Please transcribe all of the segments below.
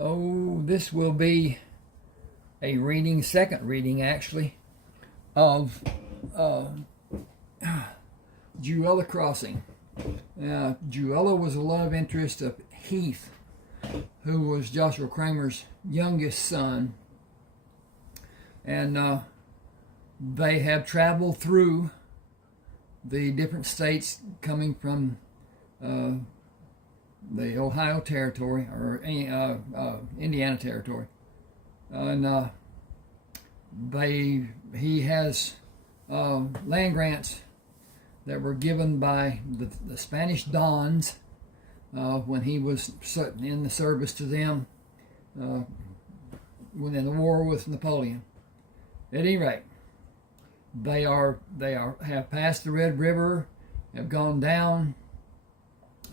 Oh, this will be a reading, second reading actually, of Jewella Crossing. Now, Jewella was a love interest of Heath, who was Joshua Crammer's youngest son. And they have traveled through the different states coming from the Ohio Territory, or Indiana Territory. And he has land grants that were given by the Spanish Dons when he was in the service to them when in the war with Napoleon. At any rate, they have passed the Red River, have gone down.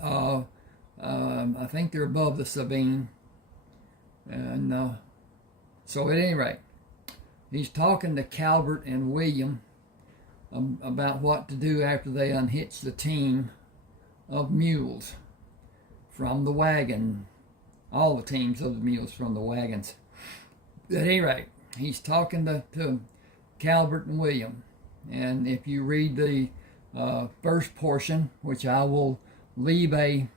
I think they're above the Sabine, and so at any rate, he's talking to Calvert and William about what to do after they unhitch the team of mules from the wagon, all the teams of the mules from the wagons. At any rate, he's talking to Calvert and William, and if you read the first portion, which I will leave a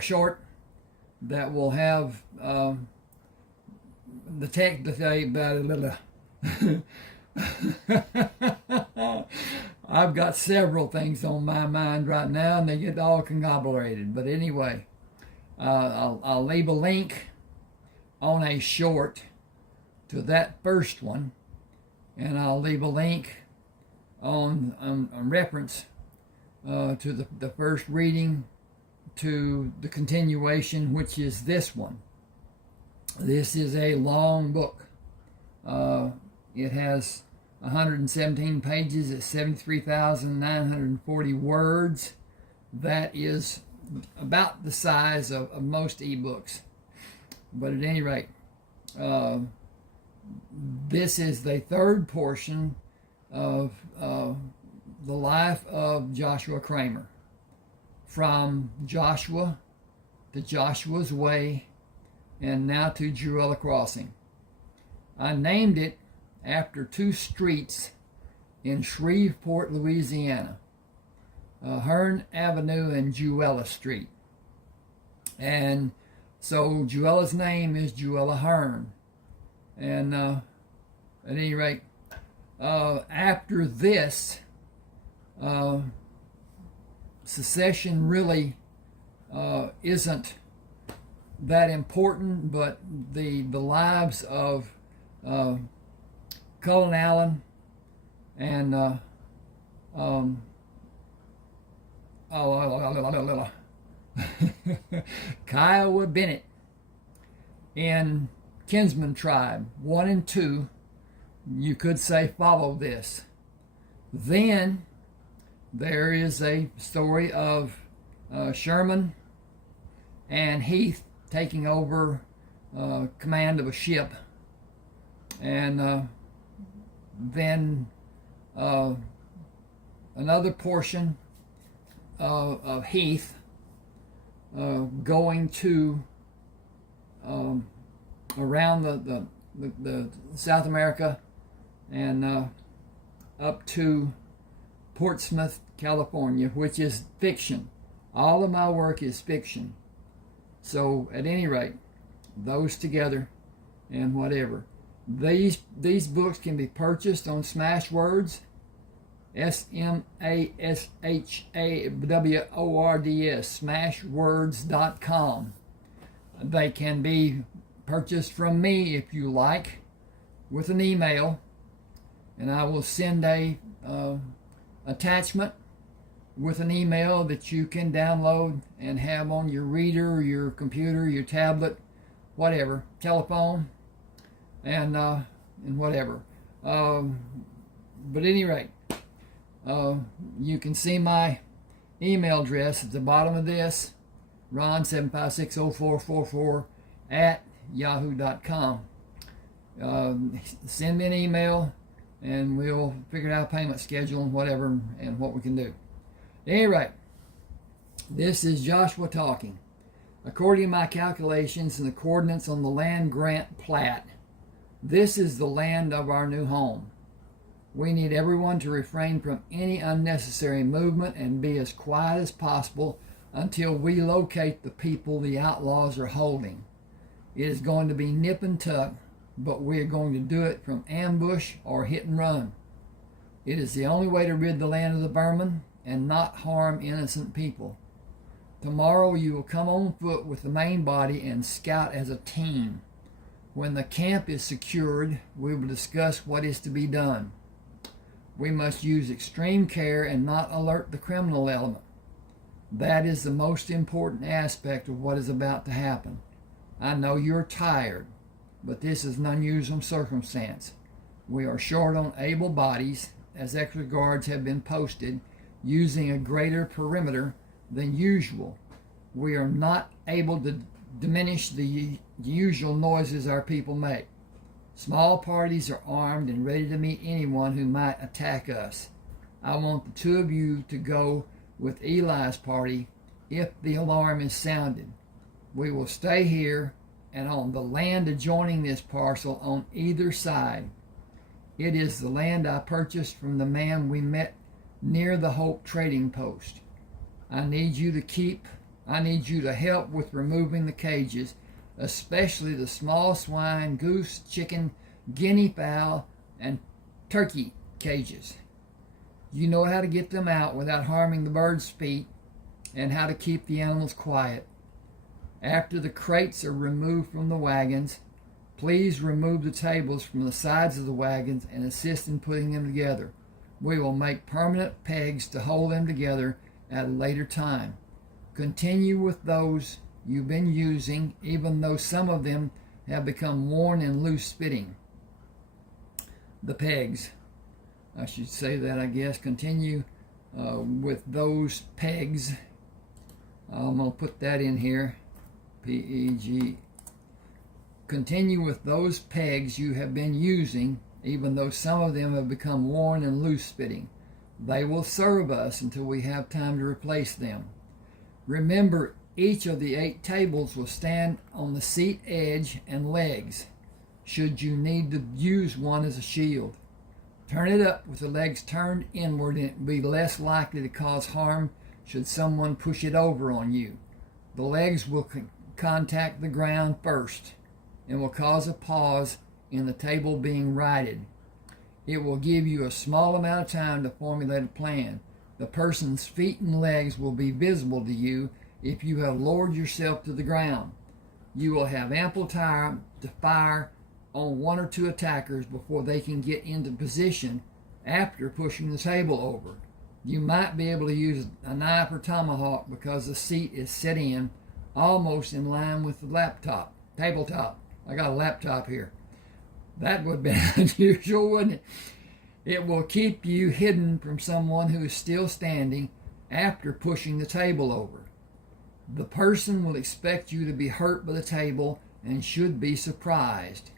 short that will have the text to say about I've got several things on my mind right now, and they get all conglomerated. But anyway, I'll leave a link on a short to that first one, and I'll leave a link on reference to the first reading to the continuation, which is this one. This is a long book. It has 117 pages. It's 73,940 words. That is about the size of most ebooks. But at any rate, this is the third portion of the life of Joshua Crammer, from Joshua to Joshua's Way, and now to Jewella Crossing. I named it after two streets in Shreveport, Louisiana, Hearn Avenue and Jewella Street. And so Jewella's name is Jewella Hearn. And at any rate, after this, secession really isn't that important, but the lives of Cullen Allen and Kiowa Bennett in Kinsman Tribe 1 and 2, you could say, follow this. Then there is a story of Sherman and Heath taking over command of a ship, and then another portion of Heath going to around the South America and up to Portsmouth, California, which is fiction. All of my work is fiction. So at any rate, those together and whatever. These books can be purchased on Smashwords, SMASHAWORDS, smashwords.com. They can be purchased from me if you like, with an email, and I will send a attachment with an email that you can download and have on your reader, your computer, your tablet, whatever, telephone, and whatever. But at any rate, you can see my email address at the bottom of this, ron7560444 at yahoo.com. Send me an email, and we'll figure out a payment schedule and whatever, and what we can do. At any rate, this is Joshua talking. According to my calculations and the coordinates on the land grant plat, this is the land of our new home. We need everyone to refrain from any unnecessary movement and be as quiet as possible until we locate the people the outlaws are holding. It is going to be nip and tuck, but we are going to do it from ambush or hit and run. It is the only way to rid the land of the vermin and not harm innocent people. Tomorrow you will come on foot with the main body and scout as a team. When the camp is secured, we will discuss what is to be done. We must use extreme care and not alert the criminal element. That is the most important aspect of what is about to happen. I know you're tired, but this is an unusual circumstance. We are short on able bodies, as extra guards have been posted, using a greater perimeter than usual. We are not able to diminish the usual noises our people make. Small parties are armed and ready to meet anyone who might attack us. I want the two of you to go with Eli's party if the alarm is sounded. We will stay here and on the land adjoining this parcel on either side. It is the land I purchased from the man we met near the Hope trading post. I need you to help with removing the cages, especially the small swine, goose, chicken, guinea fowl, and turkey cages. You know how to get them out without harming the birds' feet and how to keep the animals quiet. After the crates are removed from the wagons, please remove the tables from the sides of the wagons and assist in putting them together. We will make permanent pegs to hold them together at a later time. Continue with those you've been using, even though some of them have become worn and loose fitting. The pegs. I should say that, I guess. Continue with those pegs. I'm going to put that in here. P-E-G. Continue with those pegs you have been using, even though some of them have become worn and loose fitting. They will serve us until we have time to replace them. Remember, each of the 8 tables will stand on the seat edge and legs, should you need to use one as a shield. Turn it up with the legs turned inward and it will be less likely to cause harm should someone push it over on you. The legs will contact the ground first and will cause a pause in the table being righted. It will give you a small amount of time to formulate a plan. The person's feet and legs will be visible to you if you have lowered yourself to the ground. You will have ample time to fire on 1 or 2 attackers before they can get into position after pushing the table over. You might be able to use a knife or tomahawk because the seat is set in almost in line with the tabletop. I got a laptop here. That would be unusual, wouldn't it? It will keep you hidden from someone who is still standing after pushing the table over. The person will expect you to be hurt by the table and should be surprised.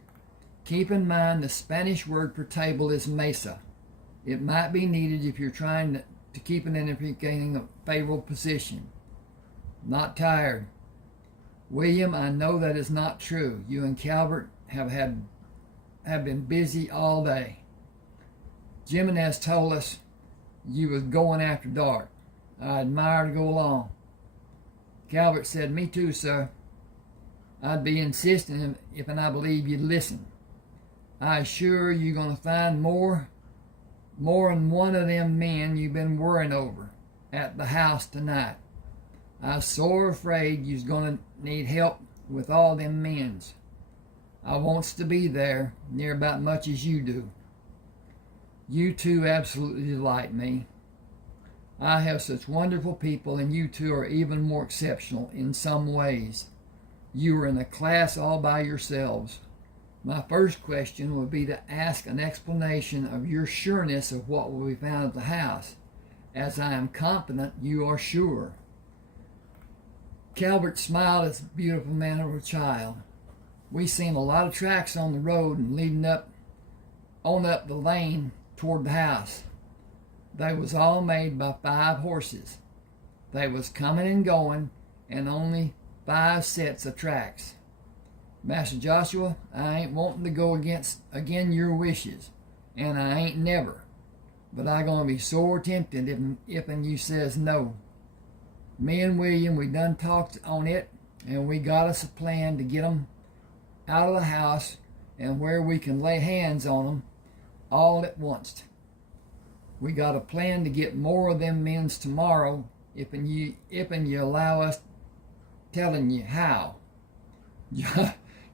Keep in mind the Spanish word for table is mesa. It might be needed if you're trying to keep an enemy gaining a favorable position. Not tired. William, I know that is not true. You and Calvert have been busy all day. Jimenez told us you was going after dark. I admire to go along. Calvert said, me too, sir. I'd be insisting if and I believe you'd listen. I assure you're going to find more than one of them men you've been worrying over at the house tonight. I was sore afraid you's going to need help with all them men's. I wants to be there near about much as you do. You two absolutely delight me. I have such wonderful people, and you two are even more exceptional in some ways. You are in a class all by yourselves. My first question would be to ask an explanation of your sureness of what will be found at the house, as I am confident you are sure. Calvert smiled as a beautiful man of a child. We seen a lot of tracks on the road and leading up the lane toward the house. They was all made by 5 horses. They was coming and going, and only 5 sets of tracks. Master Joshua, I ain't wanting to go again your wishes, and I ain't never. But I gonna be sore tempted if and you says no. Me and William, we done talked on it, and we got us a plan to get 'em out of the house and where we can lay hands on 'em all at once. We got a plan to get more of them men's tomorrow if and you allow us telling you how.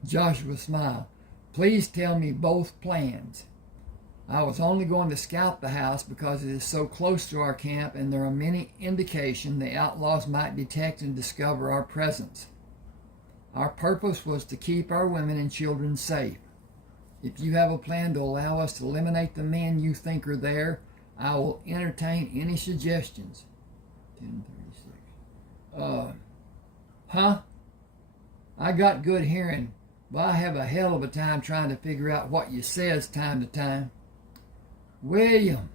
Joshua smiled. Please tell me both plans. I was only going to scout the house because it is so close to our camp and there are many indications the outlaws might detect and discover our presence. Our purpose was to keep our women and children safe. If you have a plan to allow us to eliminate the men you think are there, I will entertain any suggestions. 10:36. Huh? I got good hearing, but I have a hell of a time trying to figure out what you says time to time. William,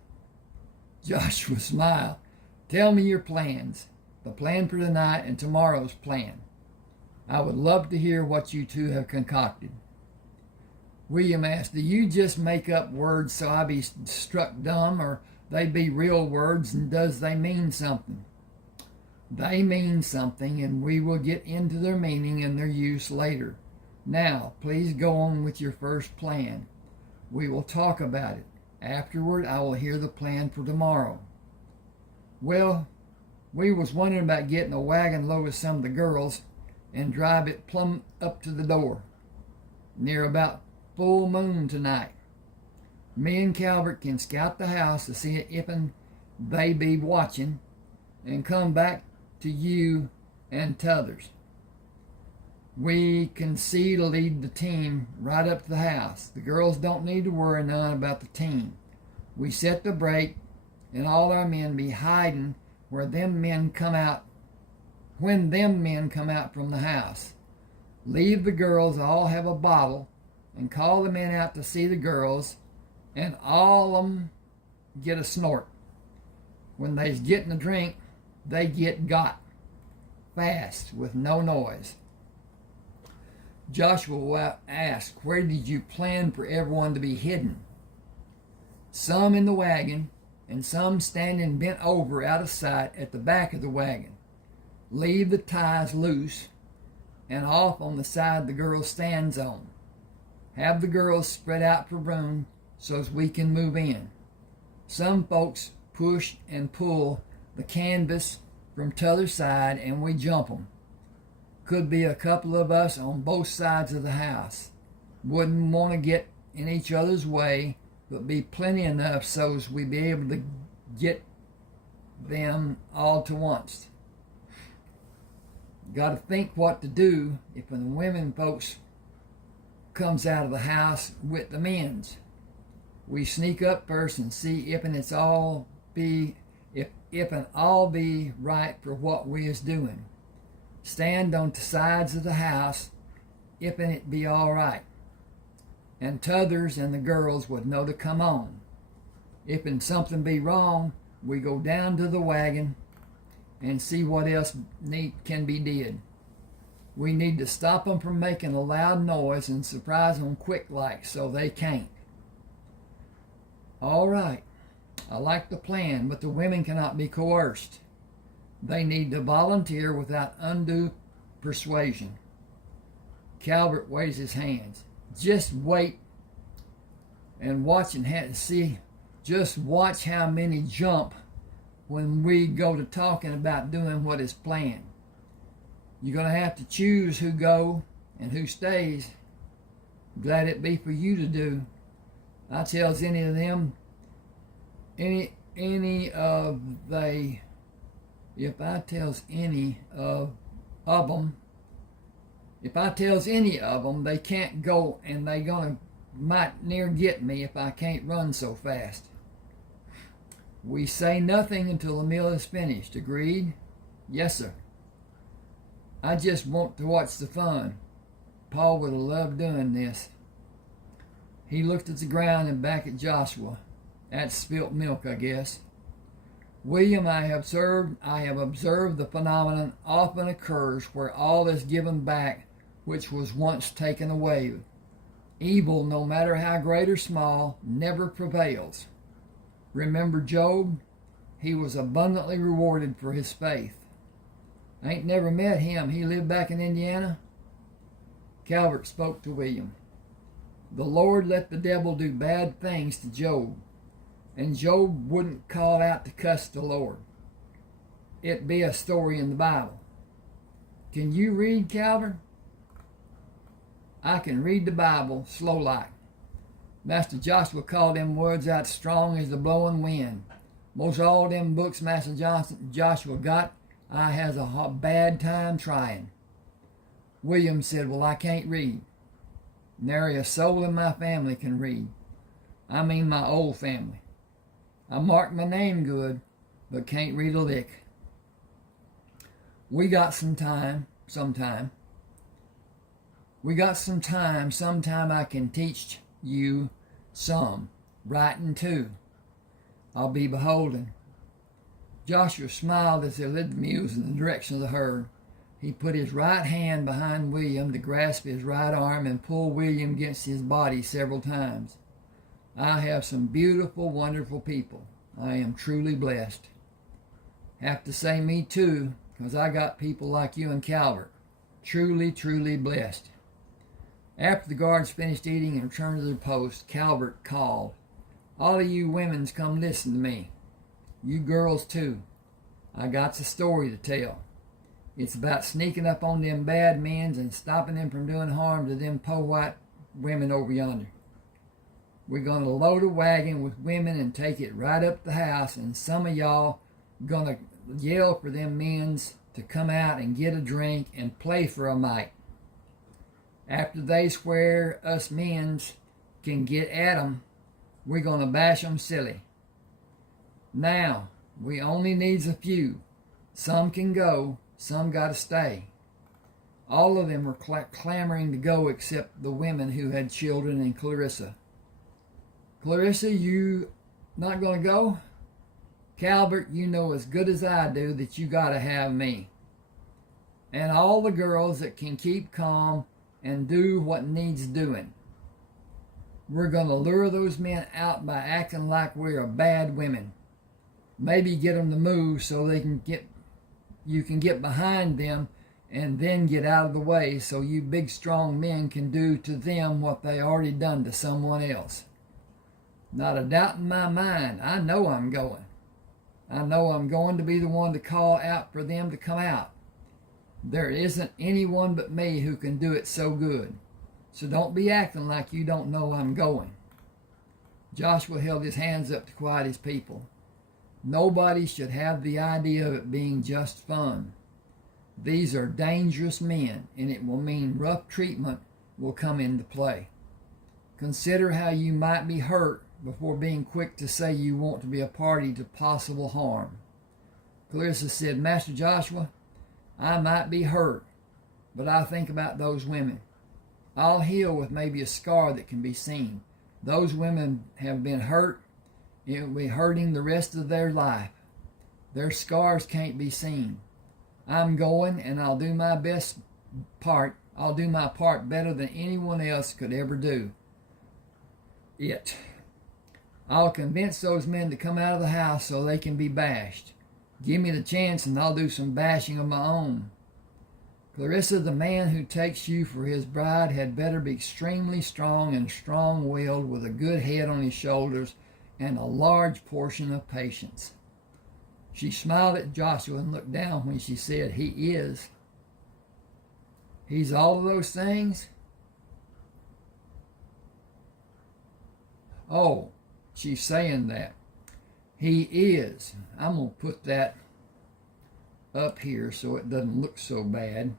Joshua smiled. Tell me your plans. The plan for tonight and tomorrow's plan. I would love to hear what you two have concocted. William asked, do you just make up words so I be struck dumb, or they be real words, and does they mean something? They mean something, and we will get into their meaning and their use later. Now, please go on with your first plan. We will talk about it. Afterward, I will hear the plan for tomorrow. Well, we was wondering about getting a wagon load of some of the girls and drive it plumb up to the door. Near about full moon tonight. Me and Calvert can scout the house to see if they be watching and come back to you and t'others. We can see to lead the team right up to the house. The girls don't need to worry none about the team. We set the break and all our men be hiding when them men come out from the house. Leave the girls all have a bottle and call the men out to see the girls, and all of them get a snort. When they's getting a drink, they get got fast with no noise. Joshua asked, where did you plan for everyone to be hidden? Some in the wagon, and some standing bent over out of sight at the back of the wagon. Leave the ties loose and off on the side the girl stands on. Have the girls spread out for room so as we can move in. Some folks push and pull the canvas from t'other side and we jump 'em. Could be a couple of us on both sides of the house. Wouldn't want to get in each other's way, but be plenty enough so as we be able to get them all to once. Got to think what to do if when the women folks comes out of the house with the men's. We sneak up first and see if and all be right for what we is doing. Stand on the sides of the house if and it be all right. And t'others and the girls would know to come on. If and something be wrong, we go down to the wagon and see what else can be did. We need to stop them from making a loud noise and surprise them quick like so they can't. All right, I like the plan, but the women cannot be coerced. They need to volunteer without undue persuasion. Calvert waves his hands. Just wait and watch and see. Just watch how many jump when we go to talking about doing what is planned. You're going to have to choose who go and who stays. Glad it be for you to do. I tells any of them, if I tells any of them, they can't go and they might near get me if I can't run so fast. We say nothing until the meal is finished. Agreed? Yes, sir. I just want to watch the fun. Paul would have loved doing this. He looked at the ground and back at Joshua. That's spilt milk, I guess. William, I have observed the phenomenon often occurs where all is given back which was once taken away. Evil, no matter how great or small, never prevails. Remember Job? He was abundantly rewarded for his faith. I ain't never met him. He lived back in Indiana. Calvert spoke to William. The Lord let the devil do bad things to Job, and Job wouldn't call out to cuss the Lord. It be a story in the Bible. Can you read, Calvert? I can read the Bible slow like. Master Joshua called them words out strong as the blowing wind. Most all them books Master Joshua got, I has a bad time trying. William said, well, I can't read. Nary a soul in my family can read. I mean my old family. I marked my name good, but can't read a lick. We got some time, sometime. Sometime I can teach you some, writing too. I'll be beholden. Joshua smiled as they led the mules in the direction of the herd. He put his right hand behind William to grasp his right arm and pull William against his body several times. I have some beautiful, wonderful people. I am truly blessed. Have to say me too, because I got people like you and Calvert. Truly, truly blessed. After the guards finished eating and returned to their post, Calvert called, all of you women's come listen to me. You girls too. I got a story to tell. It's about sneaking up on them bad men's and stopping them from doing harm to them po' white women over yonder. We're going to load a wagon with women and take it right up the house, and some of y'all going to yell for them men's to come out and get a drink and play for a mite. After they swear us men's can get at 'em, we're going to bash 'em silly. Now, we only needs a few. Some can go, some got to stay. All of them were clamoring to go except the women who had children and Clarissa. Clarissa, you not going to go? Calvert, you know as good as I do that you got to have me. And all the girls that can keep calm and do what needs doing. We're going to lure those men out by acting like we're bad women. Maybe get them to move so you can get behind them and then get out of the way so you big strong men can do to them what they already done to someone else. Not a doubt in my mind, I know I'm going. I know I'm going to be the one to call out for them to come out. There isn't anyone but me who can do it so good. So don't be acting like you don't know I'm going. Joshua held his hands up to quiet his people. Nobody should have the idea of it being just fun. These are dangerous men, and it will mean rough treatment will come into play. Consider how you might be hurt before being quick to say you want to be a party to possible harm. Clarissa said, Master Joshua, I might be hurt, but I think about those women. I'll heal with maybe a scar that can be seen. Those women have been hurt. It will be hurting the rest of their life. Their scars can't be seen. I'm going, and I'll do my best part. I'll do my part better than anyone else could ever do it. I'll convince those men to come out of the house so they can be bashed. Give me the chance, and I'll do some bashing of my own. Clarissa, the man who takes you for his bride had better be extremely strong and strong-willed with a good head on his shoulders and a large portion of patience. She smiled at Joshua and looked down when she said, he is. He's all of those things? Oh, she's saying that. He is. I'm going to put that up here so it doesn't look so bad.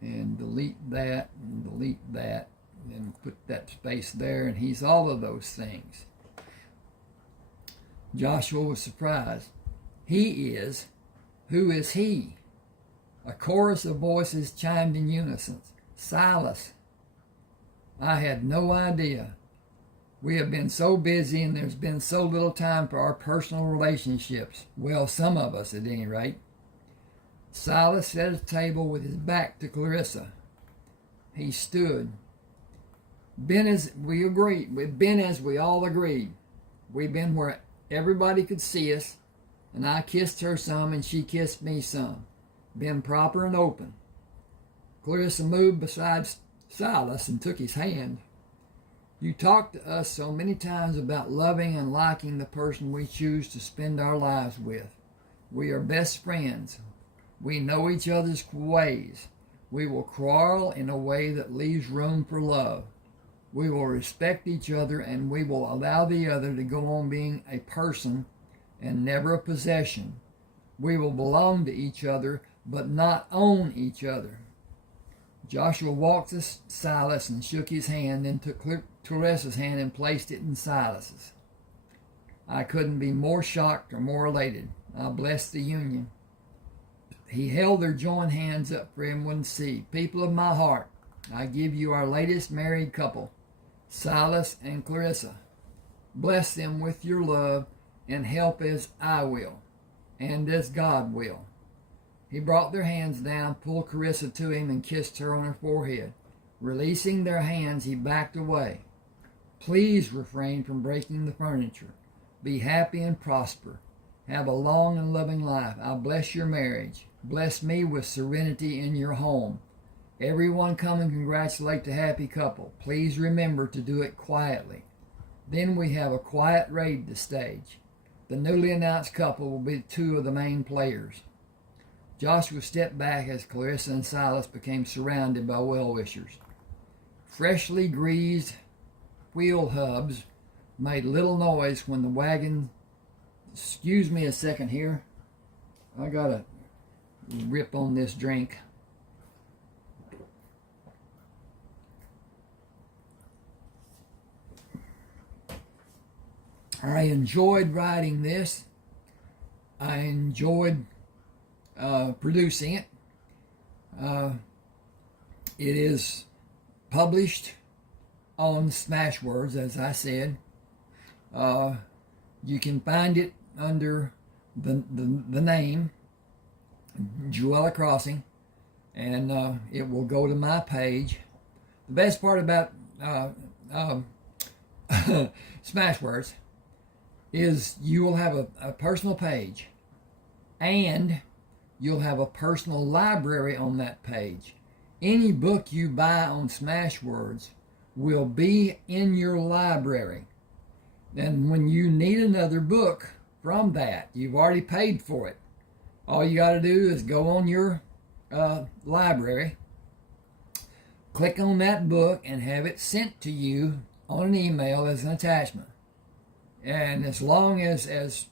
And delete that, and put that space there, and he's all of those things. Joshua was surprised. He is. Who is he? A chorus of voices chimed in unison. Silas. I had no idea. We have been so busy and there's been so little time for our personal relationships. Well, some of us at any rate. Silas sat at the table with his back to Clarissa. He stood. Been as we agreed. We've been as we all agreed. We've been where everybody could see us, and I kissed her some and she kissed me some. Been proper and open. Clarissa moved beside Silas and took his hand. You talk to us so many times about loving and liking the person we choose to spend our lives with. We are best friends. We know each other's ways. We will quarrel in a way that leaves room for love. We will respect each other, and we will allow the other to go on being a person and never a possession. We will belong to each other, but not own each other. Joshua walked to Silas and shook his hand, then took Clarissa's hand and placed it in Silas's. I couldn't be more shocked or more elated. I blessed the union. He held their joined hands up for everyone to see. People of my heart, I give you our latest married couple, Silas and Clarissa. Bless them with your love and help as I will, and as God will. He brought their hands down, pulled Clarissa to him, and kissed her on her forehead. Releasing their hands, he backed away. Please refrain from breaking the furniture. Be happy and prosper. Have a long and loving life. I bless your marriage. Bless me with serenity in your home. Everyone come and congratulate the happy couple. Please remember to do it quietly. Then we have a quiet raid to stage. The newly announced couple will be two of the main players. Joshua stepped back as Clarissa and Silas became surrounded by well-wishers. Freshly greased wheel hubs made little noise when the wagon... Excuse me a second here. I gotta rip on this drink. I enjoyed writing this. I enjoyed producing it. It is published on Smashwords, as I said. You can find it under the name Jewella Crossing, and it will go to my page. The best part about Smashwords is you will have a personal page, and you'll have a personal library on that page. Any book you buy on Smashwords will be in your library. And when you need another book from that, you've already paid for it. All you got to do is go on your library, click on that book, and have it sent to you on an email as an attachment. And as long as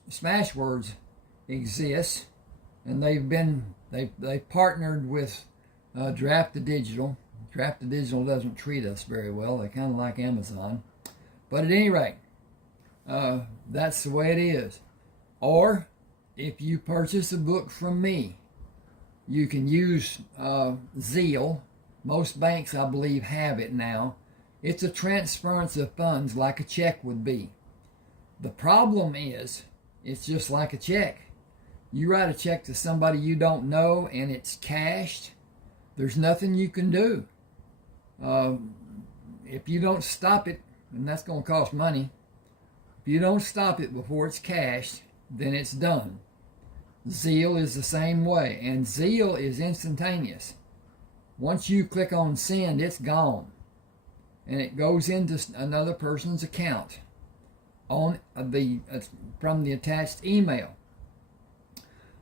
Smashwords exists, and they've partnered with Draft to Digital. Draft to Digital doesn't treat us very well. They kind of like Amazon. But at any rate, that's the way it is. Or if you purchase a book from me, you can use Zeal. Most banks, I believe, have it now. It's a transference of funds like a check would be. The problem is, it's just like a check. You write a check to somebody you don't know and it's cashed, there's nothing you can do. If you don't stop it, and that's going to cost money, if you don't stop it before it's cashed, then it's done. Zeal is the same way, and Zeal is instantaneous. Once you click on send, it's gone, and it goes into another person's account on from the attached email.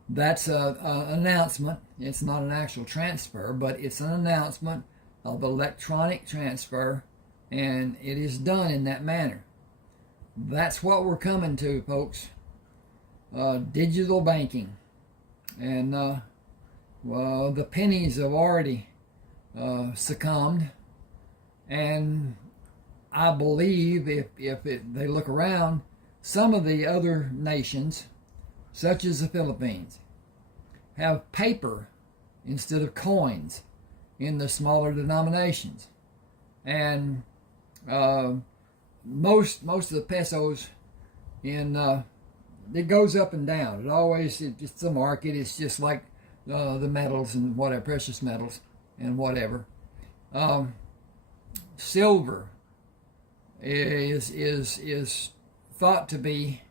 That's an announcement. It's not an actual transfer, but it's an announcement of electronic transfer, and it is done in that manner. That's what we're coming to, folks. Digital banking. And well, the pennies have already succumbed. And I believe if they look around, some of the other nations, such as the Philippines, have paper instead of coins in the smaller denominations. And most of the pesos in it goes up and down. It's the market. It's just like the metals and whatever, precious metals and whatever. Silver is thought to be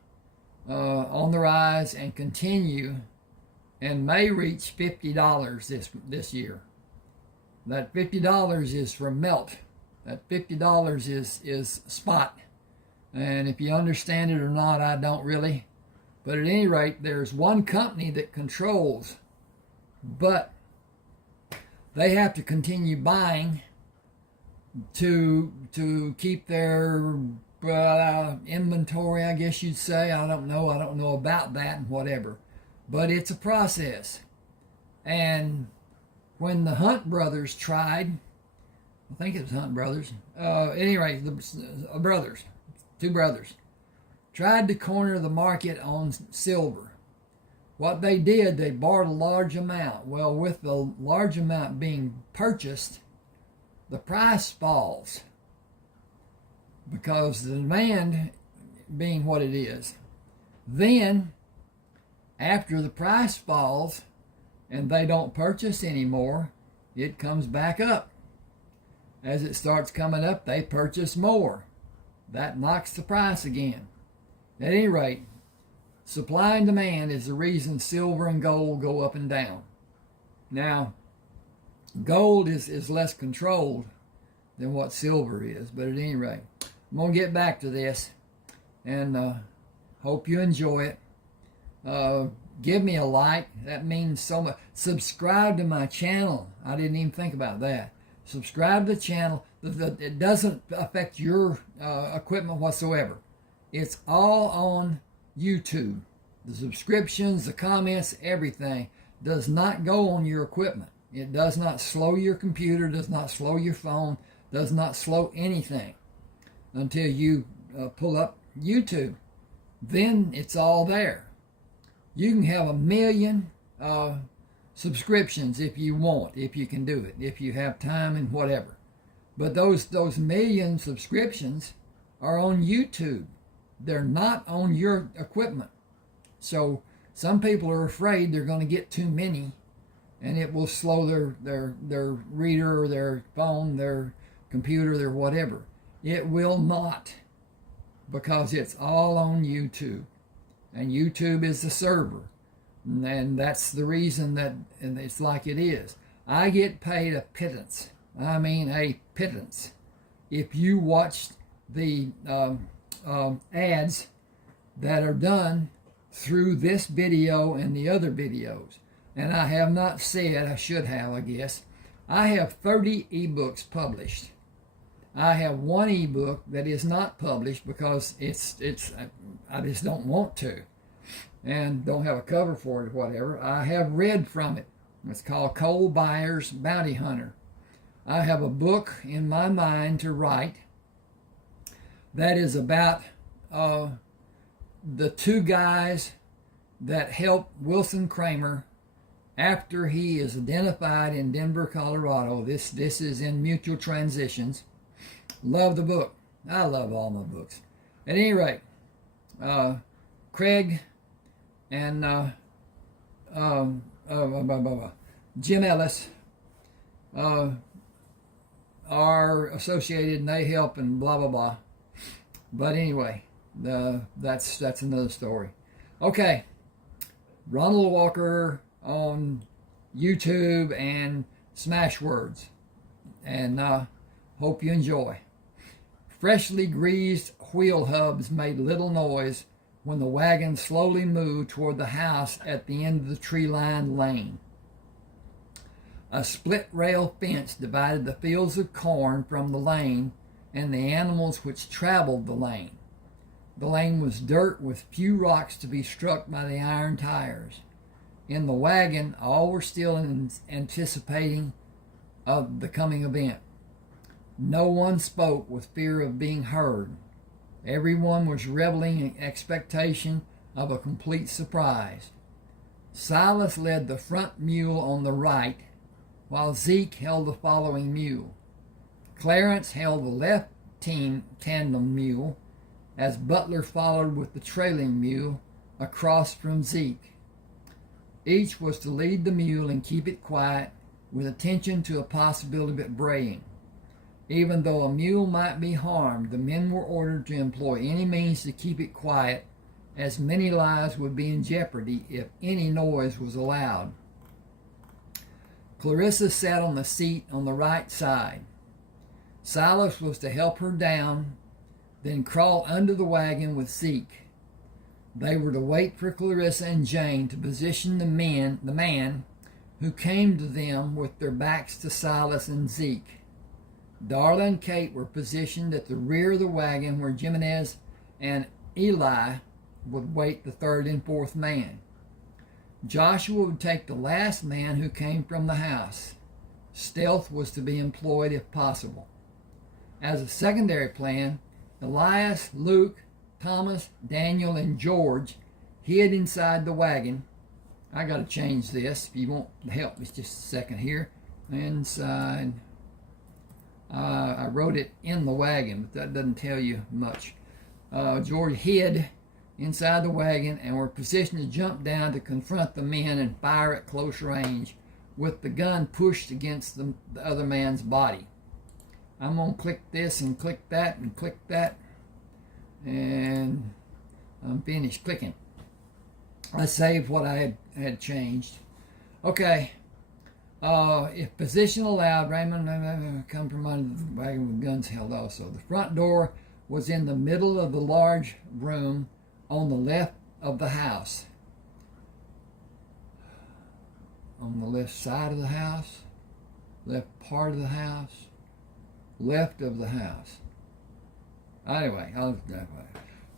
on the rise and continue, and may reach $50 this year. That $50 is for melt. That $50 is spot. And if you understand it or not, I don't really. But at any rate, there's one company that controls, but they have to continue buying to keep their inventory, I guess you'd say. I don't know about that and whatever. But it's a process. And when the Hunt brothers tried, I think it was Hunt brothers, anyway, the brothers, two brothers, tried to corner the market on silver. What they did, they borrowed a large amount. Well, with the large amount being purchased, the price falls because the demand being what it is. Then, after the price falls and they don't purchase anymore, it comes back up. As it starts coming up, they purchase more. That knocks the price again. At any rate, supply and demand is the reason silver and gold go up and down. Now, gold is less controlled than what silver is, but at any rate, I'm going to get back to this, and hope you enjoy it. Give me a like. That means so much. Subscribe to my channel. I didn't even think about that. Subscribe to the channel. It doesn't affect your equipment whatsoever. It's all on YouTube. The subscriptions, the comments, everything does not go on your equipment. It does not slow your computer, does not slow your phone, does not slow anything until you pull up YouTube. Then it's all there. You can have 1 million subscriptions if you want, if you can do it, if you have time and whatever. But those 1 million subscriptions are on YouTube. They're not on your equipment. So some people are afraid they're going to get too many, and it will slow their reader or their phone, their computer, their whatever. It will not, because it's all on YouTube. And YouTube is the server. And that's the reason that it's like it is. I get paid a pittance. I mean a pittance. If you watched the ads that are done through this video and the other videos. And I have not said, I should have, I guess. I have 30 ebooks published. I have one ebook that is not published because I just don't want to, and don't have a cover for it or whatever. I have read from it. It's called Coal Buyer's Bounty Hunter. I have a book in my mind to write that is about the two guys that helped Wilson Crammer after he is identified in Denver, Colorado. This is in Mutual Transitions. Love the book. I love all my books. At any rate, Craig and Jim Ellis are associated, and they help and blah blah blah. But anyway, that's another story. Okay, Ronald Walker on YouTube and Smashwords, and hope you enjoy. Freshly greased wheel hubs made little noise when the wagon slowly moved toward the house at the end of the tree-lined lane. A split rail fence divided the fields of corn from the lane and the animals which traveled the lane. The lane was dirt with few rocks to be struck by the iron tires. In the wagon, all were still anticipating of the coming event. No one spoke with fear of being heard. Everyone was reveling in expectation of a complete surprise. Silas led the front mule on the right, while Zeke held the following mule. Clarence held the left tandem mule, as Butler followed with the trailing mule across from Zeke. Each was to lead the mule and keep it quiet, with attention to a possibility of braying. Even though a mule might be harmed, the men were ordered to employ any means to keep it quiet, as many lives would be in jeopardy if any noise was allowed. Clarissa sat on the seat on the right side. Silas was to help her down, then crawl under the wagon with Zeke. They were to wait for Clarissa and Jane to position the man who came to them with their backs to Silas and Zeke. Darla and Kate were positioned at the rear of the wagon where Jimenez and Eli would wait the third and fourth man. Joshua would take the last man who came from the house. Stealth was to be employed if possible. As a secondary plan, Elias, Luke, Thomas, Daniel, and George hid inside the wagon. I got to change this. If you want help, it's just a second here. Inside. I wrote it in the wagon, but that doesn't tell you much. George hid inside the wagon and were positioned to jump down to confront the men and fire at close range with the gun pushed against the other man's body. I'm going to click this and click that and click that, and I'm finished clicking. I saved what I had changed. Okay. If position allowed, Raymond come from under the wagon with guns held also. The front door was in the middle of the large room on the left of the house. On the left side of the house, left part of the house, left of the house. Anyway, I'll look that way.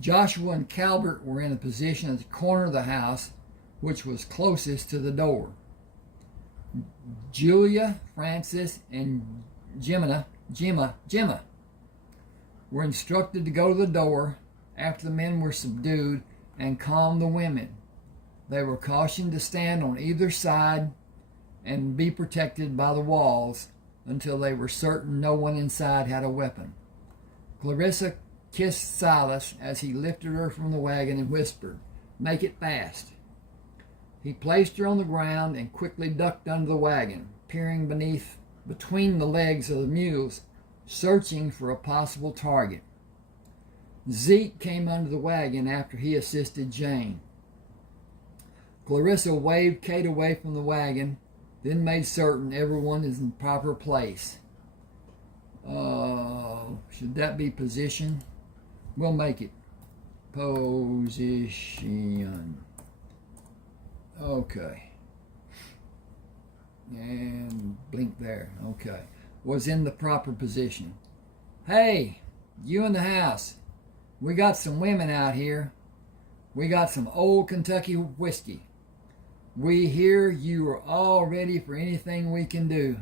Joshua and Calvert were in a position at the corner of the house, which was closest to the door. Julia, Francis, and Gemma were instructed to go to the door after the men were subdued and calm the women. They were cautioned to stand on either side and be protected by the walls until they were certain no one inside had a weapon. Clarissa kissed Silas as he lifted her from the wagon and whispered, "Make it fast." He placed her on the ground and quickly ducked under the wagon, peering between the legs of the mules, searching for a possible target. Zeke came under the wagon after he assisted Jane. Clarissa waved Kate away from the wagon, then made certain everyone is in proper place. Should that be position? We'll make it position. Okay. And blink there. Okay. Was in the proper position. Hey, you in the house. We got some women out here. We got some old Kentucky whiskey. We hear you are all ready for anything we can do.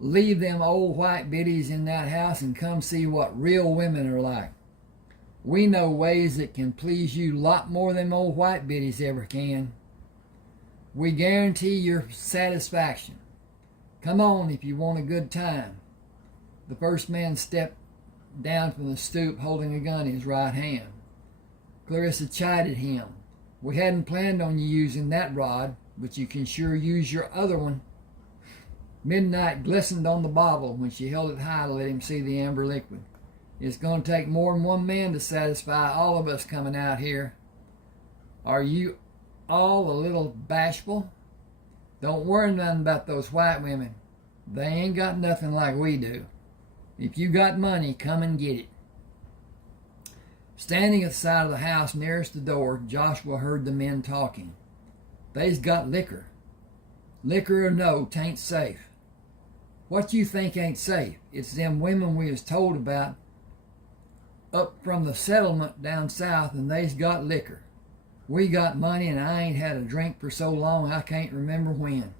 Leave them old white biddies in that house and come see what real women are like. We know ways that can please you a lot more than old white biddies ever can. We guarantee your satisfaction. Come on if you want a good time. The first man stepped down from the stoop holding a gun in his right hand. Clarissa chided him. We hadn't planned on you using that rod, but you can sure use your other one. Midnight glistened on the bottle when she held it high to let him see the amber liquid. It's going to take more than one man to satisfy all of us coming out here. Are you all a little bashful? Don't worry nothing about those white women. They ain't got nothing like we do. If you got money, come and get it. Standing at the side of the house nearest the door, Joshua heard the men talking. They's got liquor. Liquor or no, 'tain't safe. What you think ain't safe? It's them women we was told about up from the settlement down south, and they's got liquor. We got money, and I ain't had a drink for so long I can't remember when.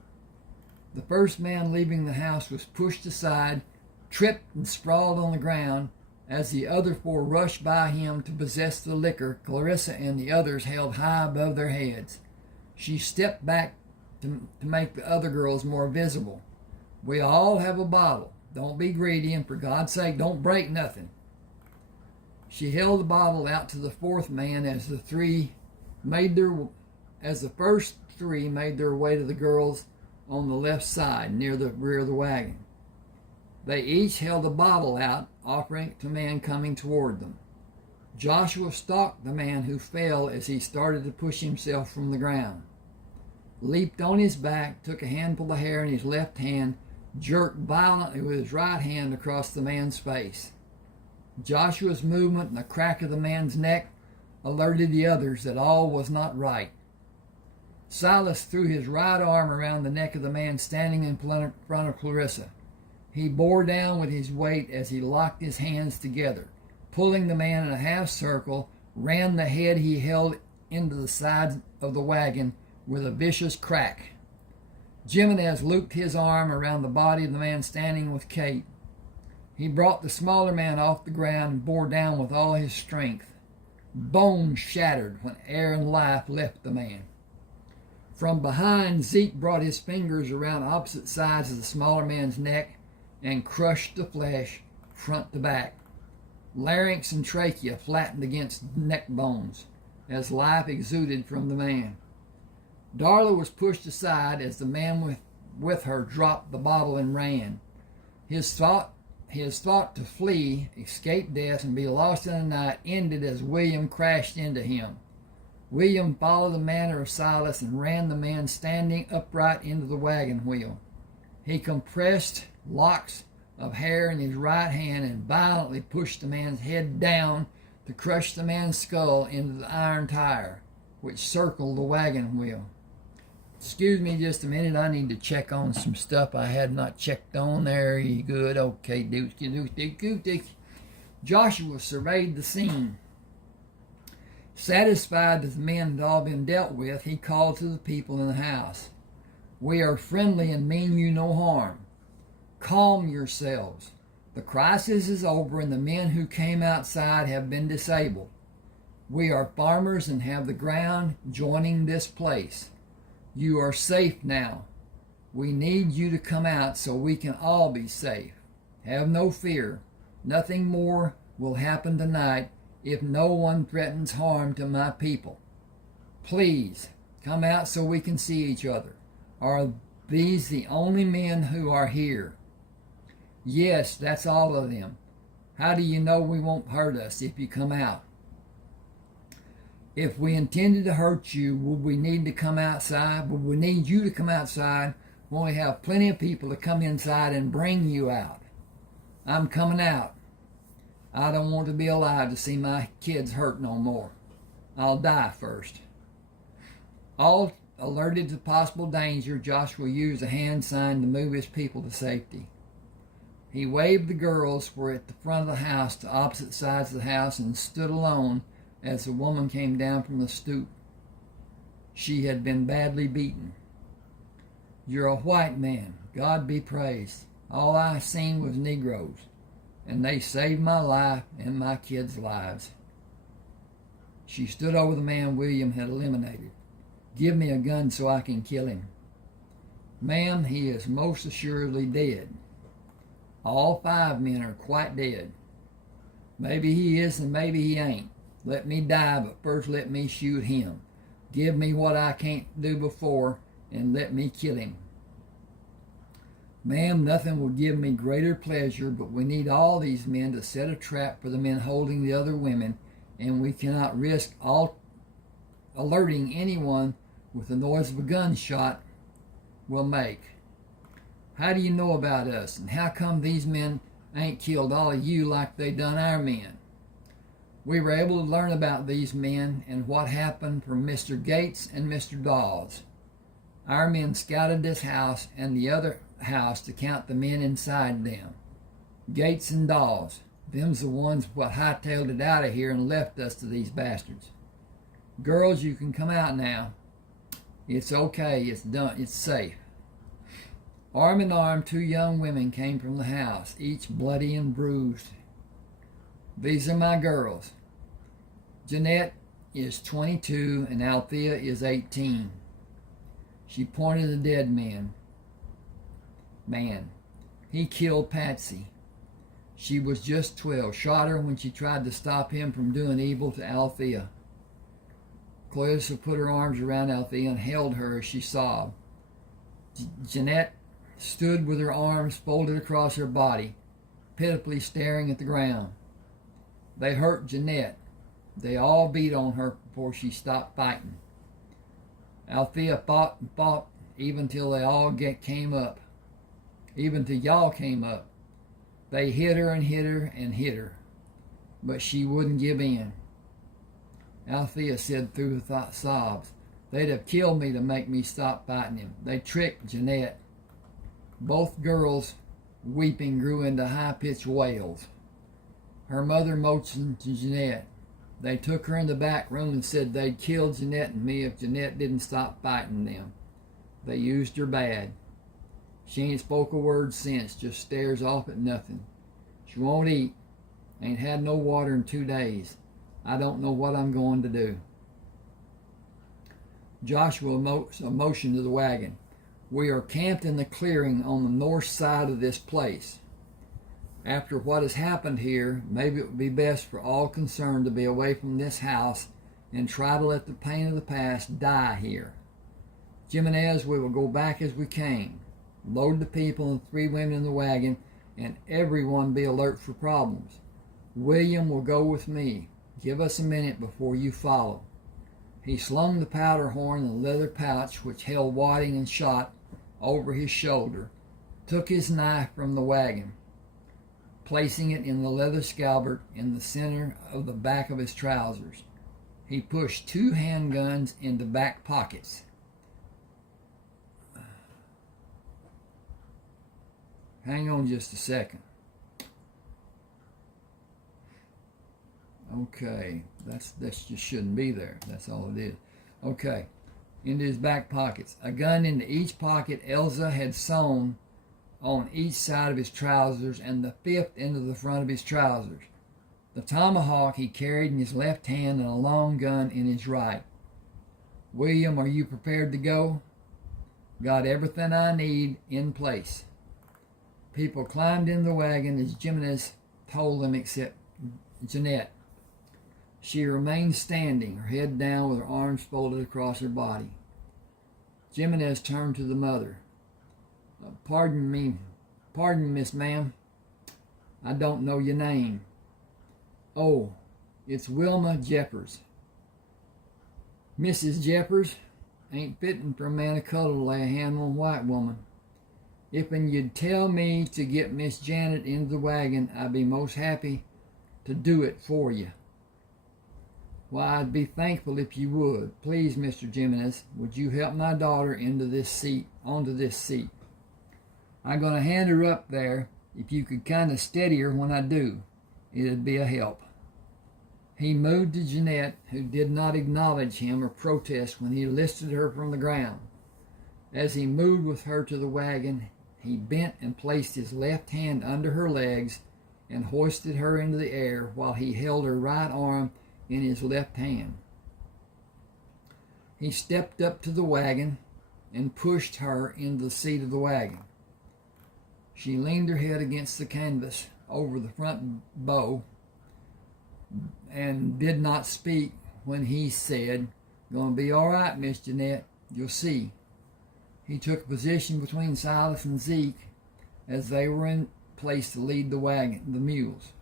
The first man leaving the house was pushed aside, tripped and sprawled on the ground as the other four rushed by him to possess the liquor Clarissa and the others held high above their heads. She stepped back to make the other girls more visible. We all have a bottle. Don't be greedy, and for God's sake, don't break nothing. She held the bottle out to the fourth man as the first three made their way to the girls on the left side near the rear of the wagon. They each held a bottle out, offering it to the man coming toward them. Joshua stalked the man who fell as he started to push himself from the ground, leaped on his back, took a handful of hair in his left hand, jerked violently with his right hand across the man's face. Joshua's movement and the crack of the man's neck alerted the others that all was not right. Silas threw his right arm around the neck of the man standing in front of Clarissa. He bore down with his weight as he locked his hands together, pulling the man in a half circle, ran the head he held into the side of the wagon with a vicious crack. Jimenez looped his arm around the body of the man standing with Kate. He brought the smaller man off the ground and bore down with all his strength. Bones shattered when air and life left the man. From behind, Zeke brought his fingers around opposite sides of the smaller man's neck and crushed the flesh front to back. Larynx and trachea flattened against neck bones as life exuded from the man. Darla was pushed aside as the man with her dropped the bottle and ran. His thought to flee, escape death, and be lost in the night ended as William crashed into him. William followed the manner of Silas and ran the man standing upright into the wagon wheel. He compressed locks of hair in his right hand and violently pushed the man's head down to crush the man's skull into the iron tire, which circled the wagon wheel. Excuse me just a minute, I need to check on some stuff I had not checked on. There you good. Okay, dookie. Joshua surveyed the scene. Satisfied that the men had all been dealt with, he called to the people in the house. We are friendly and mean you no harm. Calm yourselves. The crisis is over and the men who came outside have been disabled. We are farmers and have the ground joining this place. You are safe now. We need you to come out so we can all be safe. Have no fear. Nothing more will happen tonight if no one threatens harm to my people. Please, come out so we can see each other. Are these the only men who are here? Yes, that's all of them. How do you know we won't hurt us if you come out? If we intended to hurt you, would we need to come outside? Would we need you to come outside when we have plenty of people to come inside and bring you out? I'm coming out. I don't want to be alive to see my kids hurt no more. I'll die first. All alerted to possible danger, Joshua used a hand sign to move his people to safety. He waved the girls who were at the front of the house to opposite sides of the house and stood alone as the woman came down from the stoop. She had been badly beaten. You're a white man. God be praised. All I seen was Negroes, and they saved my life and my kids' lives. She stood over the man William had eliminated. Give me a gun so I can kill him. Ma'am, he is most assuredly dead. All 5 men are quite dead. Maybe he is and maybe he ain't. Let me die, but first let me shoot him. Give me what I can't do before, and let me kill him. Ma'am, nothing will give me greater pleasure, but we need all these men to set a trap for the men holding the other women, and we cannot risk alerting anyone with the noise of a gunshot will make. How do you know about us, and how come these men ain't killed all of you like they done our men? We were able to learn about these men and what happened from Mr. Gates and Mr. Dawes. Our men scouted this house and the other house to count the men inside them. Gates and Dawes, them's the ones what hightailed it out of here and left us to these bastards. Girls, you can come out now. It's okay, it's done, it's safe. Arm in arm, 2 young women came from the house, each bloody and bruised. These are my girls. Jeanette is 22 and Althea is 18. She pointed to the dead man. He killed Patsy. She was just 12. Shot her when she tried to stop him from doing evil to Althea. Clarissa put her arms around Althea and held her as she sobbed. Jeanette stood with her arms folded across her body, pitifully staring at the ground. They hurt Jeanette. They all beat on her before she stopped fighting. Althea fought and fought even till they all came up. Even till y'all came up. They hit her and hit her and hit her. But she wouldn't give in. Althea said through her sobs, "They'd have killed me to make me stop fighting him. They tricked Jeanette." Both girls, weeping, grew into high-pitched wails. Her mother motioned to Jeanette. They took her in the back room and said they'd kill Jeanette and me if Jeanette didn't stop fighting them. They used her bad. She ain't spoke a word since, just stares off at nothing. She won't eat. Ain't had no water in 2 days. I don't know what I'm going to do. Joshua motioned to the wagon. We are camped in the clearing on the north side of this place. After what has happened here, maybe it would be best for all concerned to be away from this house and try to let the pain of the past die here. Jimenez, we will go back as we came. Load the people and 3 women in the wagon, and everyone be alert for problems. William will go with me. Give us a minute before you follow. He slung the powder horn in the leather pouch which held wadding and shot over his shoulder, took his knife from the wagon, placing it in the leather scabbard in the center of the back of his trousers. He pushed 2 handguns into back pockets. Hang on just a second. Okay, that just shouldn't be there. That's all it is. Okay, into his back pockets. A gun into each pocket Elsa had sewn on each side of his trousers, and the 5th into the front of his trousers. The tomahawk he carried in his left hand and a long gun in his right. William, are you prepared to go? Got everything I need in place. People climbed in the wagon as Jimenez told them, except Jeanette. She remained standing, her head down with her arms folded across her body. Jimenez turned to the mother. Pardon me, Miss Ma'am. I don't know your name. Oh, it's Wilma Jeffers. Mrs. Jeffers, ain't fitting for a man of color to lay a hand on a white woman. If'n you'd tell me to get Miss Janet into the wagon, I'd be most happy to do it for you. Why, I'd be thankful if you would. Please, Mr. Jimenez, would you help my daughter onto this seat? I'm going to hand her up there. If you could kind of steady her when I do, it'd be a help. He moved to Jeanette, who did not acknowledge him or protest when he lifted her from the ground. As he moved with her to the wagon, he bent and placed his left hand under her legs and hoisted her into the air while he held her right arm in his left hand. He stepped up to the wagon and pushed her into the seat of the wagon. She leaned her head against the canvas over the front bow and did not speak when he said, "Gonna be all right, Miss Jeanette. You'll see." He took a position between Silas and Zeke as they were in place to lead the mules.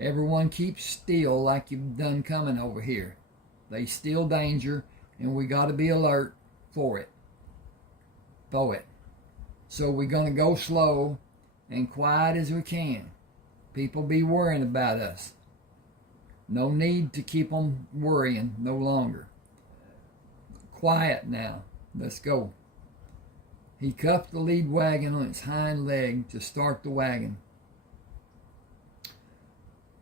Everyone keep still like you've done coming over here. They still danger, and we got to be alert for it. So we're going to go slow and quiet as we can. People be worrying about us. No need to keep them worrying no longer. Quiet now. Let's go. He cuffed the lead wagon on its hind leg to start the wagon.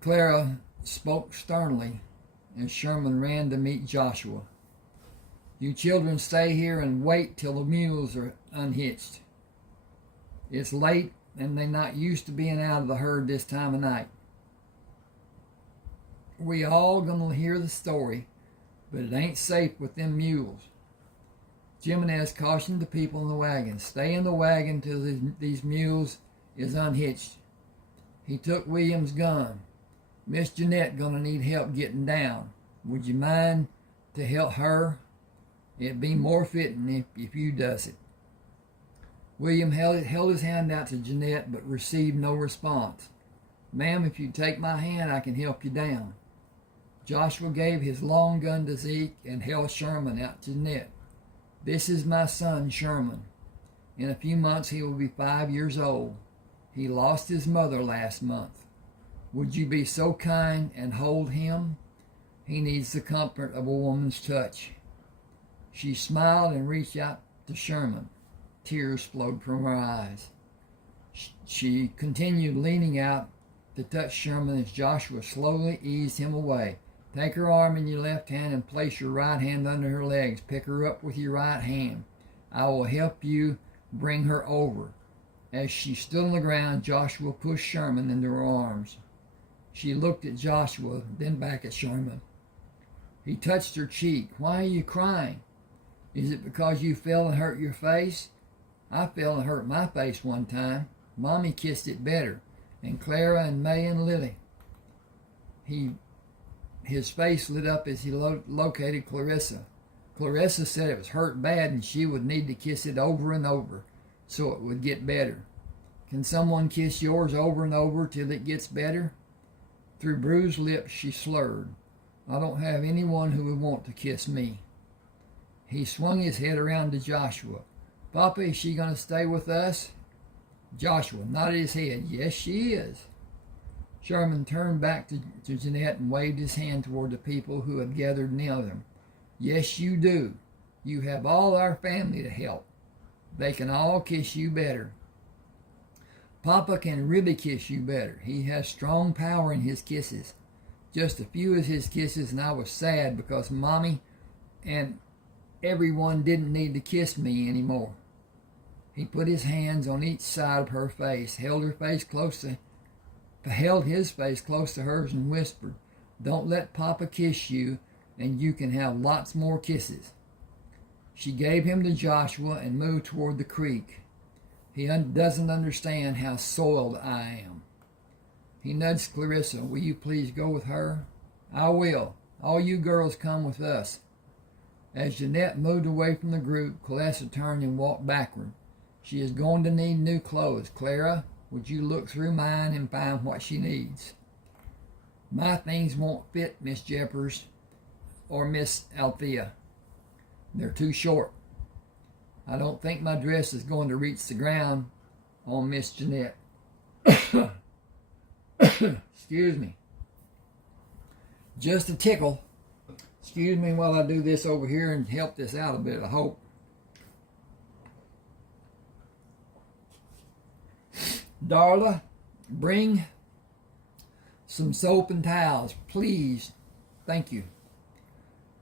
Clara spoke sternly as Sherman ran to meet Joshua. You children stay here and wait till the mules are unhitched. It's late and they're not used to being out of the herd this time of night. We all gonna hear the story, but it ain't safe with them mules. Jimenez cautioned the people in the wagon. Stay in the wagon till these mules is unhitched. He took William's gun. Miss Jeanette gonna need help getting down. Would you mind to help her? It'd be more fitting if you does it. William held his hand out to Jeanette, but received no response. Ma'am, if you take my hand, I can help you down. Joshua gave his long gun to Zeke and held Sherman out to Jeanette. This is my son, Sherman. In a few months, he will be 5 years old. He lost his mother last month. Would you be so kind and hold him? He needs the comfort of a woman's touch. She smiled and reached out to Sherman. Tears flowed from her eyes. She continued leaning out to touch Sherman as Joshua slowly eased him away. Take her arm in your left hand and place your right hand under her legs. Pick her up with your right hand. I will help you bring her over. As she stood on the ground, Joshua pushed Sherman into her arms. She looked at Joshua, then back at Sherman. He touched her cheek. Why are you crying? Is it because you fell and hurt your face? I fell and hurt my face one time. Mommy kissed it better. And Clara and May and Lily. His face lit up as he located Clarissa. Clarissa said it was hurt bad and she would need to kiss it over and over so it would get better. Can someone kiss yours over and over till it gets better? Through bruised lips she slurred. I don't have anyone who would want to kiss me. He swung his head around to Joshua. Papa, is she going to stay with us? Joshua nodded his head. Yes, she is. Sherman turned back to Jeanette and waved his hand toward the people who had gathered near them. Yes, you do. You have all our family to help. They can all kiss you better. Papa can really kiss you better. He has strong power in his kisses. Just a few of his kisses, and I was sad because Mommy and everyone didn't need to kiss me anymore. He put his hands on each side of her face, held his face close to hers and whispered, Don't let Papa kiss you, and you can have lots more kisses. She gave him to Joshua and moved toward the creek. He doesn't understand how soiled I am. He nudged Clarissa. Will you please go with her? I will. All you girls come with us. As Jeanette moved away from the group, Clarissa turned and walked backward. She is going to need new clothes. Clara, would you look through mine and find what she needs? My things won't fit Miss Jeffers or Miss Althea. They're too short. I don't think my dress is going to reach the ground on Miss Jeanette. Excuse me. Just a tickle. Excuse me while I do this over here and help this out a bit, I hope. Darla, bring some soap and towels, please. Thank you.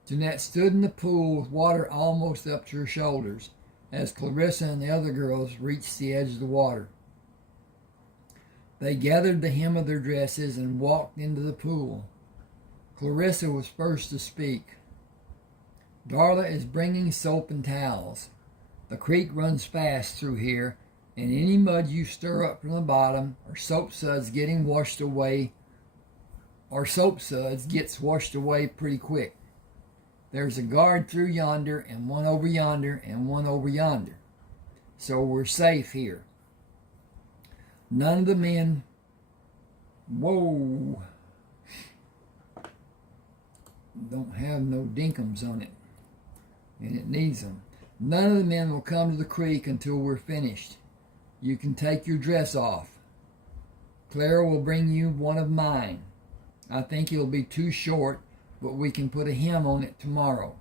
Jeanette stood in the pool with water almost up to her shoulders as Clarissa and the other girls reached the edge of the water. They gathered the hem of their dresses and walked into the pool. Clarissa was first to speak. Darla is bringing soap and towels. The creek runs fast through here, and any mud you stir up from the bottom or soap suds gets washed away pretty quick. There's a guard through yonder and one over yonder and one over yonder. So we're safe here. None of the men... Whoa! Don't have no dinkums on it. And it needs them. None of the men will come to the creek until we're finished. You can take your dress off. Clara will bring you one of mine. I think it'll be too short, but we can put a hem on it tomorrow.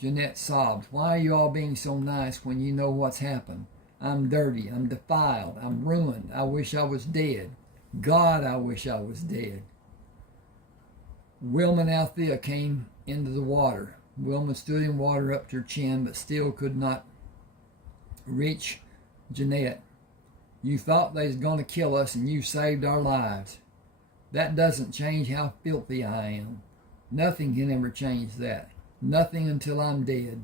Jeanette sobbed. Why are you all being so nice when you know what's happened? I'm dirty. I'm defiled. I'm ruined. I wish I was dead. God, I wish I was dead. Wilma and Althea came into the water. Wilma stood in water up to her chin, but still could not reach Jeanette. You thought they was going to kill us, and you saved our lives. That doesn't change how filthy I am. Nothing can ever change that. Nothing until I'm dead.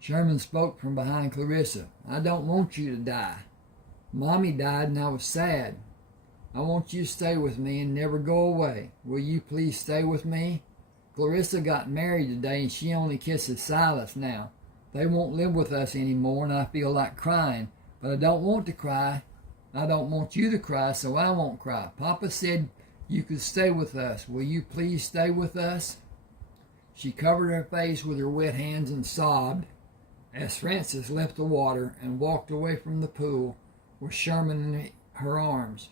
Sherman spoke from behind Clarissa. I don't want you to die. Mommy died and I was sad. I want you to stay with me and never go away. Will you please stay with me? Clarissa got married today and she only kisses Silas now. They won't live with us anymore and I feel like crying. But I don't want to cry. I don't want you to cry, so I won't cry. Papa said you could stay with us. Will you please stay with us? She covered her face with her wet hands and sobbed as Frances left the water and walked away from the pool with Sherman in her arms.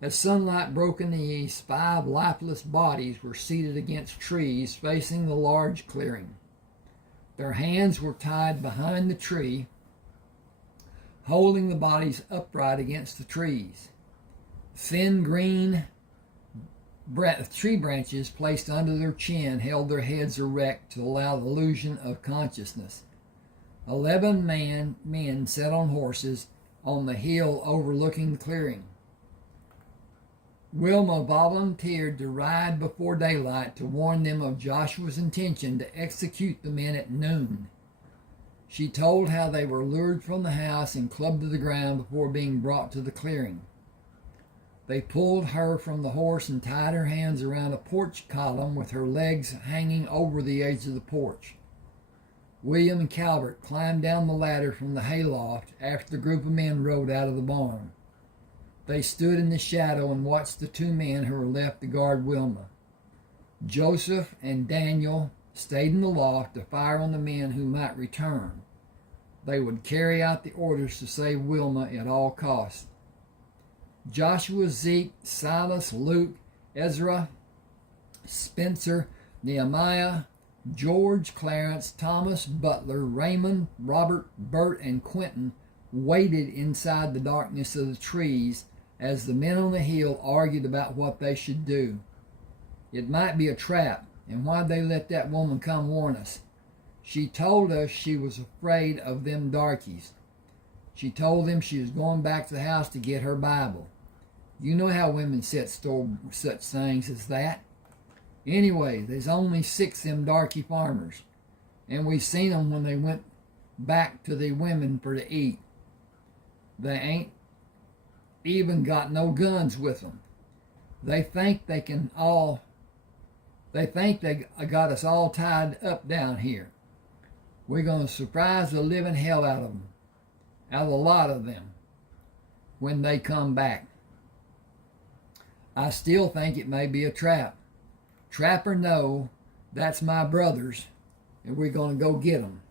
As sunlight broke in the east, 5 lifeless bodies were seated against trees facing the large clearing. Their hands were tied behind the tree, holding the bodies upright against the trees. Thin green tree branches placed under their chin held their heads erect to allow the illusion of consciousness. 11 men sat on horses on the hill overlooking the clearing. Wilma volunteered to ride before daylight to warn them of Joshua's intention to execute the men at noon. She told how they were lured from the house and clubbed to the ground before being brought to the clearing. They pulled her from the horse and tied her hands around a porch column with her legs hanging over the edge of the porch. William and Calvert climbed down the ladder from the hayloft after the group of men rode out of the barn. They stood in the shadow and watched the 2 men who were left to guard Wilma. Joseph and Daniel stayed in the loft to fire on the men who might return. They would carry out the orders to save Wilma at all costs. Joshua, Zeke, Silas, Luke, Ezra, Spencer, Nehemiah, George, Clarence, Thomas, Butler, Raymond, Robert, Bert, and Quentin waited inside the darkness of the trees as the men on the hill argued about what they should do. It might be a trap, and why'd they let that woman come warn us? She told us she was afraid of them darkies. She told them she was going back to the house to get her Bible. You know how women set store such things as that. Anyway, there's only 6 them darky farmers, and we seen them when they went back to the women for to eat. They ain't even got no guns with them. They think they got us all tied up down here. We're going to surprise the living hell out of them, out of a lot of them, when they come back. I still think it may be a trap. Trap or no, that's my brothers, and we're going to go get them,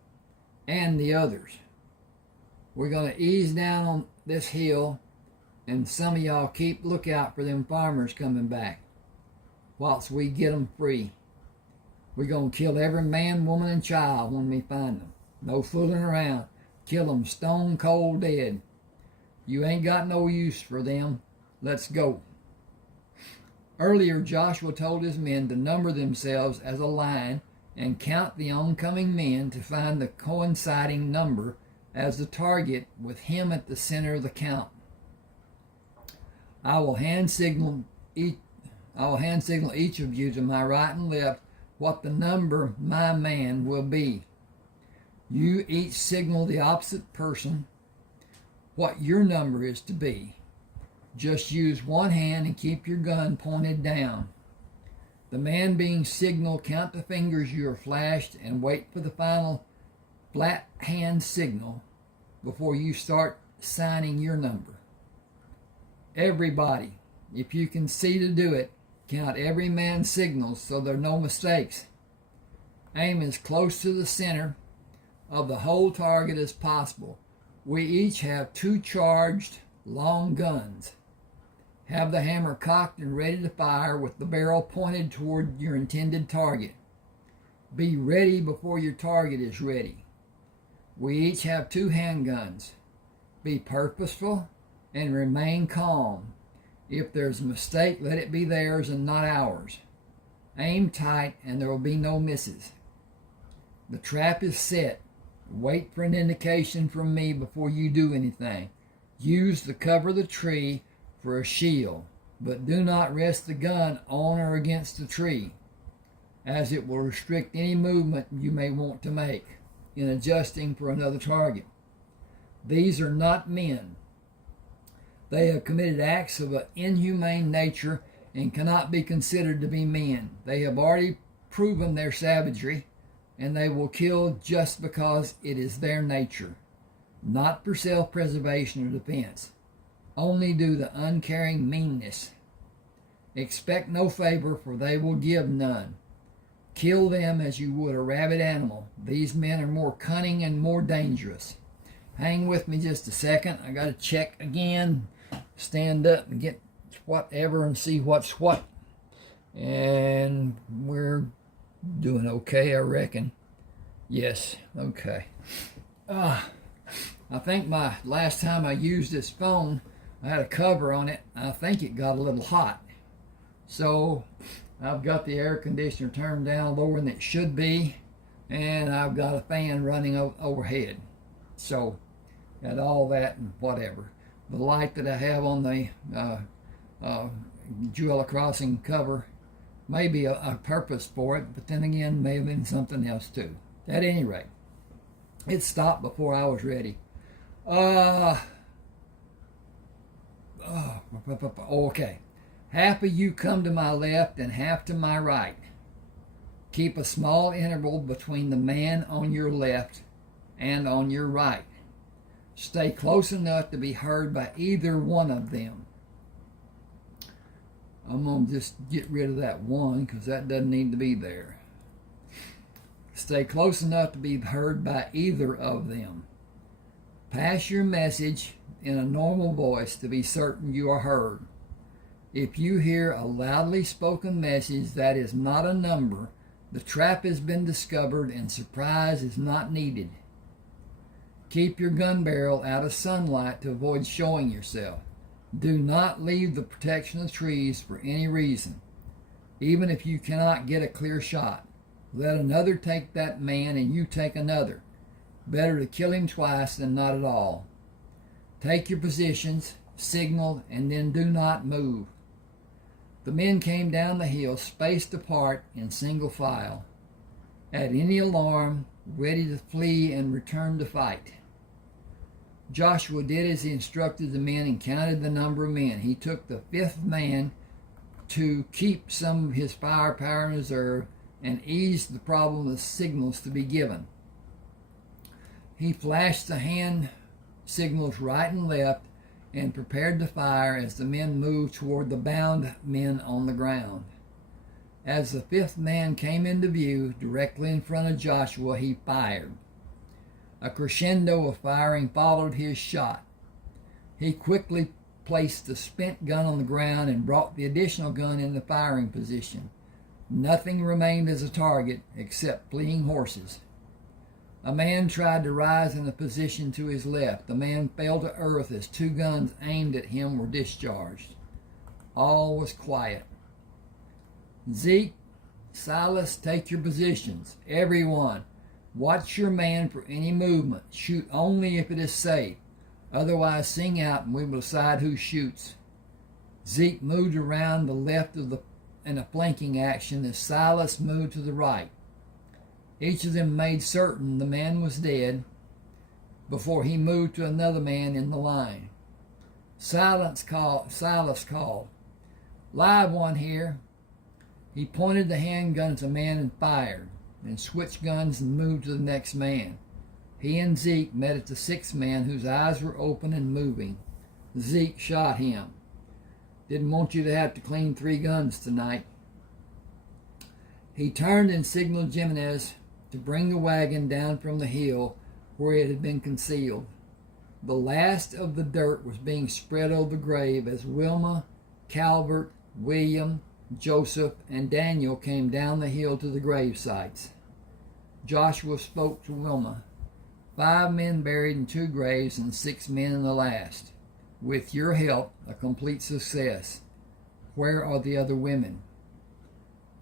and the others. We're going to ease down on this hill, and some of y'all keep lookout for them farmers coming back, whilst we get them free. We're going to kill every man, woman, and child when we find them. No fooling around. Kill them stone cold dead. You ain't got no use for them. Let's go. Earlier, Joshua told his men to number themselves as a line and count the oncoming men to find the coinciding number as the target with him at the center of the count. I will hand signal each of you to my right and left what the number my man will be. You each signal the opposite person what your number is to be. Just use one hand and keep your gun pointed down. The man being signaled, count the fingers you are flashed and wait for the final flat hand signal before you start signing your number. Everybody, if you can see to do it, count every man's signals so there are no mistakes. Aim as close to the center of the whole target as possible. We each have 2 charged long guns. Have the hammer cocked and ready to fire with the barrel pointed toward your intended target. Be ready before your target is ready. We each have 2 handguns. Be purposeful and remain calm. If there's a mistake, let it be theirs and not ours. Aim tight and there will be no misses. The trap is set. Wait for an indication from me before you do anything. Use the cover of the tree for a shield, but do not rest the gun on or against the tree, as it will restrict any movement you may want to make in adjusting for another target. These are not men. They have committed acts of an inhumane nature and cannot be considered to be men. They have already proven their savagery, and they will kill just because it is their nature, not for self-preservation or defense, only due to uncaring meanness. Expect no favor, for they will give none. Kill them as you would a rabid animal. These men are more cunning and more dangerous. Hang with me just a second. I got to check again. Stand up and get whatever and see what's what. And we're doing okay, I reckon. Yes, okay. I think my last time I used this phone, I had a cover on it. I think it got a little hot. So I've got the air conditioner turned down lower than it should be, and I've got a fan running overhead. So got all that and whatever. The light that I have on the Jewella crossing cover may be a purpose for it, but then again, may have been something else too. At any rate, it stopped before I was ready. Okay. Half of you come to my left and half to my right. Keep a small interval between the man on your left and on your right. Stay close enough to be heard by either one of them. I'm going to just get rid of that one because that doesn't need to be there. Stay close enough to be heard by either of them. Pass your message in a normal voice to be certain you are heard. If you hear a loudly spoken message that is not a number, the trap has been discovered and surprise is not needed. Keep your gun barrel out of sunlight to avoid showing yourself. Do not leave the protection of trees for any reason, even if you cannot get a clear shot. Let another take that man and you take another. Better to kill him twice than not at all. Take your positions, signal, and then do not move. The men came down the hill, spaced apart in single file. At any alarm, ready to flee and return to fight. Joshua did as he instructed the men and counted the number of men. He took the fifth man to keep some of his firepower in reserve and ease the problem of signals to be given. He flashed the hand signals right and left and prepared to fire as the men moved toward the bound men on the ground. As the fifth man came into view directly in front of Joshua, he fired. A crescendo of firing followed his shot. He quickly placed the spent gun on the ground and brought the additional gun into firing position. Nothing remained as a target except fleeing horses. A man tried to rise in a position to his left. The man fell to earth as two guns aimed at him were discharged. All was quiet. Zeke, Silas, take your positions. Everyone, watch your man for any movement. Shoot only if it is safe. Otherwise, sing out and we will decide who shoots. Zeke moved around the left in a flanking action as Silas moved to the right. Each of them made certain the man was dead before he moved to another man in the line. Silas called, "Live one here." He pointed the handgun at the man and fired, then switched guns and moved to the next man. He and Zeke met at the sixth man, whose eyes were open and moving. Zeke shot him. "Didn't want you to have to clean 3 guns tonight." He turned and signaled Jimenez to bring the wagon down from the hill where it had been concealed. The last of the dirt was being spread over the grave as Wilma, Calvert, William, Joseph, and Daniel came down the hill to the grave sites. Joshua spoke to Wilma. 5 men buried in 2 graves and 6 men in the last. With your help, a complete success. Where are the other women?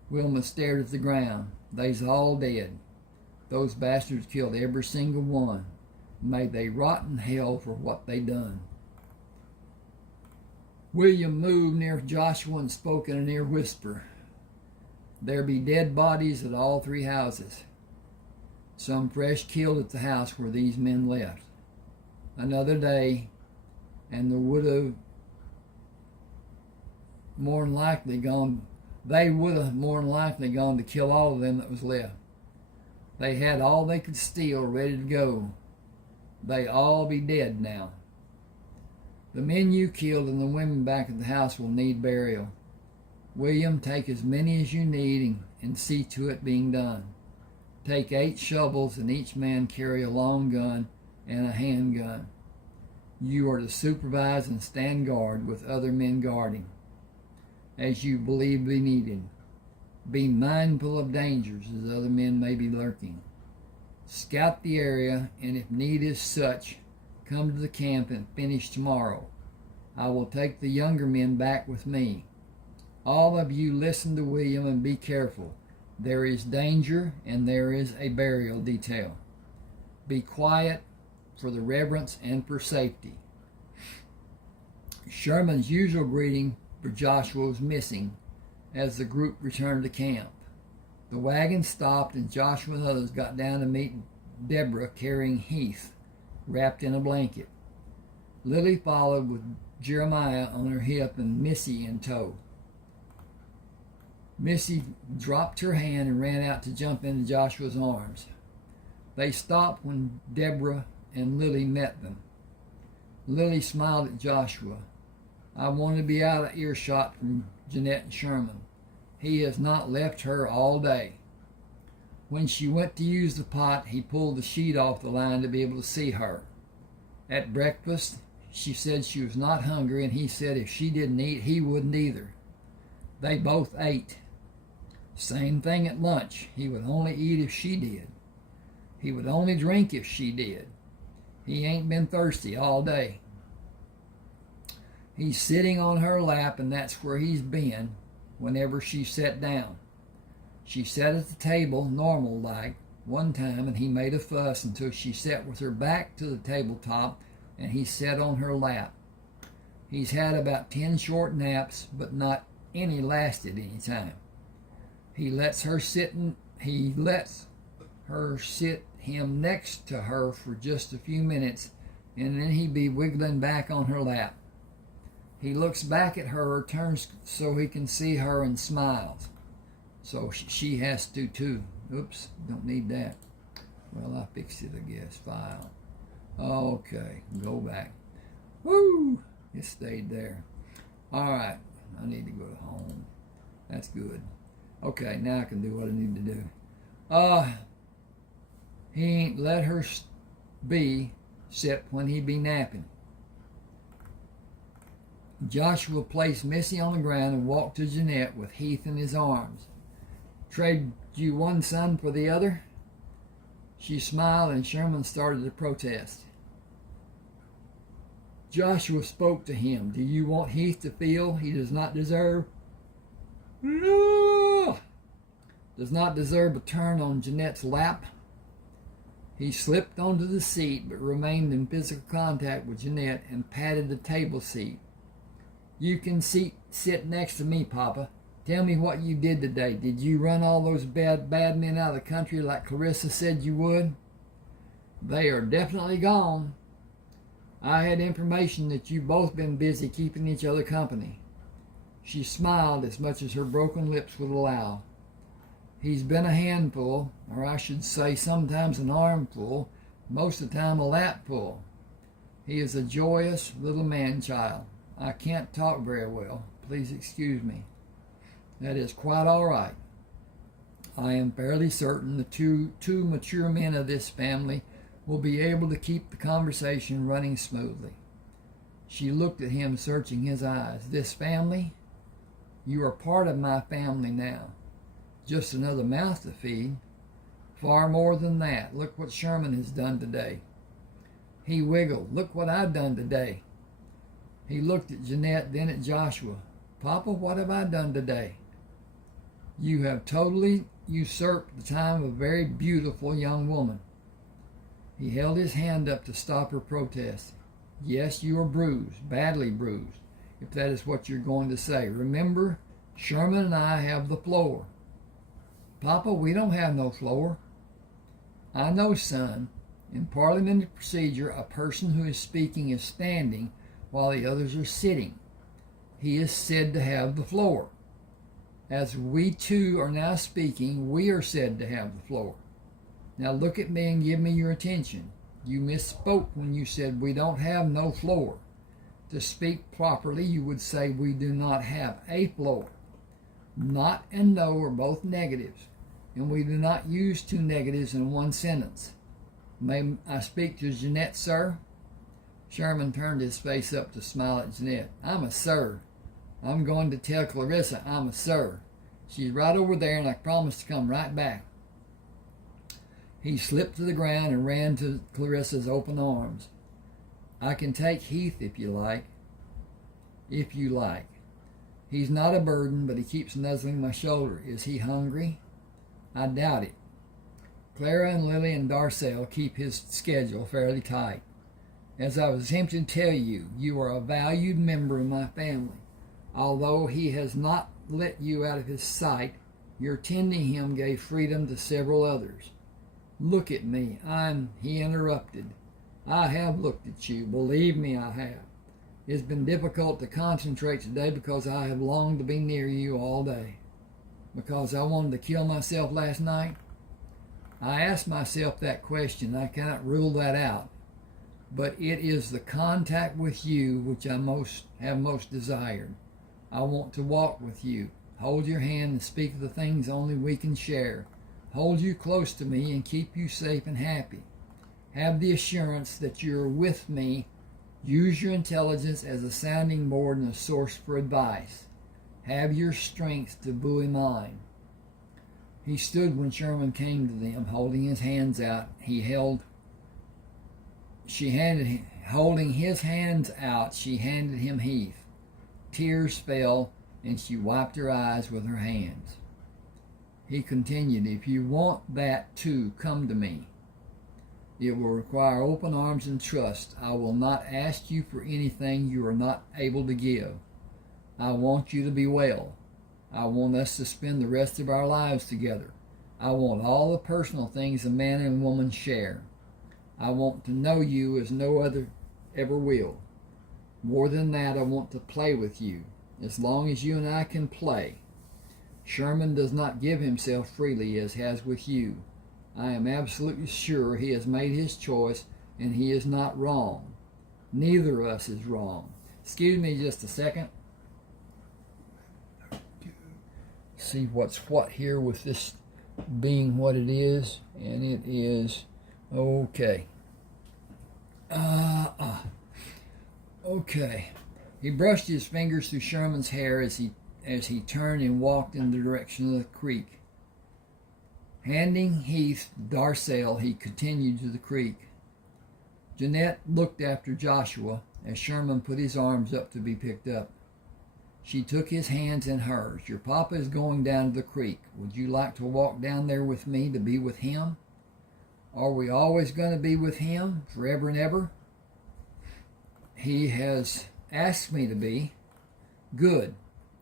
Wilma stared at the ground. They's all dead. Those bastards killed every single one. May they rot in hell for what they done. William moved near Joshua and spoke in an ear whisper. There be dead bodies at all 3 houses. Some fresh killed at the house where these men left. Another day, and there would have more than likely gone. They would have more than likely gone to kill all of them that was left. They had all they could steal ready to go. They all be dead now. The men you killed and the women back at the house will need burial. William, take as many as you need and see to it being done. Take 8 shovels and each man carry a long gun and a handgun. You are to supervise and stand guard with other men guarding, as you believe be needed. Be mindful of dangers as other men may be lurking. Scout the area, and if need is such, come to the camp and finish tomorrow. I will take the younger men back with me. All of you listen to William and be careful. There is danger and there is a burial detail. Be quiet for the reverence and for safety. Sherman's usual greeting for Joshua was missing as the group returned to camp. The wagon stopped and Joshua and others got down to meet Deborah carrying Heath wrapped in a blanket. Lily followed with Jeremiah on her hip and Missy in tow. Missy dropped her hand and ran out to jump into Joshua's arms. They stopped when Deborah and Lily met them. Lily smiled at Joshua. I want to be out of earshot from Jeanette and Sherman. He has not left her all day. When she went to use the pot, he pulled the sheet off the line to be able to see her. At breakfast, she said she was not hungry, and he said if she didn't eat, he wouldn't either. They both ate. Same thing at lunch. He would only eat if she did. He would only drink if she did. He ain't been thirsty all day. He's sitting on her lap, and that's where he's been whenever she sat down. She sat at the table normal-like one time, and he made a fuss until she sat with her back to the tabletop, and he sat on her lap. He's had about 10 short naps, but not any lasted any time. He lets her sit him next to her for just a few minutes, and then he'd be wiggling back on her lap. He looks back at her, turns so he can see her, and smiles. So she has to too. Oops, don't need that. Well, I fixed it, I guess. File. Okay, go back. Woo! It stayed there. All right, I need to go to home. That's good. Okay, now I can do what I need to do. He ain't let her be, except when he be napping. Joshua placed Missy on the ground and walked to Jeanette with Heath in his arms. Trade you one son for the other? She smiled, and Sherman started to protest. Joshua spoke to him. Do you want Heath to feel he does not deserve? No! Does not deserve a turn on Jeanette's lap? He slipped onto the seat but remained in physical contact with Jeanette and patted the table seat. You can sit next to me, Papa. Tell me what you did today. Did you run all those bad men out of the country like Clarissa said you would? They are definitely gone. I had information that you've both been busy keeping each other company. She smiled as much as her broken lips would allow. He's been a handful, or I should say sometimes an armful, most of the time a lapful. He is a joyous little man-child. I can't talk very well. Please excuse me. That is quite all right. I am fairly certain the two mature men of this family will be able to keep the conversation running smoothly. She looked at him, searching his eyes. This family? You are part of my family now. Just another mouth to feed. Far more than that. Look what Sherman has done today. He wiggled. Look what I've done today. He looked at Jeanette, then at Joshua. Papa, what have I done today? You have totally usurped the time of a very beautiful young woman. He held his hand up to stop her protest. Yes, you are bruised, badly bruised, if that is what you're going to say. Remember, Sherman and I have the floor. Papa, we don't have no floor. I know, son. In parliamentary procedure, a person who is speaking is standing while the others are sitting. he is said to have the floor. As we two are now speaking, we are said to have the floor. Now look at me and give me your attention. You misspoke when you said we don't have no floor. To speak properly, you would say we do not have a floor. Not and no are both negatives, and we do not use two negatives in one sentence. May I speak to Jeanette, sir? Sherman turned his face up to smile at Jeanette. I'm a sir. I'm going to tell Clarissa I'm a sir. She's right over there, and I promise to come right back. He slipped to the ground and ran to Clarissa's open arms. I can take Heath if you like. If you like. He's not a burden, but he keeps nuzzling my shoulder. Is he hungry? I doubt it. Clara and Lily and Darcel keep his schedule fairly tight. As I was attempting to tell you, you are a valued member of my family. Although he has not let you out of his sight, your tending him gave freedom to several others. Look at me. He interrupted. I have looked at you. Believe me, I have. It's been difficult to concentrate today because I have longed to be near you all day. Because I wanted to kill myself last night? I asked myself that question. I cannot rule that out. But it is the contact with you which I have most desired. I want to walk with you, hold your hand and speak of the things only we can share, hold you close to me and keep you safe and happy. Have the assurance that you're with me. Use your intelligence as a sounding board and a source for advice. Have your strength to buoy mine. He stood when Sherman came to them, holding his hands out. Holding his hands out, she handed him Heath. Tears fell, and she wiped her eyes with her hands. He continued, if you want that too, come to me. It will require open arms and trust. I will not ask you for anything you are not able to give. I want you to be well. I want us to spend the rest of our lives together. I want all the personal things a man and woman share. I want to know you as no other ever will. More than that, I want to play with you, as long as you and I can play. Sherman does not give himself freely as has with you. I am absolutely sure he has made his choice, and he is not wrong. Neither of us is wrong. Excuse me just a second. See what's what here with this being what it is, and it is okay. Okay. He brushed his fingers through Sherman's hair as he turned and walked in the direction of the creek. Handing Heath Darcel, he continued to the creek. Jeanette looked after Joshua as Sherman put his arms up to be picked up. She took his hands in hers. Your papa is going down to the creek. Would you like to walk down there with me to be with him? Are we always going to be with him, forever and ever? He has asked me to be. Good.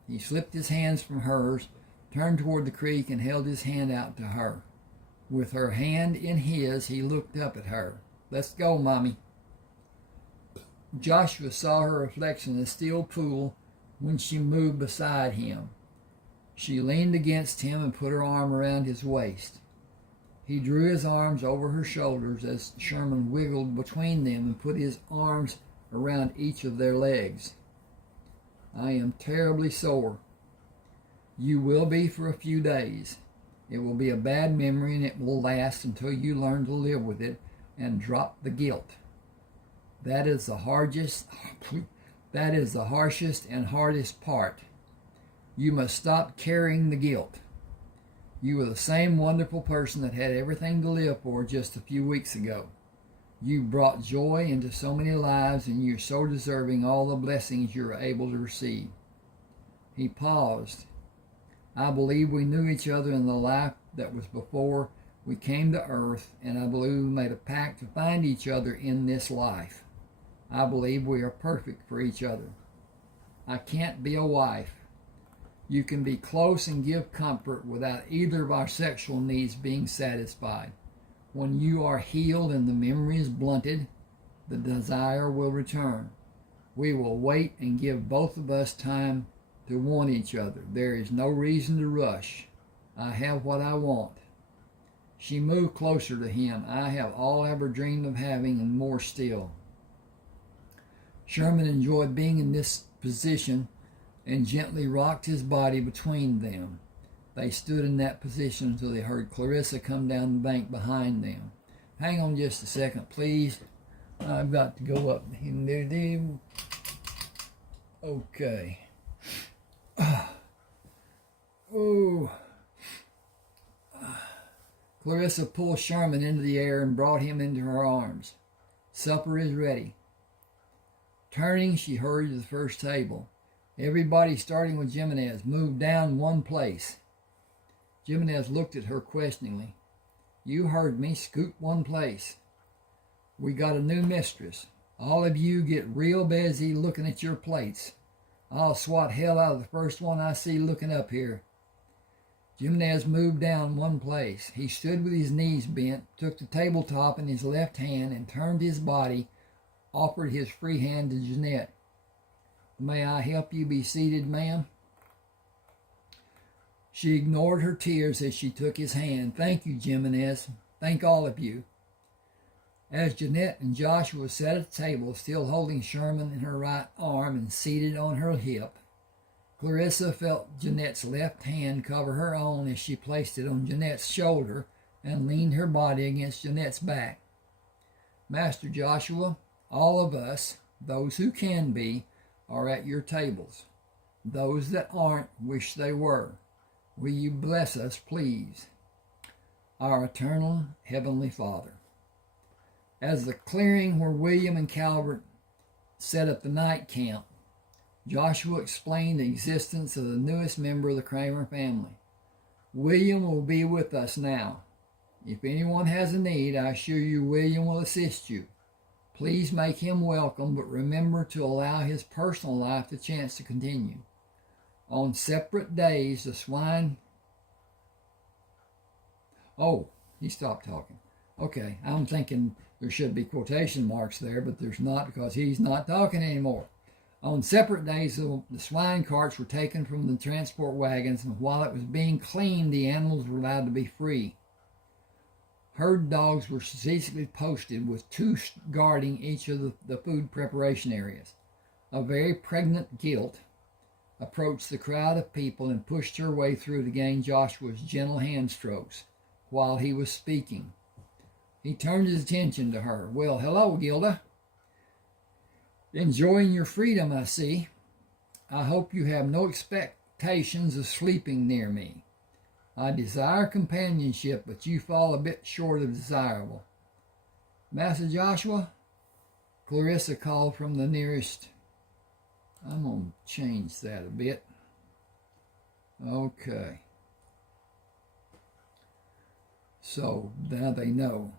He slipped his hands from hers, turned toward the creek, and held his hand out to her. With her hand in his, he looked up at her. Let's go, Mommy. Joshua saw her reflection in the still pool when she moved beside him. She leaned against him and put her arm around his waist. He drew his arms over her shoulders as Sherman wiggled between them and put his arms around each of their legs. I am terribly sore. You will be for a few days. It will be a bad memory, and it will last until you learn to live with it and drop the guilt. That is the harshest and hardest part. You must stop carrying the guilt. You are the same wonderful person that had everything to live for just a few weeks ago. You brought joy into so many lives, and you're so deserving all the blessings you're able to receive. He paused. I believe we knew each other in the life that was before we came to earth, and I believe we made a pact to find each other in this life. I believe we are perfect for each other. I can't be a wife. You can be close and give comfort without either of our sexual needs being satisfied. When you are healed and the memory is blunted, the desire will return. We will wait and give both of us time to want each other. There is no reason to rush. I have what I want. She moved closer to him. I have all I ever dreamed of having and more still. Sherman enjoyed being in this position and gently rocked his body between them. They stood in that position until they heard Clarissa come down the bank behind them. Hang on just a second, please. I've got to go up. Okay. Oh. Clarissa pulled Sherman into the air and brought him into her arms. Supper is ready. Turning, she hurried to the first table. Everybody, starting with Jimenez, moved down one place. Jimenez looked at her questioningly. You heard me. Scoot one place. We got a new mistress. All of you get real busy looking at your plates. I'll swat hell out of the first one I see looking up here. Jimenez moved down one place. He stood with his knees bent, took the tabletop in his left hand, and turned his body, offered his free hand to Jeanette. May I help you be seated, ma'am? She ignored her tears as she took his hand. Thank you, Jimenez. Thank all of you. As Jeanette and Joshua sat at the table, still holding Sherman in her right arm and seated on her hip, Clarissa felt Jeanette's left hand cover her own as she placed it on Jeanette's shoulder and leaned her body against Jeanette's back. Master Joshua, all of us, those who can be, are at your tables. Those that aren't wish they were. Will you bless us, please? Our eternal Heavenly Father. As the clearing where William and Calvert set up the night camp, Joshua explained the existence of the newest member of the Crammer family. William will be with us now. If anyone has a need, I assure you William will assist you. Please make him welcome, but remember to allow his personal life the chance to continue. On separate days, the swine... Oh, he stopped talking. Okay, I'm thinking there should be quotation marks there, but there's not because he's not talking anymore. On separate days, the swine carts were taken from the transport wagons, and while it was being cleaned, the animals were allowed to be free. Herd dogs were strategically posted with two guarding each of the food preparation areas. A very pregnant gilt approached the crowd of people and pushed her way through to gain Joshua's gentle hand strokes while he was speaking. He turned his attention to her. Well, hello, Gilda. Enjoying your freedom, I see. I hope you have no expectations of sleeping near me. I desire companionship, but you fall a bit short of desirable. Master Joshua, Clarissa called from the nearest. I'm going to change that a bit. Okay. So now they know.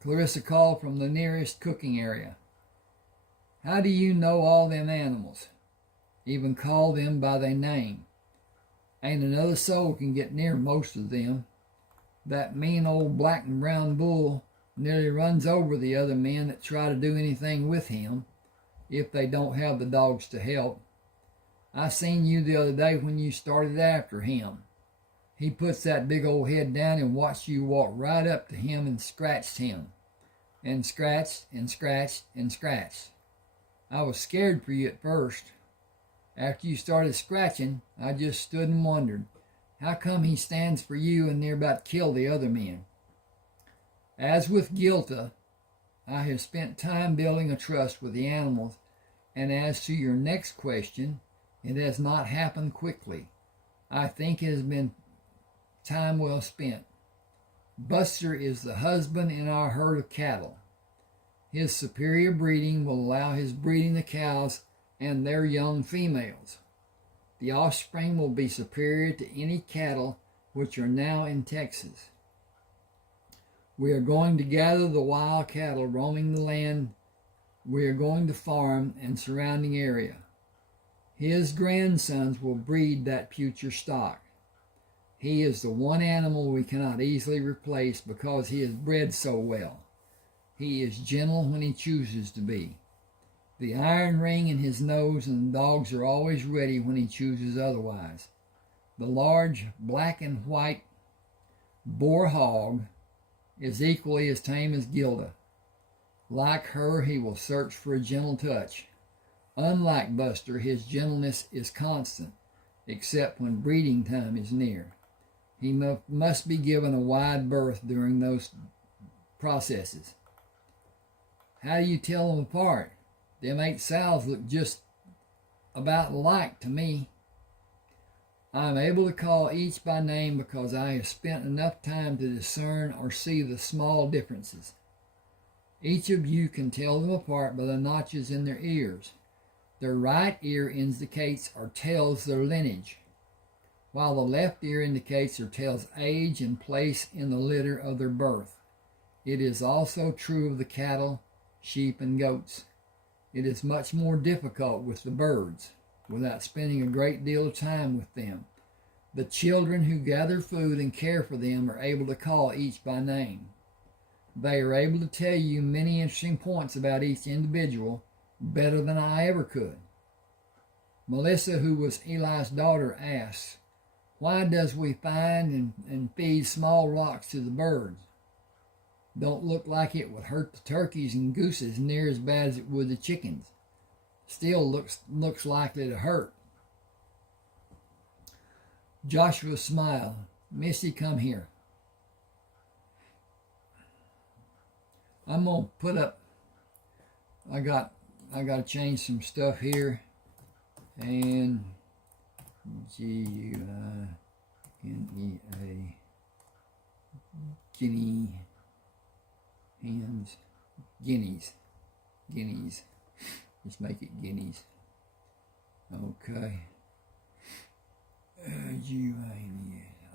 Clarissa called from the nearest cooking area. How do you know all them animals? Even call them by their name. Ain't another soul can get near most of them. That mean old black and brown bull nearly runs over the other men that try to do anything with him, if they don't have the dogs to help. I seen you the other day when you started after him. He puts that big old head down and watched you walk right up to him and scratched him. And scratched and scratched and scratched. I was scared for you at first. After you started scratching, I just stood and wondered, how come he stands for you and near about killed the other men? As with Gilda, I have spent time building a trust with the animals, and as to your next question, it has not happened quickly. I think it has been time well spent. Buster is the husband in our herd of cattle. His superior breeding will allow his breeding the cows and their young females. The offspring will be superior to any cattle which are now in Texas. We are going to gather the wild cattle roaming the land we are going to farm and surrounding area. His grandsons will breed that future stock. He is the one animal we cannot easily replace because he is bred so well. He is gentle when he chooses to be. the iron ring in his nose, and the dogs are always ready when he chooses otherwise. The large black and white boar hog is equally as tame as Gilda. Like her, he will search for a gentle touch. Unlike Buster, his gentleness is constant, except when breeding time is near. He must be given a wide berth during those processes. How do you tell them apart? Them 8 sows look just about alike to me. I am able to call each by name because I have spent enough time to discern or see the small differences. Each of you can tell them apart by the notches in their ears. Their right ear indicates or tells their lineage, while the left ear indicates or tells age and place in the litter of their birth. It is also true of the cattle, sheep, and goats. It is much more difficult with the birds, without spending a great deal of time with them. The children who gather food and care for them are able to call each by name. They are able to tell you many interesting points about each individual, better than I ever could. Melissa, who was Eli's daughter, asks, "Why does we find and feed small rocks to the birds? Don't look like it would hurt the turkeys and gooses near as bad as it would the chickens. Still looks likely to hurt." Joshua smiled. "Missy, come here. I'm gonna put up. I got to change some stuff here, and Guinea, guinea hens, guineas. Just make it guineas. Okay.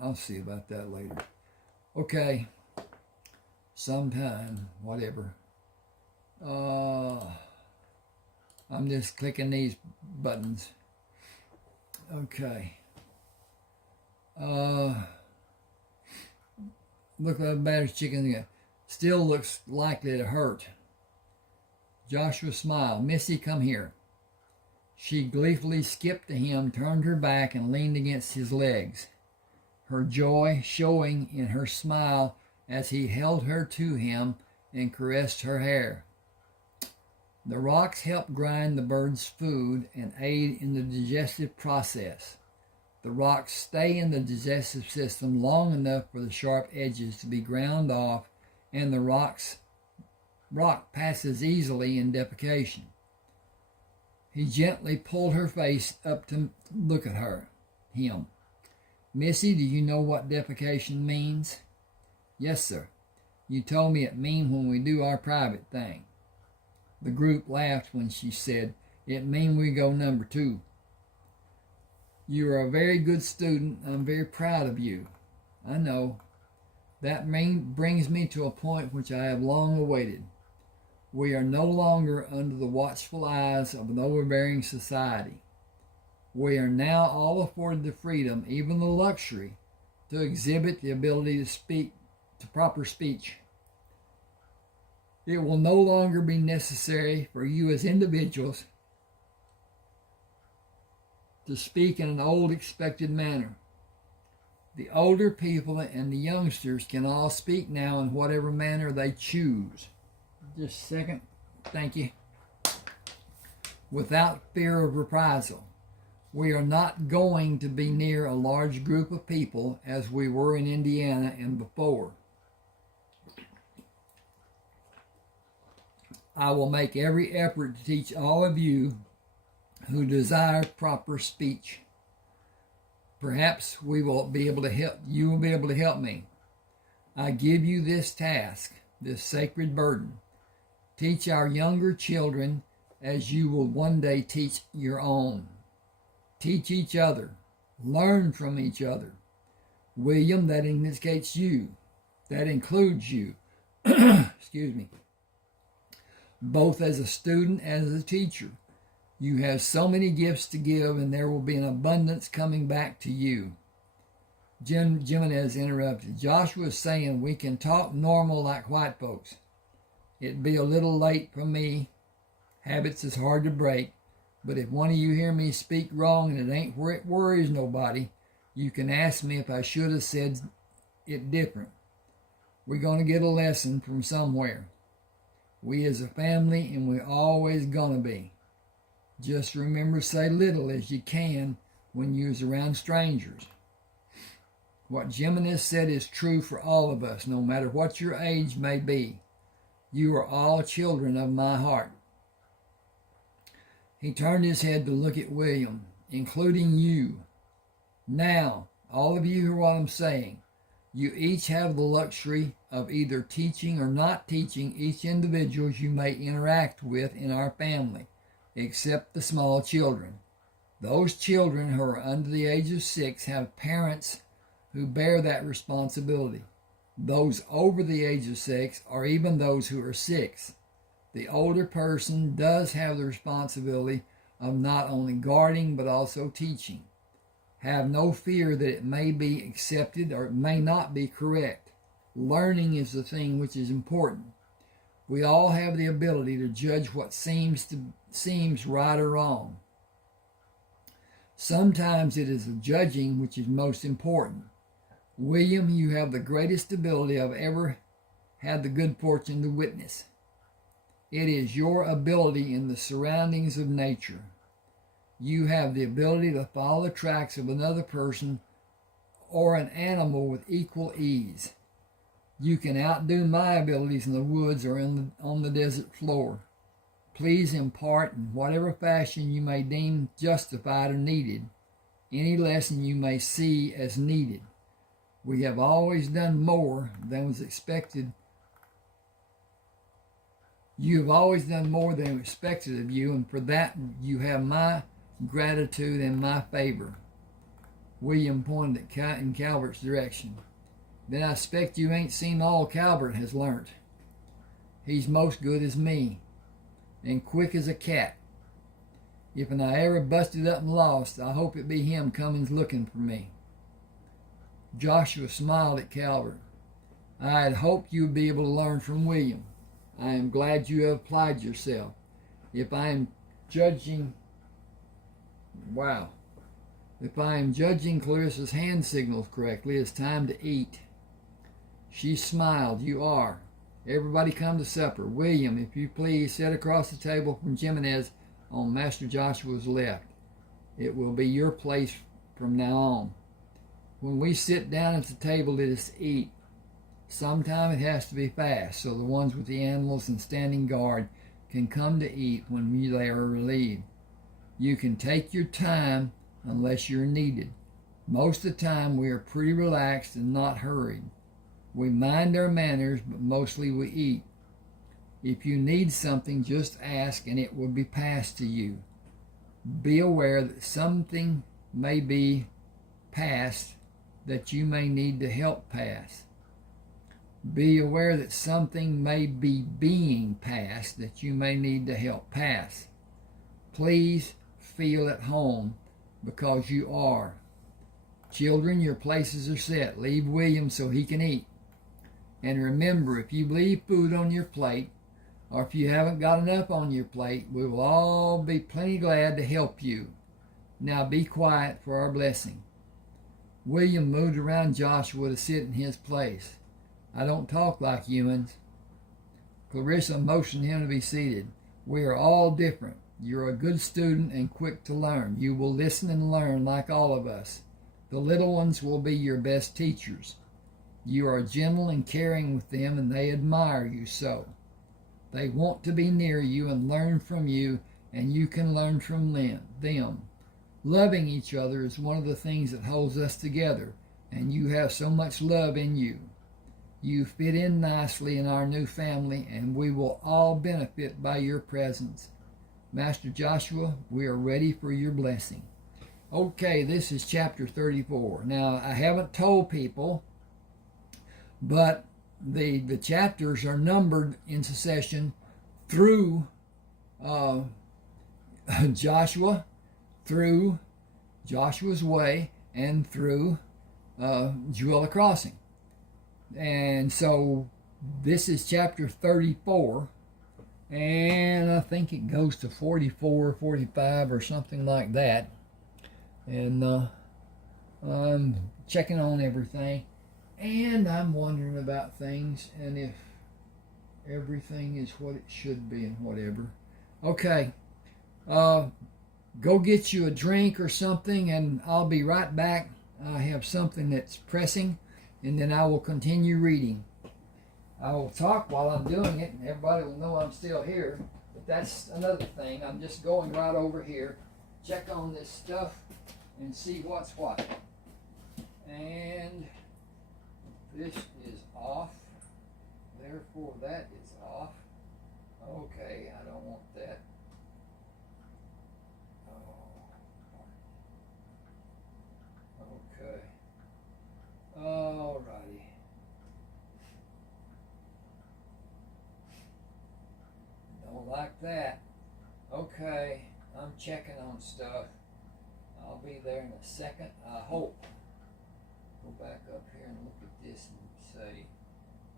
I'll see about that later. Okay. Sometime, whatever. I'm just clicking these buttons. Okay. Look at the battered chicken again. Still looks likely to hurt. Joshua smiled. "Missy, come here." She gleefully skipped to him, turned her back, and leaned against his legs, her joy showing in her smile as he held her to him and caressed her hair. The rocks help grind the bird's food and aid in the digestive process. The rocks stay in the digestive system long enough for the sharp edges to be ground off, and the rock passes easily in defecation. He gently pulled her face up to look at him. "Missy, do you know what defecation means?" "Yes, sir. You told me it mean when we do our private thing." The group laughed when she said, "It mean we go number 2. You are a very good student. I'm very proud of you." "I know. That brings me to a point which I have long awaited. We are no longer under the watchful eyes of an overbearing society. We are now all afforded the freedom, even the luxury, to exhibit the ability to speak to proper speech. It will no longer be necessary for you as individuals to speak in an old expected manner. The older people and the youngsters can all speak now in whatever manner they choose." Just a second. Thank you. "Without fear of reprisal. We are not going to be near a large group of people as we were in Indiana and before. I will make every effort to teach all of you who desire proper speech. Perhaps we will be able to help. You will be able to help me. I give you this task, this sacred burden. Teach our younger children as you will one day teach your own. Teach each other. Learn from each other. William, that indicates you. That includes you. Excuse me. Both as a student and as a teacher. You have so many gifts to give, and there will be an abundance coming back to you." Jimenez interrupted. "Joshua is saying we can talk normal like white folks. It'd be a little late for me. Habits is hard to break, but if one of you hear me speak wrong and it ain't where it worries nobody, you can ask me if I should have said it different. We're going to get a lesson from somewhere. We as a family, and we're always going to be. Just remember, say little as you can when you're around strangers. What Jimenez said is true for all of us, no matter what your age may be. You are all children of my heart. He turned his head to look at William, including you. Now, all of you hear what I'm saying. You each have the luxury of either teaching or not teaching each individual you may interact with in our family, except the small children. Those children who are under the age of 6 have parents who bear that responsibility. Those over the age of 6, or even those who are 6, the older person does have the responsibility of not only guarding but also teaching. Have no fear that it may be accepted or it may not be correct. Learning is the thing which is important. We all have the ability to judge what seems right or wrong. Sometimes it is the judging which is most important. William, you have the greatest ability I've ever had the good fortune to witness. It is your ability in the surroundings of nature. You have the ability to follow the tracks of another person or an animal with equal ease. You can outdo my abilities in the woods or on the desert floor. Please impart in whatever fashion you may deem justified or needed, any lesson you may see as needed. We have always done more than was expected. You have always done more than was expected of you, and for that you have my gratitude and my favor. William pointed in Calvert's direction. Then I expect you ain't seen all Calvert has learnt. He's most good as me, and quick as a cat. If I ever busted up and lost, I hope it be him coming looking for me. Joshua smiled at Calvert. I had hoped you would be able to learn from William. I am glad you have applied yourself. If I am judging Clarissa's hand signals correctly, it's time to eat. She smiled. You are. Everybody come to supper. William, if you please, sit across the table from Jimenez on Master Joshua's left. It will be your place from now on. When we sit down at the table, it is to eat. Sometime it has to be fast, so the ones with the animals and standing guard can come to eat when they are relieved. You can take your time unless you're needed. Most of the time we are pretty relaxed and not hurried. We mind our manners, but mostly we eat. If you need something, just ask and it will be passed to you. Be aware that something may be passed that you may need to help pass. Be aware that something may be being passed that you may need to help pass. Please feel at home because you are. Children, your places are set. Leave William so he can eat. And remember, if you leave food on your plate, or if you haven't got enough on your plate, we will all be plenty glad to help you. Now be quiet for our blessing. William moved around Joshua to sit in his place. I don't talk like humans. Clarissa motioned him to be seated. We are all different. You're a good student and quick to learn. You will listen and learn like all of us. The little ones will be your best teachers. You are gentle and caring with them, and they admire you so. They want to be near you and learn from you, and you can learn from them. Loving each other is one of the things that holds us together, and you have so much love in you. You fit in nicely in our new family, and we will all benefit by your presence. Master Joshua, we are ready for your blessing. Okay, this is chapter 34. Now, I haven't told people, but the chapters are numbered in succession through Joshua, through Joshua's Way, and through Jewella Crossing. And so this is chapter 34, and I think it goes to 44, 45 or something like that. And I'm checking on everything, and I'm wondering about things and if everything is what it should be and whatever. Okay, go get you a drink or something, and I'll be right back. I have something that's pressing, and then I will continue reading. I will talk while I'm doing it, and everybody will know I'm still here. But that's another thing. I'm just going right over here, check on this stuff, and see what's what. And this is off. Therefore, that is off. Okay, I don't want that. Okay. Alrighty. Don't like that. Okay, I'm checking on stuff. I'll be there in a second, I hope. Go back up here and look at this and say,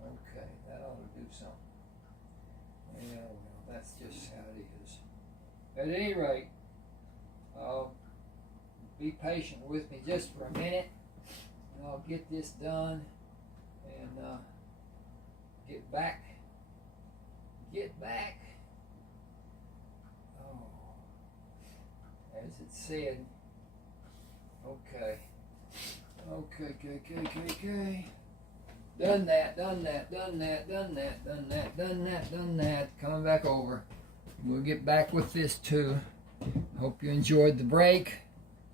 okay, that ought to do something. Yeah, well, that's just how it is. At any rate, be patient with me just for a minute, and I'll get this done and get back. Oh, as it said. Okay. Done that. Coming back over. We'll get back with this too. Hope you enjoyed the break.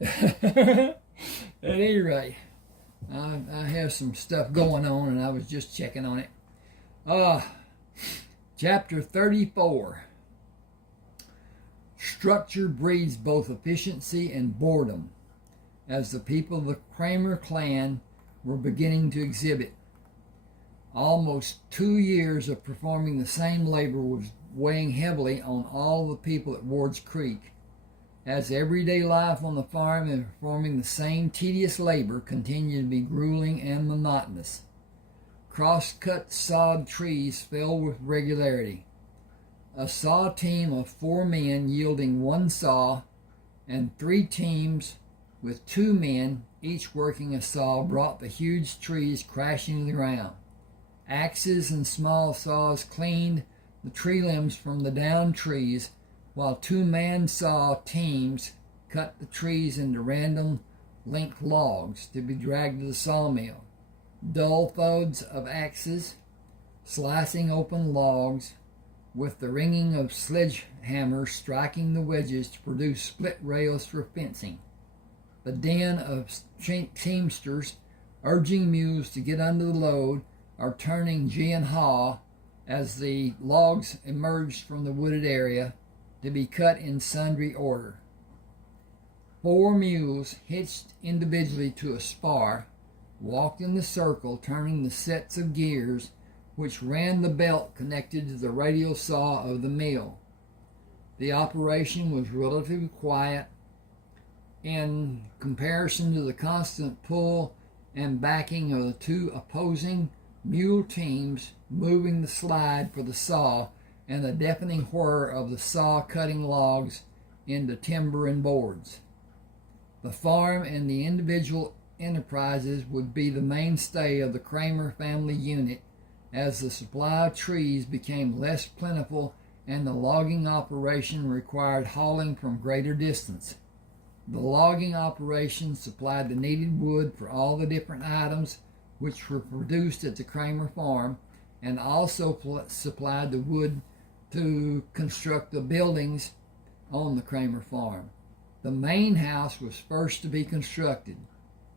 At any rate, I have some stuff going on, and I was just checking on it. Chapter 34. Structure breeds both efficiency and boredom, as the people of the Crammer clan were beginning to exhibit. Almost 2 years of performing the same labor was weighing heavily on all the people at Ward's Creek, as everyday life on the farm and performing the same tedious labor continued to be grueling and monotonous. Cross-cut sawed trees fell with regularity. A saw team of 4 men yielding 1 saw, and 3 teams with 2 men each working a saw brought the huge trees crashing to the ground. Axes and small saws cleaned the tree limbs from the downed trees, while 2-man saw teams cut the trees into random length logs to be dragged to the sawmill. Dull thuds of axes, slicing open logs, with the ringing of sledgehammers striking the wedges to produce split rails for fencing. The din of teamsters urging mules to get under the load or turning gee and haw as the logs emerged from the wooded area to be cut in sundry order. 4 mules hitched individually to a spar walked in the circle, turning the sets of gears which ran the belt connected to the radial saw of the mill. The operation was relatively quiet in comparison to the constant pull and backing of the 2 opposing mule teams moving the slide for the saw and the deafening whir of the saw cutting logs into timber and boards. The farm and the individual enterprises would be the mainstay of the Crammer family unit as the supply of trees became less plentiful and the logging operation required hauling from greater distance. The logging operation supplied the needed wood for all the different items which were produced at the Crammer farm, and also supplied the wood to construct the buildings on the Crammer farm. The main house was first to be constructed,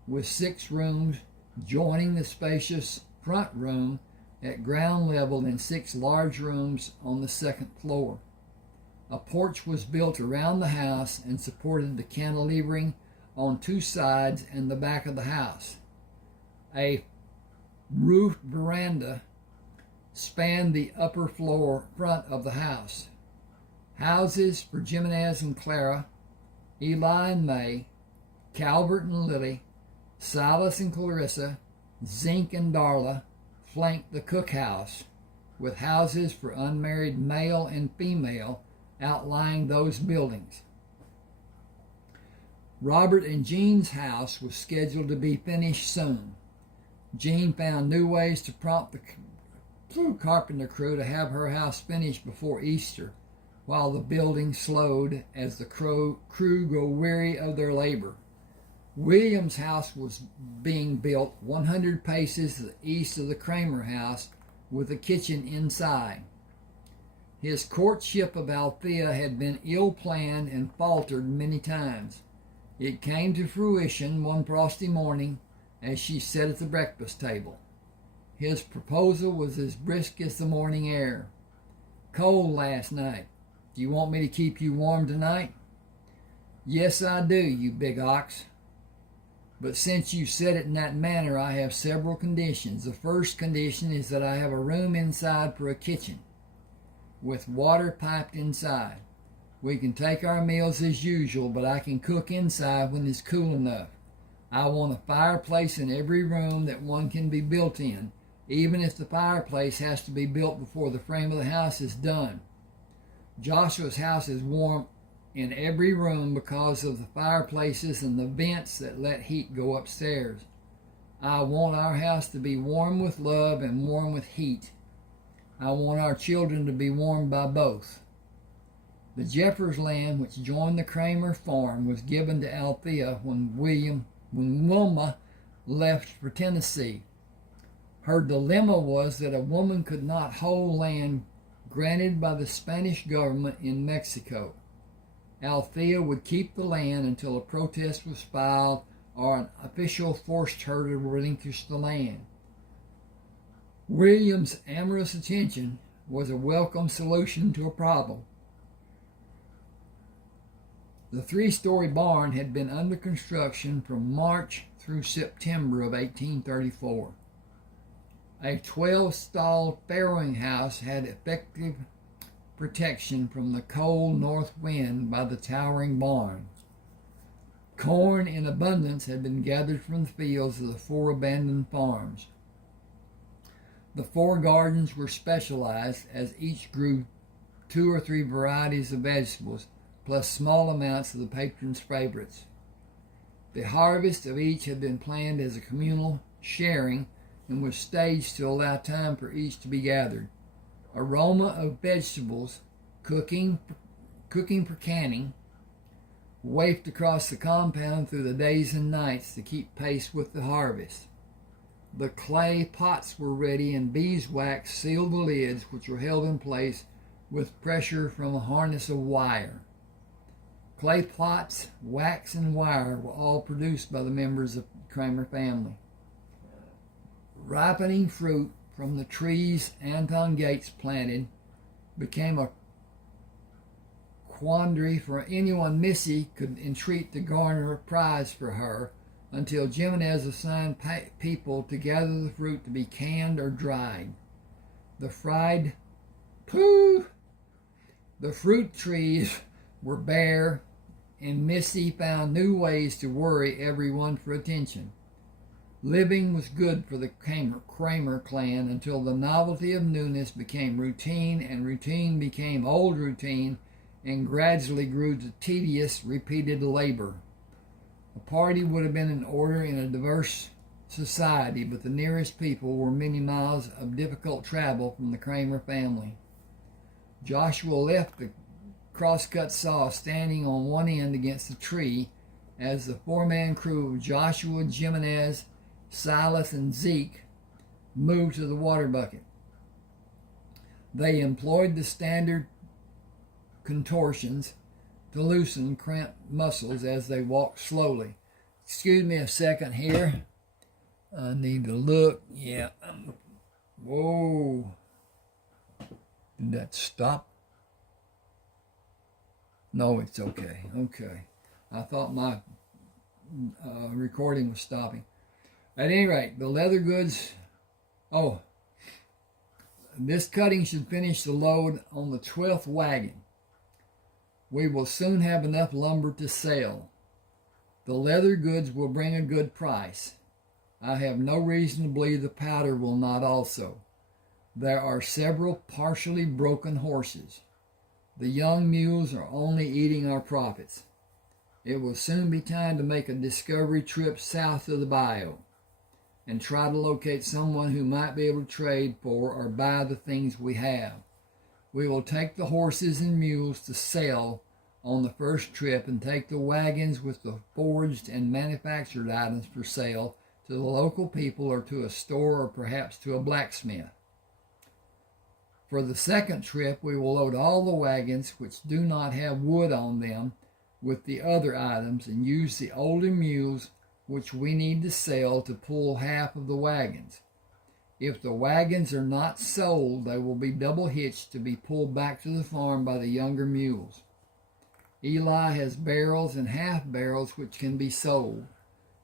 with 6 rooms joining the spacious front room at ground level and 6 large rooms on the 2nd floor. A porch was built around the house and supported the cantilevering on 2 sides and the back of the house. A roofed veranda spanned the upper floor front of the house. Houses for Jimenez and Clara, Eli and May, Calvert and Lily, Silas and Clarissa, Zink and Darla flanked the cookhouse, with houses for unmarried male and female outlying those buildings. Robert and Jean's house was scheduled to be finished soon. Jean found new ways to prompt the carpenter crew to have her house finished before Easter, while the building slowed as the crew grew weary of their labor. William's house was being built 100 paces east of the Crammer house with a kitchen inside. His courtship of Althea had been ill-planned and faltered many times. It came to fruition one frosty morning as she sat at the breakfast table. His proposal was as brisk as the morning air. "Cold last night. Do you want me to keep you warm tonight?" "Yes, I do, you big ox. But since you said it in that manner, I have several conditions. The first condition is that I have a room inside for a kitchen, with water piped inside. We can take our meals as usual, but I can cook inside when it's cool enough. I want a fireplace in every room that one can be built in, even if the fireplace has to be built before the frame of the house is done. Joshua's house is warm in every room because of the fireplaces and the vents that let heat go upstairs. I want our house to be warm with love and warm with heat. I want our children to be warmed by both." The Jeffers land, which joined the Crammer farm, was given to Althea when Wilma left for Tennessee. Her dilemma was that a woman could not hold land granted by the Spanish government in Mexico. Althea would keep the land until a protest was filed or an official forced her to relinquish the land. William's amorous attention was a welcome solution to a problem. The 3-story barn had been under construction from March through September of 1834. A 12-stall farrowing house had effective protection from the cold north wind by the towering barn. Corn in abundance had been gathered from the fields of the 4 abandoned farms. The 4 gardens were specialized, as each grew 2 or 3 varieties of vegetables, plus small amounts of the patron's favorites. The harvest of each had been planned as a communal sharing and was staged to allow time for each to be gathered. Aroma of vegetables, cooking for canning, wafted across the compound through the days and nights to keep pace with the harvest. The clay pots were ready, and beeswax sealed the lids, which were held in place with pressure from a harness of wire. Clay pots, wax, and wire were all produced by the members of the Crammer family. Ripening fruit from the trees Anton Gates planted became a quandary for anyone Missy could entreat to garner a prize for her, until Jimenez assigned people to gather the fruit to be canned or dried. The fruit trees were bare, and Missy found new ways to worry everyone for attention. Living was good for the Crammer clan until the novelty of newness became routine, and routine became old routine, and gradually grew to tedious, repeated labor. A party would have been in order in a diverse society, but the nearest people were many miles of difficult travel from the Crammer family. Joshua left the crosscut saw standing on one end against the tree as the 4-man crew of Joshua, Jimenez, Silas, and Zeke moved to the water bucket. They employed the standard contortions to loosen cramped muscles as they walked slowly. Excuse me a second here. I need to look. Yeah. Whoa. Did that stop? No, it's okay. Okay. I thought my recording was stopping. At any rate, the leather goods... Oh. This cutting should finish the load on the 12th wagon. We will soon have enough lumber to sell. The leather goods will bring a good price. I have no reason to believe the powder will not also. There are several partially broken horses. The young mules are only eating our profits. It will soon be time to make a discovery trip south of the bayou and try to locate someone who might be able to trade for or buy the things we have. We will take the horses and mules to sell on the first trip and take the wagons with the forged and manufactured items for sale to the local people or to a store or perhaps to a blacksmith. For the second trip, we will load all the wagons which do not have wood on them with the other items and use the older mules which we need to sell to pull half of the wagons. If the wagons are not sold, they will be double hitched to be pulled back to the farm by the younger mules. Eli has barrels and half barrels which can be sold.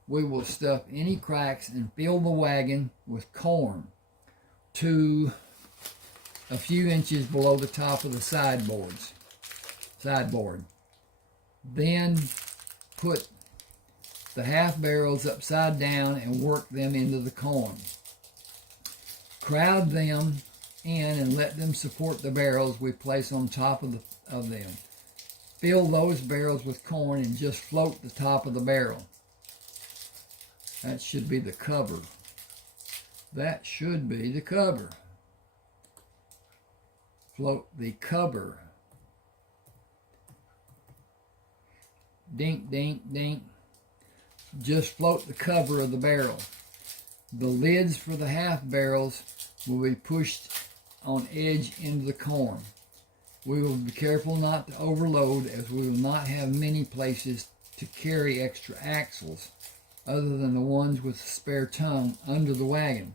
We will stuff any cracks and fill the wagon with corn to a few inches below the top of the sideboard. Then put the half barrels upside down and work them into the corn. Crowd them in and let them support the barrels we place on top of them. Fill those barrels with corn and just float the top of the barrel. That should be the cover. That should be the cover. Float the cover. Dink, dink, dink. Just float the cover of the barrel. The lids for the half barrels will be pushed on edge into the corn. We will be careful not to overload, as we will not have many places to carry extra axles other than the ones with a spare tongue under the wagon.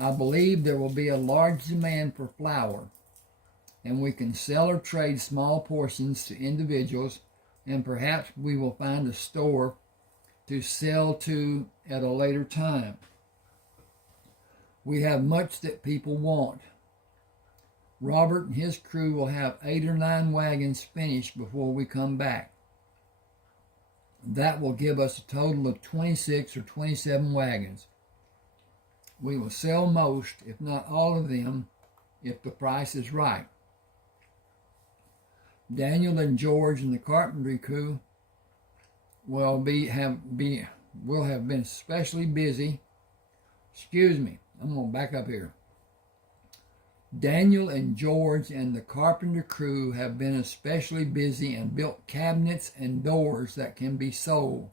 I believe there will be a large demand for flour, and we can sell or trade small portions to individuals, and perhaps we will find a store to sell to at a later time. We have much that people want. Robert and his crew will have 8 or 9 wagons finished before we come back. That will give us a total of 26 or 27 wagons. We will sell most, if not all of them, if the price is right. Daniel and George and the carpentry crew will have been especially busy. Excuse me, I'm going to back up here. Daniel and George and the carpenter crew have been especially busy and built cabinets and doors that can be sold.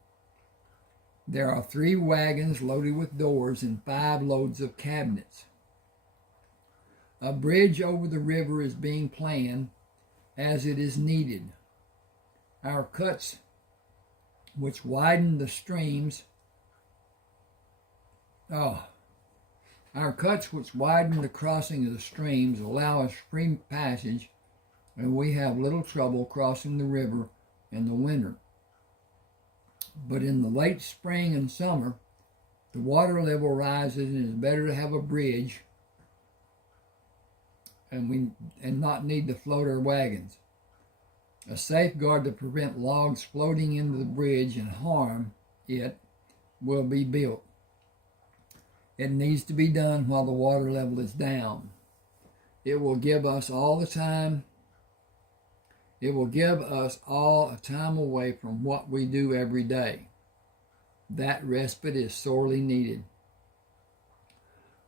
There are 3 wagons loaded with doors and 5 loads of cabinets. A bridge over the river is being planned as it is needed. Our cuts which widen the streams Our cuts which widen the crossing of the streams allow us free passage, and we have little trouble crossing the river in the winter. But in the late spring and summer, the water level rises and it is better to have a bridge and not need to float our wagons. A safeguard to prevent logs floating into the bridge and harm it will be built. It needs to be done while the water level is down. It will give us all a time away from what we do every day. That respite is sorely needed.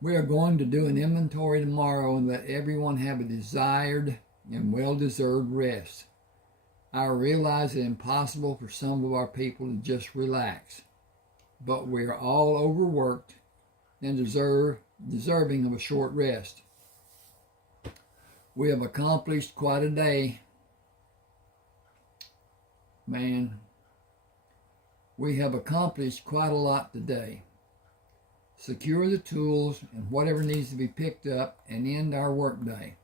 We are going to do an inventory tomorrow and let everyone have a desired and well-deserved rest. I realize it's impossible for some of our people to just relax, but we are all overworked and deserving of a short rest. We have accomplished quite a day. We have accomplished quite a lot today. Secure the tools and whatever needs to be picked up and end our workday.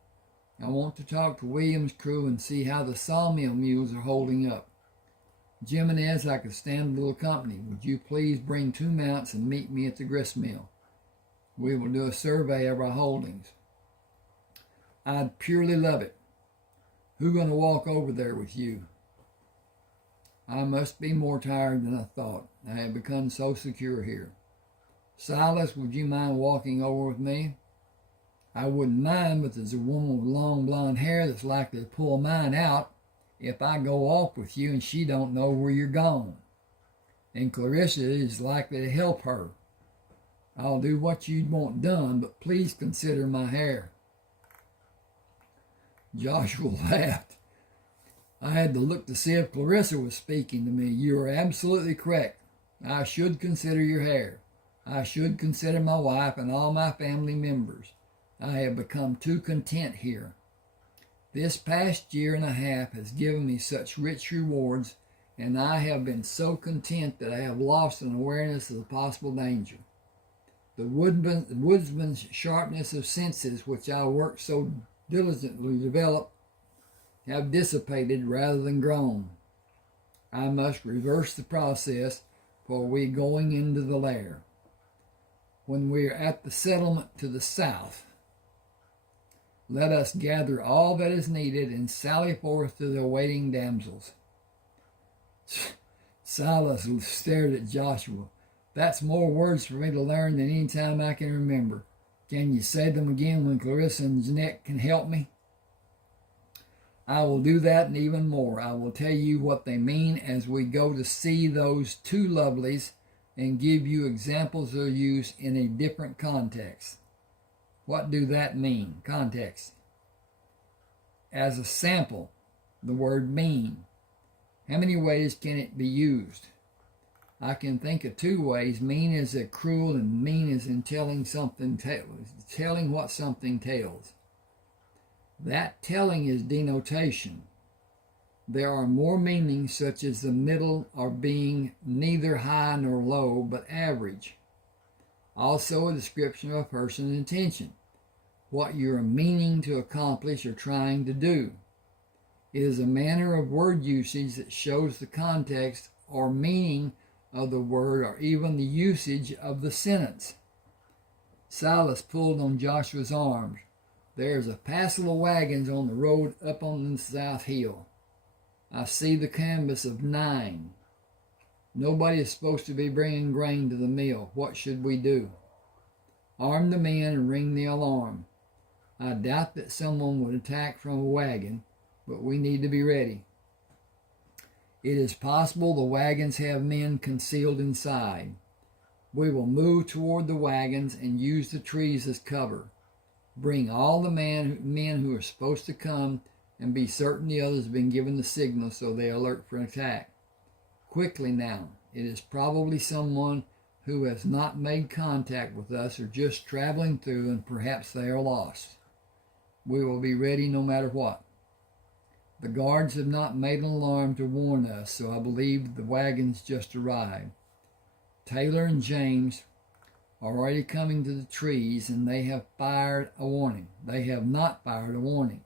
I want to talk to William's crew and see how the sawmill mules are holding up. Jimenez, I could stand a little company. Would you please bring 2 mounts and meet me at the grist mill? We will do a survey of our holdings. I'd purely love it. Who's going to walk over there with you? I must be more tired than I thought. I have become so secure here. Silas, would you mind walking over with me? I wouldn't mind, but there's a woman with long blonde hair that's likely to pull mine out if I go off with you and she don't know where you're gone. And Clarissa is likely to help her. I'll do what you want done, but please consider my hair. Joshua laughed. I had to look to see if Clarissa was speaking to me. You are absolutely correct. I should consider your hair. I should consider my wife and all my family members. I have become too content here. This past year and a half has given me such rich rewards, and I have been so content that I have lost an awareness of the possible danger. The woodsman's sharpness of senses, which I worked so diligently to develop, have dissipated rather than grown. I must reverse the process, for we going into the lair. When we are at the settlement to the south, let us gather all that is needed and sally forth to the awaiting damsels. Silas stared at Joshua. That's more words for me to learn than any time I can remember. Can you say them again when Clarissa and Jeanette can help me? I will do that and even more. I will tell you what they mean as we go to see those two lovelies and give you examples of use in a different context. What do that mean? Context. As a sample, the word mean. How many ways can it be used? I can think of 2 ways. Mean is a cruel, and mean is in telling what something tells. That telling is denotation. There are more meanings, such as the middle or being neither high nor low, but average. Also a description of a person's intention, what you are meaning to accomplish or trying to do. It is a manner of word usage that shows the context or meaning of the word or even the usage of the sentence. Silas pulled on Joshua's arms. There's a passel of wagons on the road up on the south hill. I see the canvas of 9. Nobody is supposed to be bringing grain to the mill. What should we do? Arm the men and ring the alarm. I doubt that someone would attack from a wagon, but we need to be ready. It is possible the wagons have men concealed inside. We will move toward the wagons and use the trees as cover. Bring all the men who are supposed to come and be certain the others have been given the signal so they alert for an attack. Quickly now. It is probably someone who has not made contact with us or just traveling through, and perhaps they are lost. We will be ready no matter what. The guards have not made an alarm to warn us, so I believe the wagons just arrived. Taylor and James are already coming to the trees, and they have fired a warning. They have not fired a warning.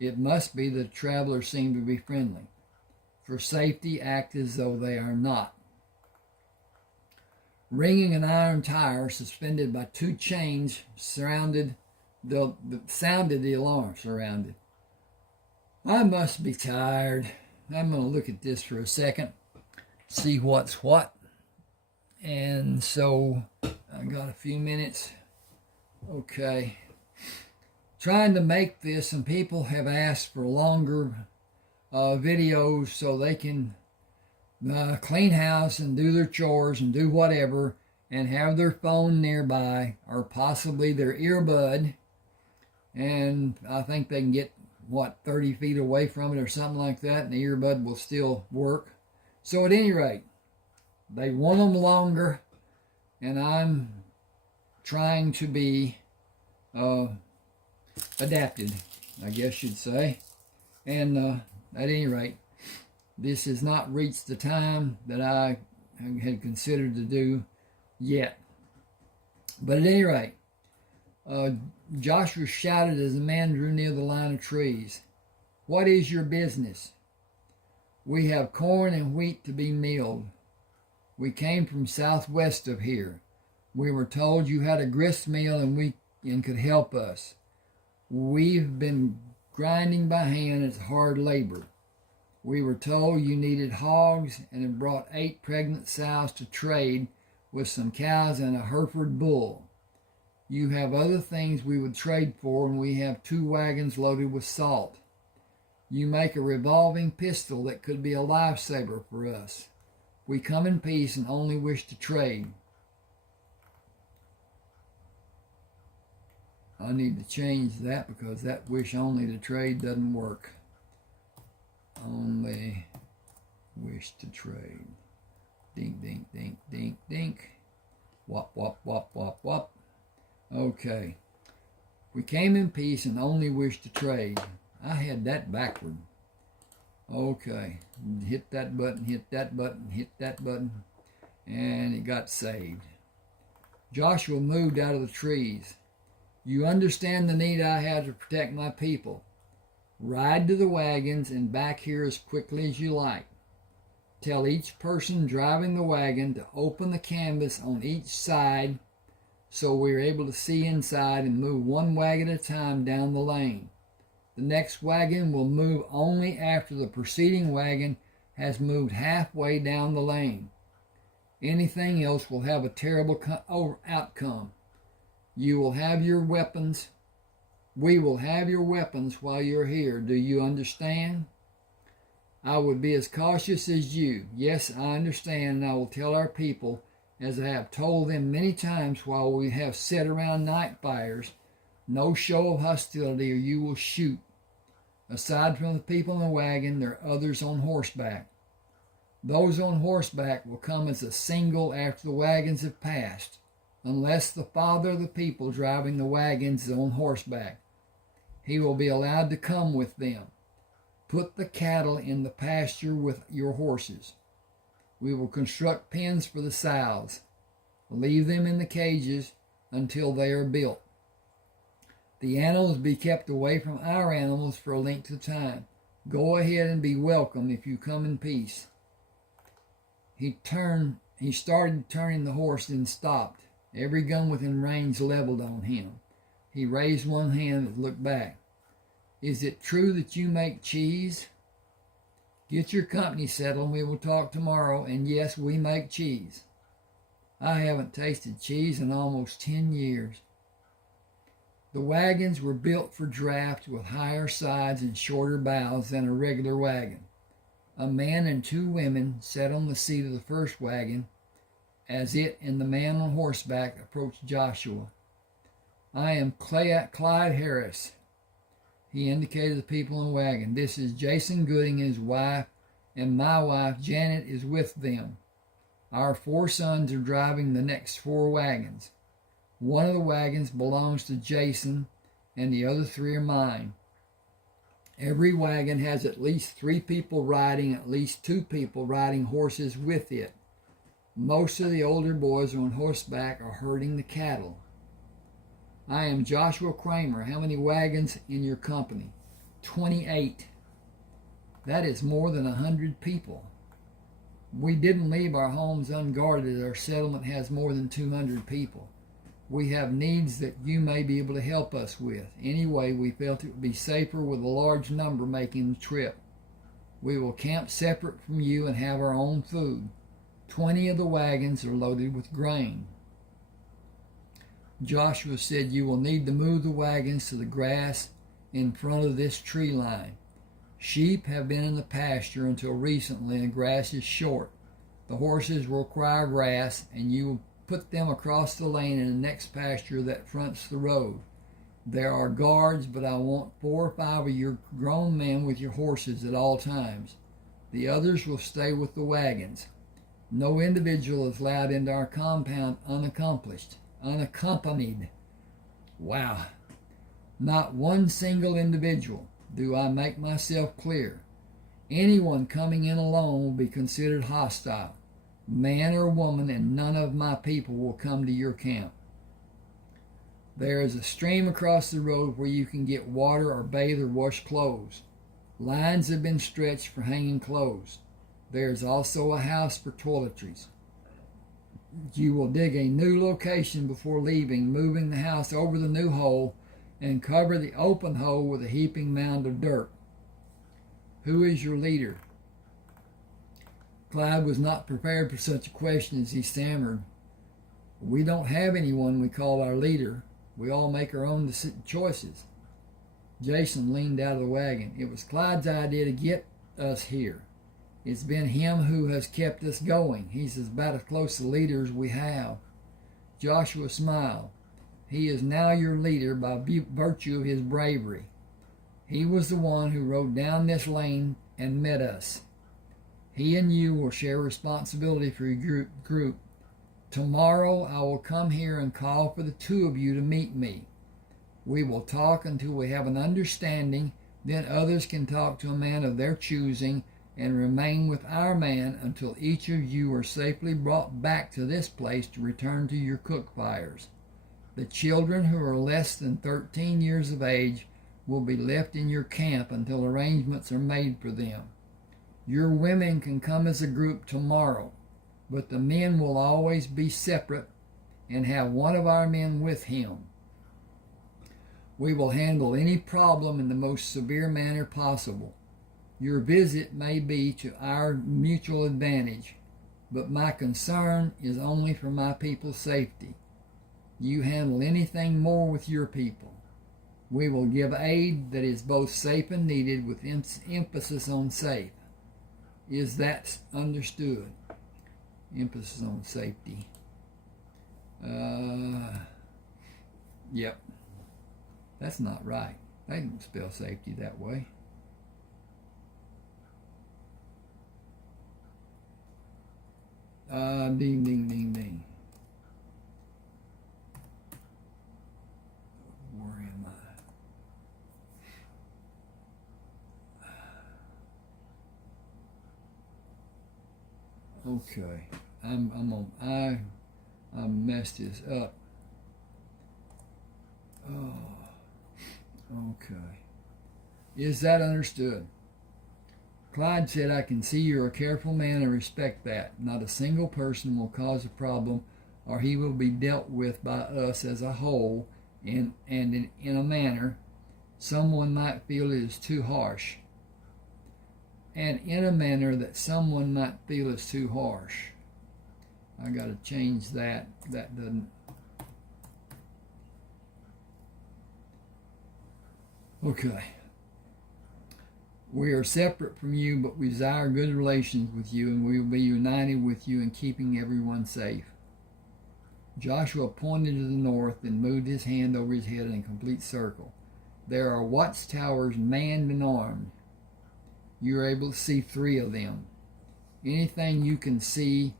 It must be that the travelers seem to be friendly. For safety, act as though they are not. Ringing an iron tire suspended by 2 chains sounded the alarm surrounded. I must be tired. I'm going to look at this for a second, see what's what. And so I got a few minutes. Okay. Trying to make this, and people have asked for longer videos so they can clean house and do their chores and do whatever and have their phone nearby or possibly their earbud, and I think they can get 30 feet away from it or something like that, and the earbud will still work. So at any rate, they want them longer, and I'm trying to be adapted, I guess you'd say. And at any rate, this has not reached the time that I had considered to do yet. But at any rate, Joshua shouted as the man drew near the line of trees, "What is your business?" "We have corn and wheat to be milled. We came from southwest of here. We were told you had a grist mill and could help us. We've been grinding by hand. It's hard labor. We were told you needed hogs and had brought 8 pregnant sows to trade with some cows and a Hereford bull. You have other things we would trade for, and we have 2 wagons loaded with salt. You make a revolving pistol that could be a lifesaver for us. We come in peace and only wish to trade. I need to change that because that wish only to trade doesn't work. Only wish to trade. Dink, dink, dink, dink, dink. Wop, wop, wop, wop, wop. Okay. We came in peace and only wish to trade. I had that backward. Okay. Hit that button, hit that button, hit that button. And it got saved. Joshua moved out of the trees. You understand the need I have to protect my people. Ride to the wagons and back here as quickly as you like. Tell each person driving the wagon to open the canvas on each side so we're able to see inside and move 1 wagon at a time down the lane. The next wagon will move only after the preceding wagon has moved halfway down the lane. Anything else will have a terrible outcome. You will have your weapons. We will have your weapons while you're here. Do you understand? I would be as cautious as you. Yes, I understand, and I will tell our people, as I have told them many times while we have sat around night fires, no show of hostility or you will shoot. Aside from the people in the wagon, there are others on horseback. Those on horseback will come as a single after the wagons have passed, unless the father of the people driving the wagons is on horseback. He will be allowed to come with them. Put the cattle in the pasture with your horses. We will construct pens for the sows. Leave them in the cages until they are built. The animals be kept away from our animals for a length of time. Go ahead and be welcome if you come in peace. He started turning the horse and stopped. Every gun within range leveled on him. He raised one hand and looked back. Is it true that you make cheese? Get your company settled and we will talk tomorrow, and yes, we make cheese. I haven't tasted cheese in almost 10 years. The wagons were built for draft with higher sides and shorter bows than a regular wagon. A man and 2 women sat on the seat of the first wagon as it and the man on horseback approached Joshua. I am Clyde Harris. He indicated the people in the wagon. This is Jason Gooding and his wife, and my wife Janet is with them. Our 4 sons are driving the next 4 wagons. One of the wagons belongs to Jason, and the other 3 are mine. Every wagon has at least 3 people riding, at least 2 people riding horses with it. Most of the older boys on horseback are herding the cattle. I am Joshua Crammer. How many wagons in your company? 28. That is more than 100 people. We didn't leave our homes unguarded. Our settlement has more than 200 people. We have needs that you may be able to help us with. Anyway, we felt it would be safer with a large number making the trip. We will camp separate from you and have our own food. 20 of the wagons are loaded with grain. Joshua said, you will need to move the wagons to the grass in front of this tree line. Sheep have been in the pasture until recently, and grass is short. The horses will require grass, and you will put them across the lane in the next pasture that fronts the road. There are guards, but I want 4 or 5 of your grown men with your horses at all times. The others will stay with the wagons. No individual is allowed into our compound unaccompanied. Wow. Not one single individual. Do I make myself clear? Anyone coming in alone will be considered hostile, man or woman, and none of my people will come to your camp. There is a stream across the road where you can get water or bathe or wash clothes. Lines have been stretched for hanging clothes. There is also a house for toiletries. You will dig a new location before leaving, moving the house over the new hole and cover the open hole with a heaping mound of dirt. Who is your leader? Clyde was not prepared for such a question as he stammered. We don't have anyone we call our leader. We all make our own choices. Jason leaned out of the wagon. It was Clyde's idea to get us here. It's been him who has kept us going. He's about as close a leader as we have. Joshua smiled. He is now your leader by virtue of his bravery. He was the one who rode down this lane and met us. He and you will share responsibility for your group. Tomorrow I will come here and call for the two of you to meet me. We will talk until we have an understanding. Then others can talk to a man of their choosing and remain with our man until each of you are safely brought back to this place to return to your cook fires. The children who are less than 13 years of age will be left in your camp until arrangements are made for them. Your women can come as a group tomorrow, but the men will always be separate and have one of our men with him. We will handle any problem in the most severe manner possible. Your visit may be to our mutual advantage, but my concern is only for my people's safety. You handle anything more with your people. We will give aid that is both safe and needed with emphasis on safe. Is that understood? Emphasis on safety. Yep. That's not right. They don't spell safety that way. Ding, ding, ding, ding. Where am I? Okay. I messed this up. Oh. Okay. Is that understood? Clyde said, I can see you're a careful man and respect that. Not a single person will cause a problem, or he will be dealt with by us as a whole, and in a manner someone might feel it is too harsh. And in a manner that someone might feel is too harsh. I got to change that. That doesn't. Okay. We are separate from you, but we desire good relations with you, and we will be united with you in keeping everyone safe. Joshua pointed to the north and moved his hand over his head in a complete circle. There are watchtowers manned and armed. You are able to see 3 of them. Anything you can see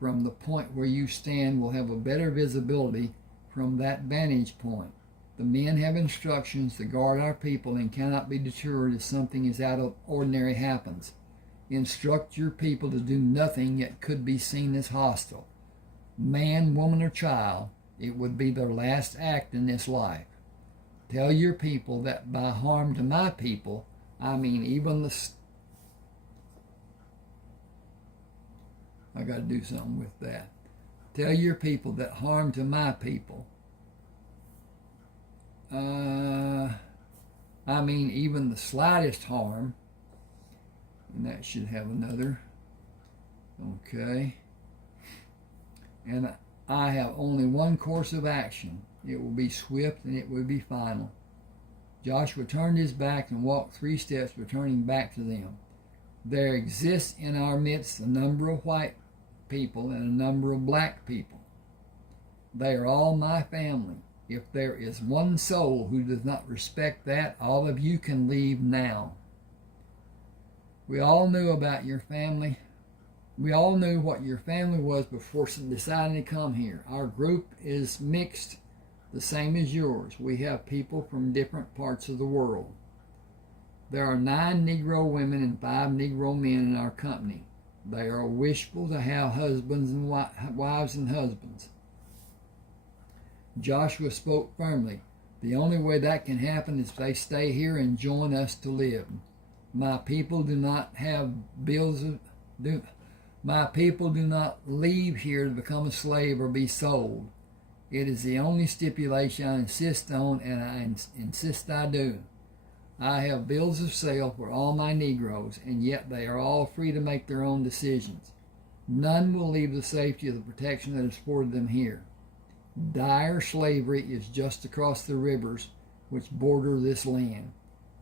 from the point where you stand will have a better visibility from that vantage point. The men have instructions to guard our people and cannot be deterred if something is out of ordinary happens. Instruct your people to do nothing that could be seen as hostile. Man, woman, or child, it would be their last act in this life. Tell your people that by harm to my people, I mean even the... I got to do something with that. Tell your people that harm to my people, I mean even the slightest harm, and that should have another. Okay. And I have only one course of action. It will be swift and it will be final. Joshua turned his back and walked 3 steps, returning back to them. There exists in our midst a number of white people and a number of black people. They are all my family. If there is one soul who does not respect that, all of you can leave now. We all knew about your family. We all knew what your family was before deciding to come here. Our group is mixed, the same as yours. We have people from different parts of the world. There are 9 Negro women and 5 Negro men in our company. They are wishful to have husbands and wives and husbands. Joshua spoke firmly. The only way that can happen is if they stay here and join us to live. My people do not leave here to become a slave or be sold. It is the only stipulation I insist on, and I insist I do. I have bills of sale for all my Negroes, and yet they are all free to make their own decisions. None will leave the safety of the protection that is afforded them here. Dire slavery is just across the rivers which border this land.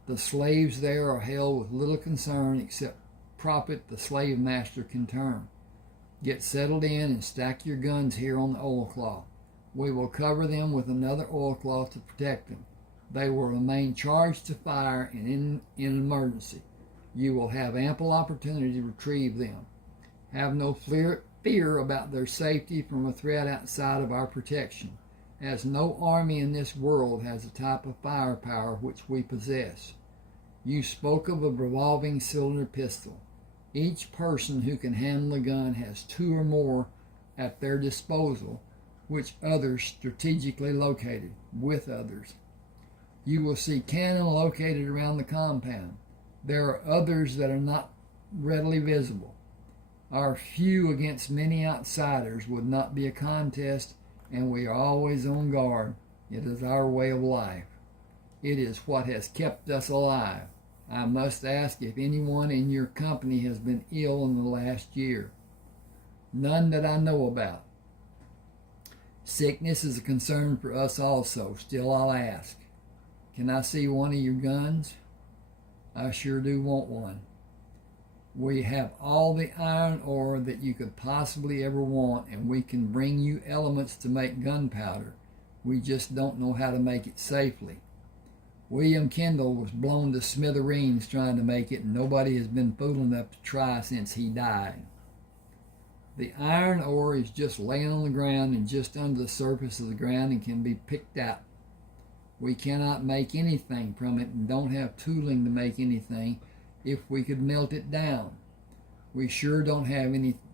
The slaves there are held with little concern except profit the slave master can turn. Get settled in and stack your guns here on the oilcloth. We will cover them with another oilcloth to protect them. They will remain charged to fire and in an emergency. You will have ample opportunity to retrieve them. Have no fear about their safety from a threat outside of our protection, as no army in this world has the type of firepower which we possess. You spoke of a revolving cylinder pistol. Each person who can handle a gun has two or more at their disposal, which others strategically located with others. You will see cannon located around the compound. There are others that are not readily visible. Our few against many outsiders would not be a contest, and we are always on guard. It is our way of life. It is what has kept us alive. I must ask if anyone in your company has been ill in the last year. None that I know about. Sickness is a concern for us also. Still, I'll ask. Can I see one of your guns? I sure do want one. We have all the iron ore that you could possibly ever want, and we can bring you elements to make gunpowder. We just don't know how to make it safely. William Kendall was blown to smithereens trying to make it, and nobody has been fool enough to try since he died. The iron ore is just laying on the ground and just under the surface of the ground and can be picked out. We cannot make anything from it and don't have tooling to make anything if we could melt it down. We sure don't have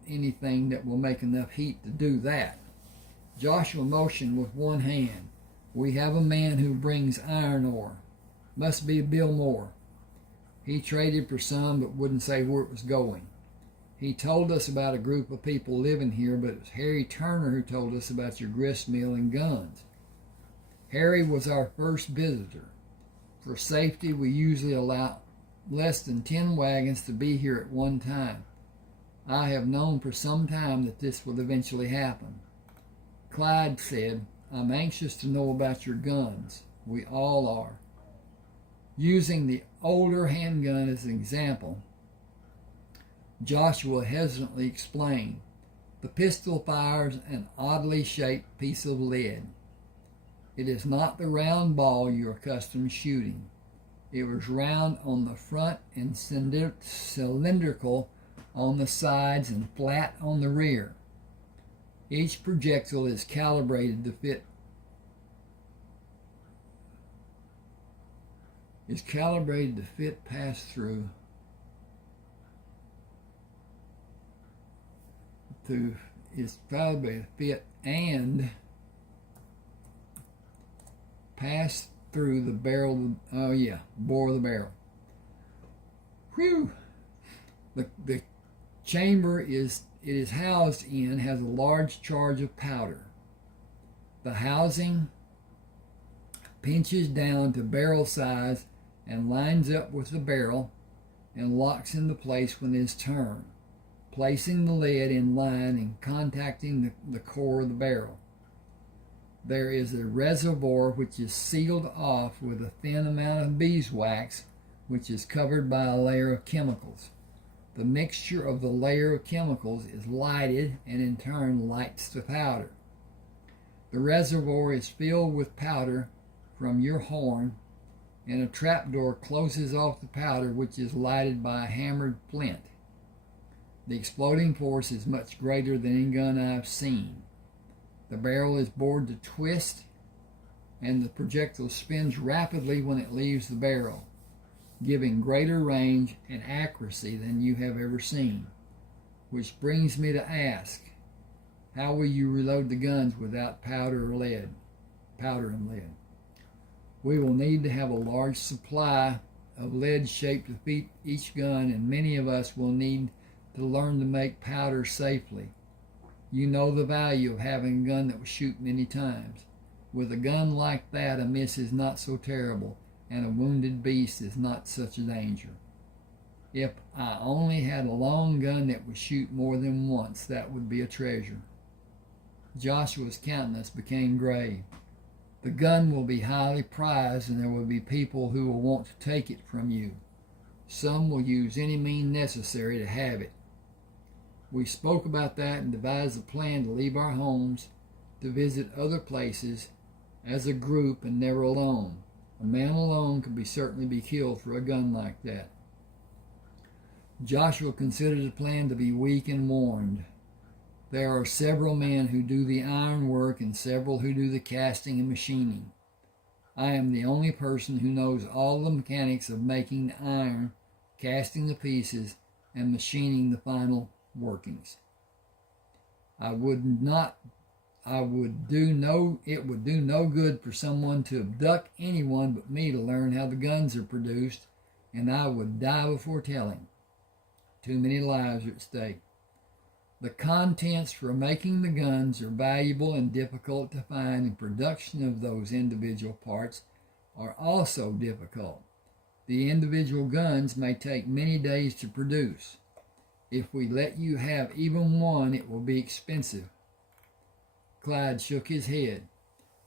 anything that will make enough heat to do that. Joshua motioned with one hand. We have a man who brings iron ore. Must be Bill Moore. He traded for some but wouldn't say where it was going. He told us about a group of people living here, but it was Harry Turner who told us about your grist mill and guns. Harry was our first visitor. For safety, we usually allow less than 10 wagons to be here at one time. I have known for some time that this would eventually happen. Clyde said, I'm anxious to know about your guns. We all are. Using the older handgun as an example, Joshua hesitantly explained, the pistol fires an oddly shaped piece of lead. It is not the round ball you are accustomed to shooting. It was round on the front and cylindrical on the sides and flat on the rear. Each projectile is calibrated to fit pass through is calibrated to fit and pass through the barrel. Bore of the barrel. Whew. The chamber it is housed in has a large charge of powder. The housing pinches down to barrel size and lines up with the barrel and locks into place when it is turned, placing the lead in line and contacting the core of the barrel. There is a reservoir which is sealed off with a thin amount of beeswax, which is covered by a layer of chemicals. The mixture of the layer of chemicals is lighted and in turn lights the powder. The reservoir is filled with powder from your horn, and a trapdoor closes off the powder, which is lighted by a hammered flint. The exploding force is much greater than any gun I've seen. The barrel is bored to twist, and the projectile spins rapidly when it leaves the barrel, giving greater range and accuracy than you have ever seen. Which brings me to ask, how will you reload the guns without powder and lead? We will need to have a large supply of lead shaped to fit each gun, and many of us will need to learn to make powder safely. You know the value of having a gun that will shoot many times. With a gun like that, a miss is not so terrible, and a wounded beast is not such a danger. If I only had a long gun that would shoot more than once, that would be a treasure. Joshua's countenance became grave. The gun will be highly prized, and there will be people who will want to take it from you. Some will use any means necessary to have it. We spoke about that and devised a plan to leave our homes, to visit other places as a group and never alone. A man alone could certainly be killed for a gun like that. Joshua considered the plan to be weak and warned. There are several men who do the iron work and several who do the casting and machining. I am the only person who knows all the mechanics of making the iron, casting the pieces, and machining the final workings. It would do no good for someone to abduct anyone but me to learn how the guns are produced, and I would die before telling. Too many lives are at stake. The contents for making the guns are valuable and difficult to find, and production of those individual parts are also difficult. The individual guns may take many days to produce. If we let you have even one, it will be expensive. Clyde shook his head.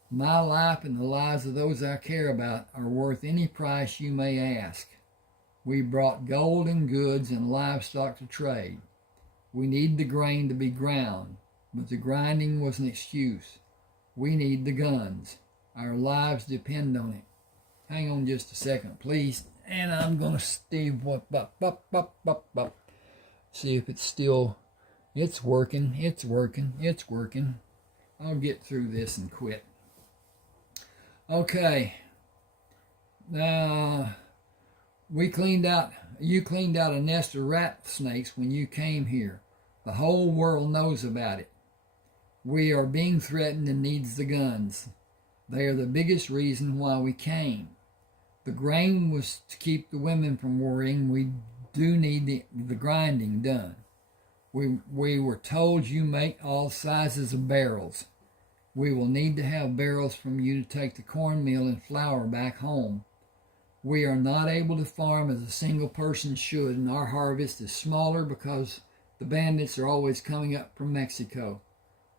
My life and the lives of those I care about are worth any price you may ask. We brought gold and goods and livestock to trade. We need the grain to be ground, but the grinding was an excuse. We need the guns. Our lives depend on it. Hang on just a second, please. And I'm going to see if it's still, it's working. I'll get through this and quit. Okay. You cleaned out a nest of rat snakes when you came here. The whole world knows about it. We are being threatened and needs the guns. They are the biggest reason why we came. The grain was to keep the women from worrying. We do need the grinding done. We were told you make all sizes of barrels. We will need to have barrels from you to take the cornmeal and flour back home. We are not able to farm as a single person should, and our harvest is smaller because the bandits are always coming up from Mexico.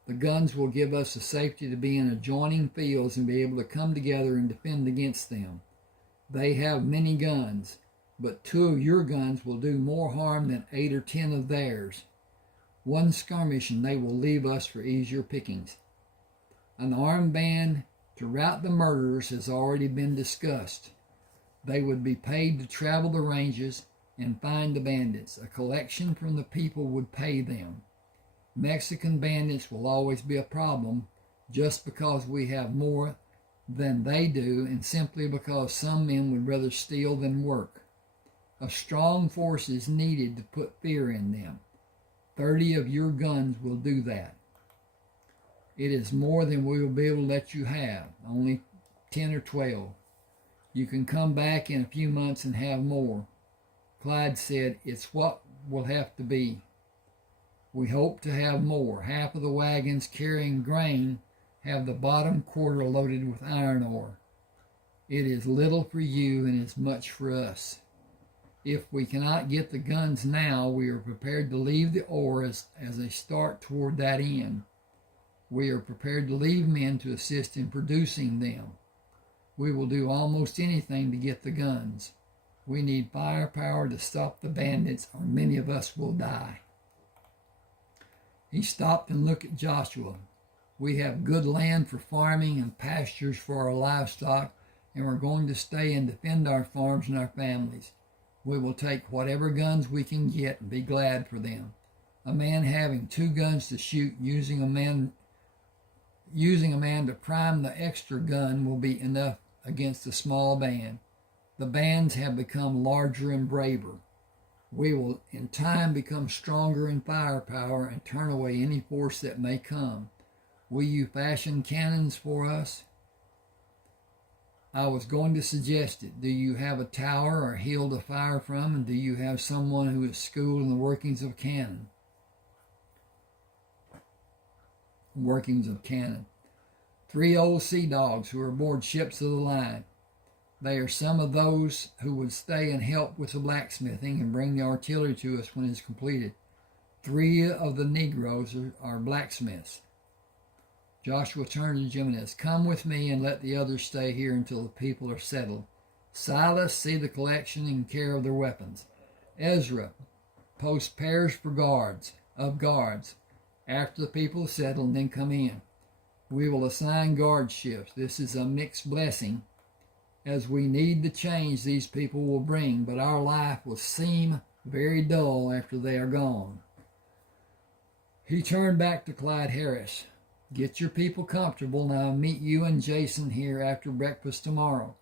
The guns will give us the safety to be in adjoining fields and be able to come together and defend against them. They have many guns, but 2 of your guns will do more harm than 8 or 10 of theirs. One skirmish and they will leave us for easier pickings. An armed band to rout the murderers has already been discussed. They would be paid to travel the ranges and find the bandits. A collection from the people would pay them. Mexican bandits will always be a problem just because we have more than they do and simply because some men would rather steal than work. A strong force is needed to put fear in them. 30 of your guns will do that. It is more than we will be able to let you have, only 10 or 12. You can come back in a few months and have more. Clyde said, it's what will have to be. We hope to have more. Half of the wagons carrying grain have the bottom quarter loaded with iron ore. It is little for you and is much for us. If we cannot get the guns now, we are prepared to leave the ore as a start toward that end. We are prepared to leave men to assist in producing them. We will do almost anything to get the guns. We need firepower to stop the bandits, or many of us will die. He stopped and looked at Joshua. We have good land for farming and pastures for our livestock, and we're going to stay and defend our farms and our families. We will take whatever guns we can get and be glad for them. A man having 2 guns to shoot, using a man to prime the extra gun will be enough against a small band. The bands have become larger and braver. We will in time become stronger in firepower and turn away any force that may come. Will you fashion cannons for us? I was going to suggest it. Do you have a tower or hill to fire from, and do you have someone who is schooled in the workings of cannon? 3 old sea dogs who are aboard ships of the line. They are some of those who would stay and help with the blacksmithing and bring the artillery to us when it is completed. 3 of the Negroes are blacksmiths. Joshua turned to Jimenez. Come with me and let the others stay here until the people are settled. Silas, see the collection and care of their weapons. Ezra, post pairs for guards. After the people are settled, and then come in. We will assign guard shifts. This is a mixed blessing, as we need the change these people will bring, but our life will seem very dull after they are gone. He turned back to Clyde Harris. Get your people comfortable, and I'll meet you and Jason here after breakfast tomorrow.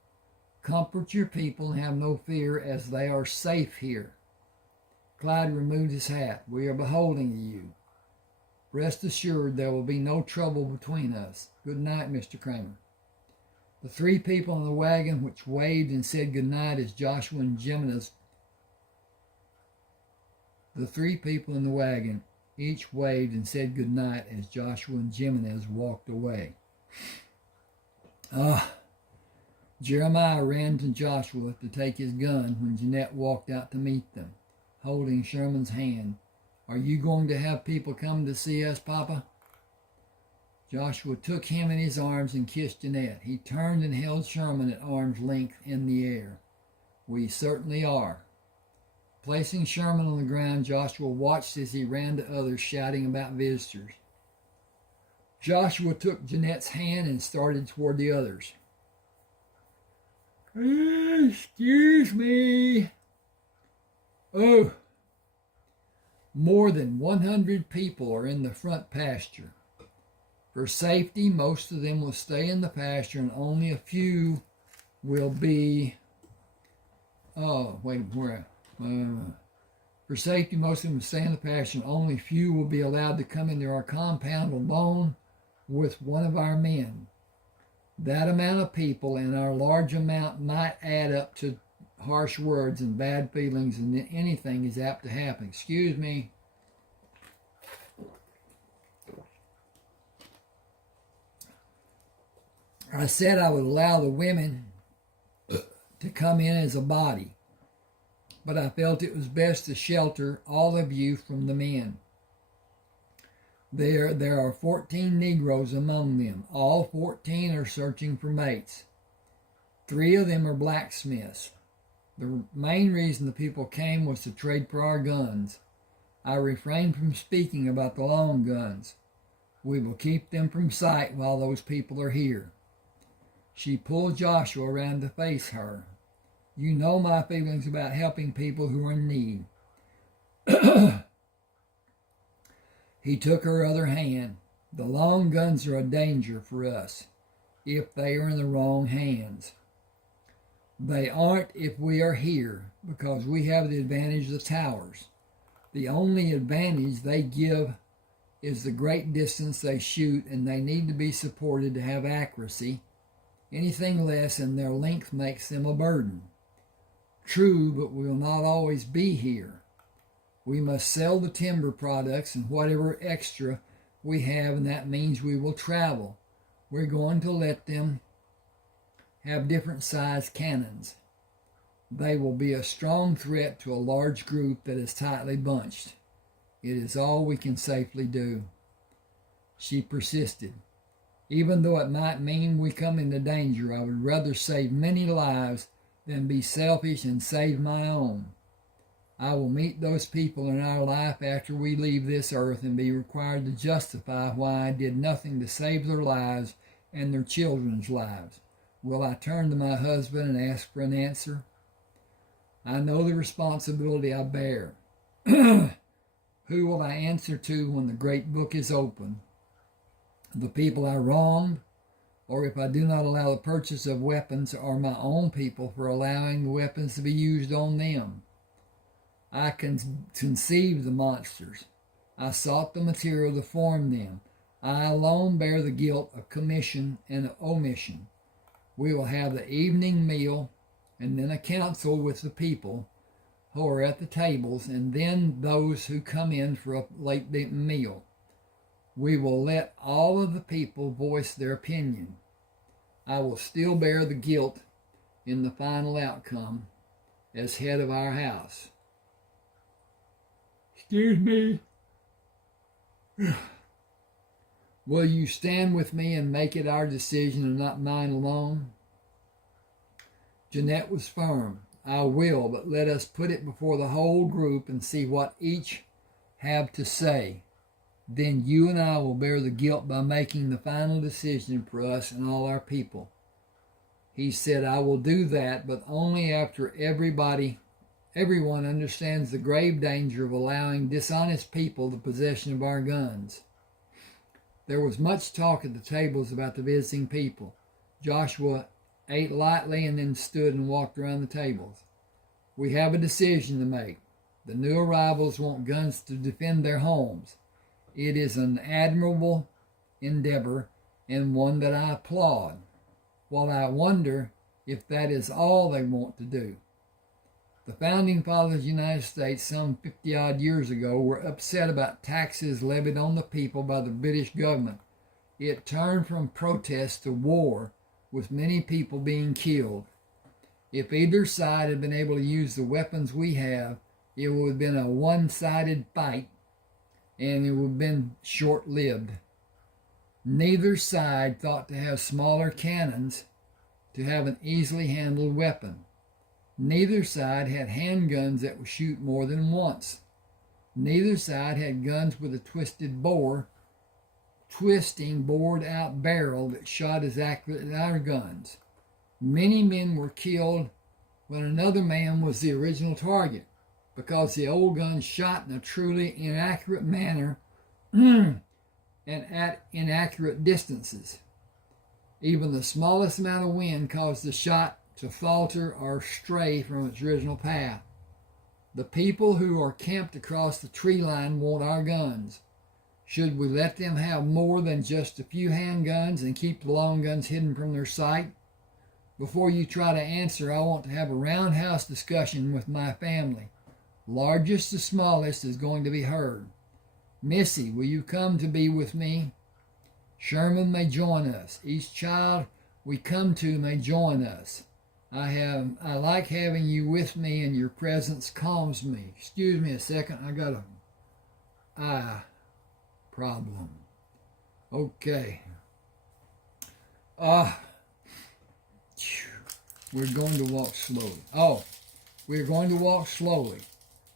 Comfort your people and have no fear, as they are safe here. Clyde removed his hat. We are beholding to you. Rest assured there will be no trouble between us. Good night, Mr. Crammer. The three people in the wagon which waved and said good night as Joshua and Jimenez. The three people in the wagon each waved and said good night as Joshua and Jimenez walked away. Jeremiah ran to Joshua to take his gun when Jeanette walked out to meet them, holding Sherman's hand. Are you going to have people come to see us, Papa? Joshua took him in his arms and kissed Jeanette. He turned and held Sherman at arm's length in the air. We certainly are. Placing Sherman on the ground, Joshua watched as he ran to others, shouting about visitors. Joshua took Jeanette's hand and started toward the others. Excuse me. Oh, more than 100 people are in the front pasture. For safety, most of them will stay in the pasture, and only a few will be... For safety, most of them will stay in the pasture, and only a few will be allowed to come into our compound alone with one of our men. That amount of people and our large amount might add up to harsh words and bad feelings, and anything is apt to happen. Excuse me. I said I would allow the women to come in as a body, but I felt it was best to shelter all of you from the men. There are 14 Negroes among them. All 14 are searching for mates. 3 of them are blacksmiths. The main reason the people came was to trade for our guns. I refrained from speaking about the long guns. We will keep them from sight while those people are here. She pulled Joshua around to face her. You know my feelings about helping people who are in need. He took her other hand. The long guns are a danger for us if they are in the wrong hands. They aren't if we are here, because we have the advantage of the towers. The only advantage they give is the great distance they shoot, and they need to be supported to have accuracy. Anything less than their length makes them a burden. True, but we will not always be here. We must sell the timber products and whatever extra we have, and that means we will travel. We're going to let them have different size cannons. They will be a strong threat to a large group that is tightly bunched. It is all we can safely do. She persisted. Even though it might mean we come into danger, I would rather save many lives than be selfish and save my own. I will meet those people in our life after we leave this earth and be required to justify why I did nothing to save their lives and their children's lives. Will I turn to my husband and ask for an answer? I know the responsibility I bear. Who will I answer to when the great book is open? The people I wronged, or if I do not allow the purchase of weapons, or my own people for allowing the weapons to be used on them? I conceived the monsters. I sought the material to form them. I alone bear the guilt of commission and omission. We will have the evening meal, and then a council with the people who are at the tables, and then those who come in for a late meal. We will let all of the people voice their opinion. I will still bear the guilt in the final outcome as head of our house. Excuse me. Will you stand with me and make it our decision and not mine alone? Jeanette was firm. I will, but let us put it before the whole group and see what each have to say. Then you and I will bear the guilt by making the final decision for us and all our people. He said, I will do that, but only after everyone understands the grave danger of allowing dishonest people the possession of our guns. There was much talk at the tables about the visiting people. Joshua ate lightly and then stood and walked around the tables. We have a decision to make. The new arrivals want guns to defend their homes. It is an admirable endeavor and one that I applaud, while I wonder if that is all they want to do. The founding fathers of the United States some 50-odd years ago were upset about taxes levied on the people by the British government. It turned from protest to war, with many people being killed. If either side had been able to use the weapons we have, it would have been a one-sided fight, and it would have been short-lived. Neither side thought to have smaller cannons to have an easily handled weapon. Neither side had handguns that would shoot more than once. Neither side had guns with a twisting bored-out barrel that shot as accurate as our guns. Many men were killed when another man was the original target, because the old guns shot in a truly inaccurate manner and at inaccurate distances. Even the smallest amount of wind caused the shot to falter or stray from its original path. The people who are camped across the tree line want our guns. Should we let them have more than just a few handguns and keep the long guns hidden from their sight? Before you try to answer, I want to have a roundhouse discussion with my family. Largest to smallest is going to be heard. Missy, will you come to be with me? Sherman may join us. Each child we come to may join us. I like having you with me, and your presence calms me. Excuse me a second, I got a eye problem. Okay. We're going to walk slowly. We're going to walk slowly.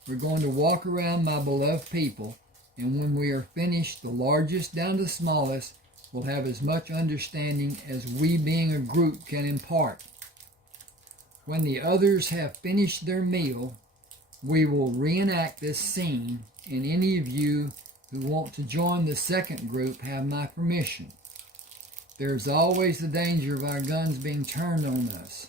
We're going to walk around my beloved people, and when we are finished, the largest down to the smallest will have as much understanding as we being a group can impart. When the others have finished their meal, we will reenact this scene, and any of you who want to join the second group have my permission. There's always the danger of our guns being turned on us.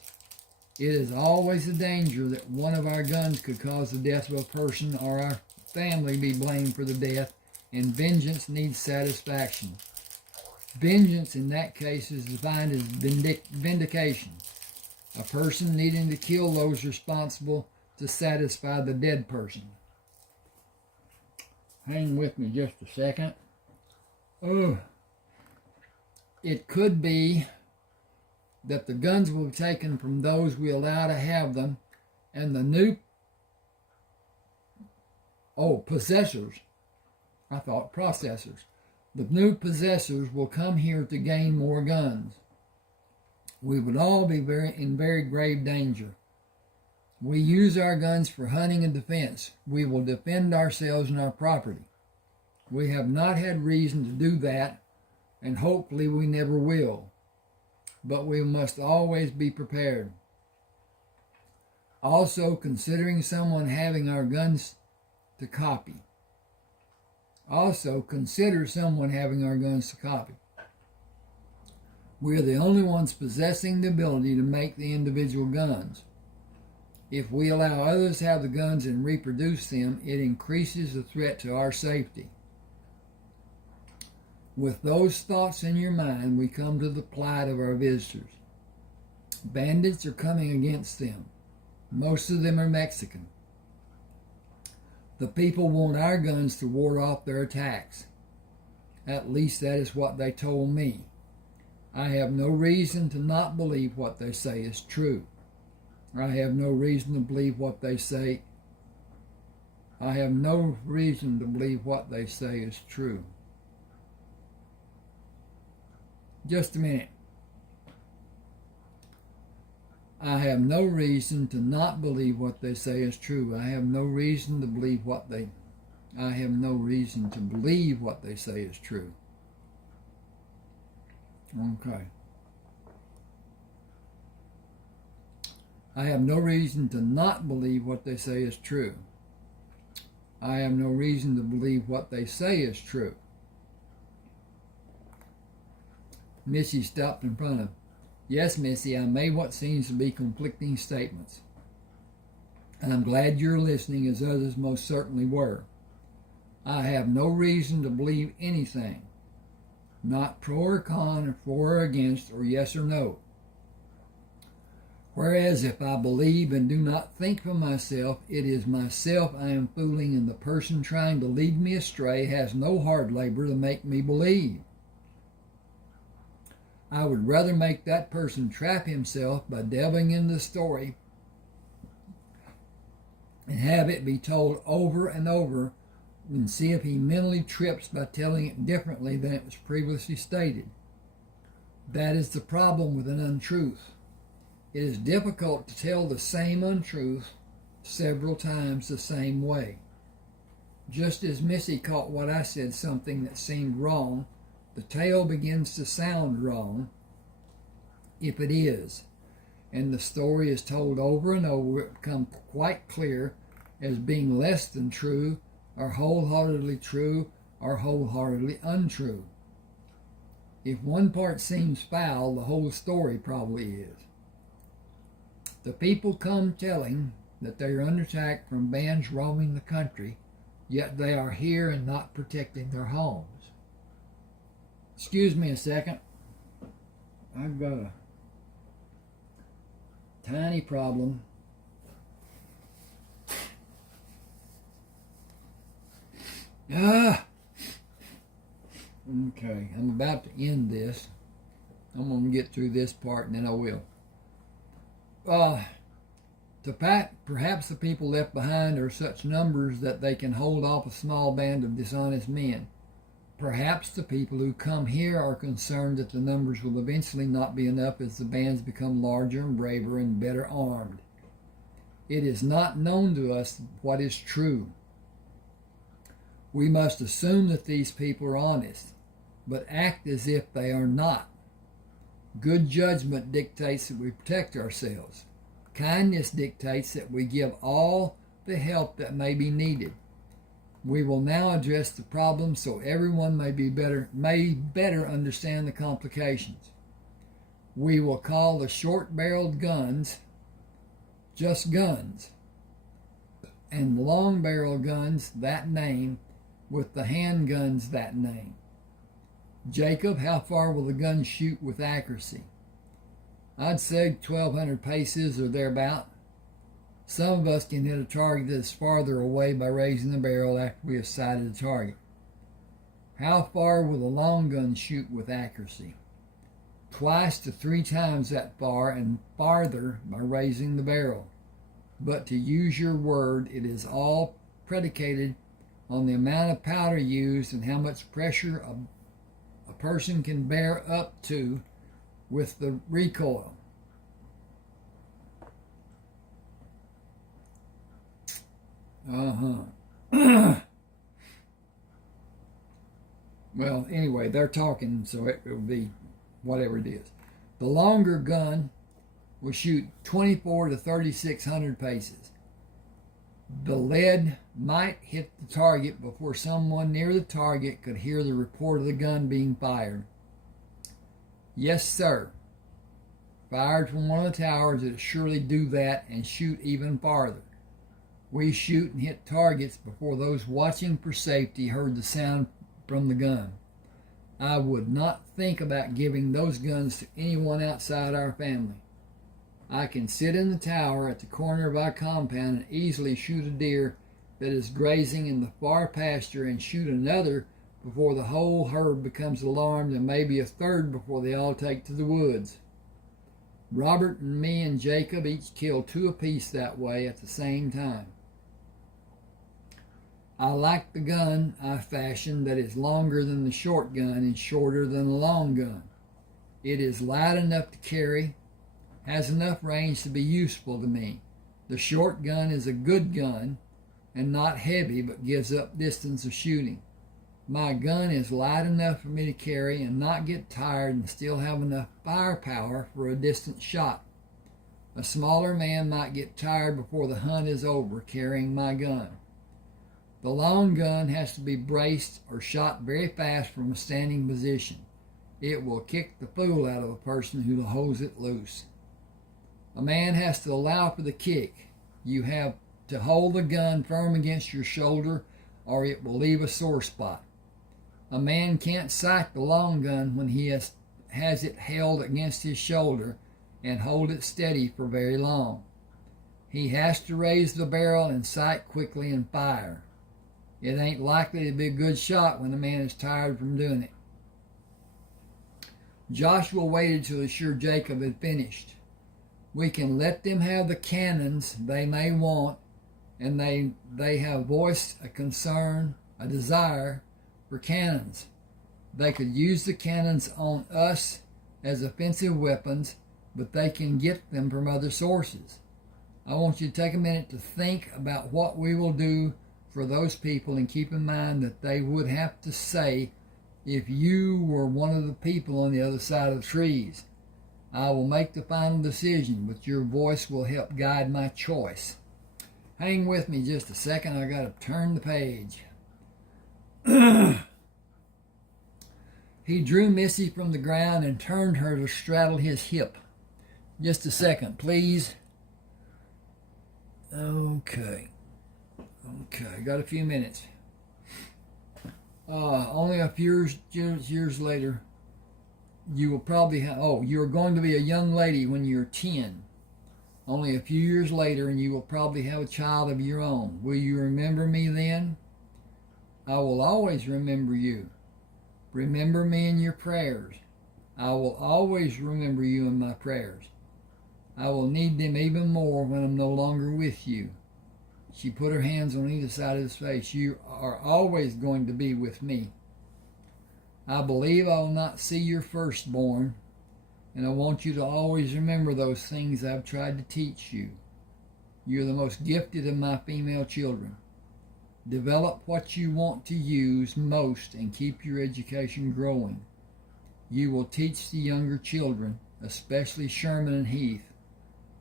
It is always the danger that one of our guns could cause the death of a person or our family be blamed for the death, and vengeance needs satisfaction. Vengeance in that case is defined as vindication. A person needing to kill those responsible to satisfy the dead person. Hang with me just a second. It could be that the guns will be taken from those we allow to have them, and the new possessors. I thought processors. The new possessors will come here to gain more guns. We would all be in very grave danger. We use our guns for hunting and defense. We will defend ourselves and our property. We have not had reason to do that, and hopefully we never will. But we must always be prepared. Also, considering someone having our guns to copy. We are the only ones possessing the ability to make the individual guns. If we allow others to have the guns and reproduce them, it increases the threat to our safety. With those thoughts in your mind, we come to the plight of our visitors. Bandits are coming against them. Most of them are Mexican. The people want our guns to ward off their attacks. At least that is what they told me. I have no reason to not believe what they say is true. I have no reason to believe what they say. is true. Just a minute. I have no reason to not believe what they say is true. I have no reason to believe I have no reason to believe what they say is true. Okay. I have no reason to not believe what they say is true. I have no reason to believe what they say is true. Missy stopped in front of. Yes, Missy, I made what seems to be conflicting statements. And I'm glad you're listening, as others most certainly were. I have no reason to believe anything. Not pro or con, or for or against, or yes or no. Whereas if I believe and do not think for myself, it is myself I am fooling, and the person trying to lead me astray has no hard labor to make me believe. I would rather make that person trap himself by delving into the story and have it be told over and over than see if he mentally trips by telling it differently than it was previously stated. That is the problem with an untruth. It is difficult to tell the same untruth several times the same way. Just as Missy caught what I said something that seemed wrong, the tale begins to sound wrong, if it is, and the story is told over and over, it becomes quite clear as being less than true, or wholeheartedly true, or wholeheartedly untrue. If one part seems foul, the whole story probably is. The people come telling that they are under attack from bands roaming the country, yet they are here and not protecting their homes. Excuse me a second. I've got a tiny problem. Okay, I'm about to end this. I'm going to get through this part and then I will. Perhaps the people left behind are such numbers that they can hold off a small band of dishonest men. Perhaps the people who come here are concerned that the numbers will eventually not be enough as the bands become larger and braver and better armed. It is not known to us what is true. We must assume that these people are honest, but act as if they are not. Good judgment dictates that we protect ourselves. Kindness dictates that we give all the help that may be needed. We will now address the problem so everyone may better understand the complications. We will call the short-barreled guns just guns, and the long-barrel guns that name, with the handguns that name. Jacob, how far will the gun shoot with accuracy? I'd say 1,200 paces or thereabout. Some of us can hit a target that is farther away by raising the barrel after we have sighted the target. How far will the long gun shoot with accuracy? Twice to 3 times that far and farther by raising the barrel. But to use your word, it is all predicated on the amount of powder used and how much pressure a person can bear up to with the recoil. Well, anyway, they're talking, so it will be whatever it is. The longer gun will shoot 24 to 3,600 paces. The lead might hit the target before someone near the target could hear the report of the gun being fired. Yes, sir. Fired from one of the towers, it'll surely do that and shoot even farther. We shoot and hit targets before those watching for safety heard the sound from the gun. I would not think about giving those guns to anyone outside our family. I can sit in the tower at the corner of our compound and easily shoot a deer that is grazing in the far pasture and shoot another before the whole herd becomes alarmed, and maybe a third before they all take to the woods. Robert and me and Jacob each kill 2 apiece that way at the same time. I like the gun I fashioned that is longer than the short gun and shorter than the long gun. It is light enough to carry, has enough range to be useful to me. The short gun is a good gun and not heavy, but gives up distance of shooting. My gun is light enough for me to carry and not get tired and still have enough firepower for a distant shot. A smaller man might get tired before the hunt is over carrying my gun. The long gun has to be braced or shot very fast from a standing position. It will kick the fool out of a person who holds it loose. A man has to allow for the kick. You have to hold the gun firm against your shoulder or it will leave a sore spot. A man can't sight the long gun when he has it held against his shoulder and hold it steady for very long. He has to raise the barrel and sight quickly and fire. It ain't likely to be a good shot when a man is tired from doing it. Joshua waited till he sure Jacob had finished. We can let them have the cannons they may want, and they have voiced a concern, a desire for cannons. They could use the cannons on us as offensive weapons, but they can get them from other sources. I want you to take a minute to think about what we will do for those people and keep in mind that they would have to say if you were one of the people on the other side of the trees. I will make the final decision, but your voice will help guide my choice. Hang with me just a second. I got to turn the page. He drew Missy from the ground and turned her to straddle his hip. Just a second, please. Okay, got a few minutes. Only a few years later, you will probably have, you're going to be a young lady when you're 10. Only a few years later, and you will probably have a child of your own. Will you remember me then? I will always remember you. Remember me in your prayers. I will always remember you in my prayers. I will need them even more when I'm no longer with you. She put her hands on either side of his face. You are always going to be with me. I believe I will not see your firstborn, and I want you to always remember those things I've tried to teach you. You're the most gifted of my female children. Develop what you want to use most and keep your education growing. You will teach the younger children, especially Sherman and Heath.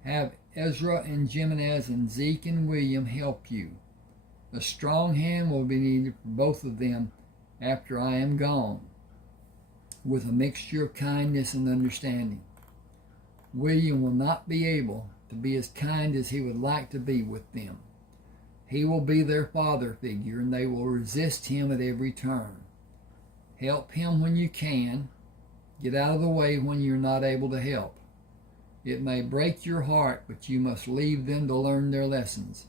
Have Ezra and Jimenez and Zeke and William help you. A strong hand will be needed for both of them after I am gone, with a mixture of kindness and understanding. William will not be able to be as kind as he would like to be with them. He will be their father figure, and they will resist him at every turn. Help him when you can. Get out of the way when you're not able to help. It may break your heart, but you must leave them to learn their lessons.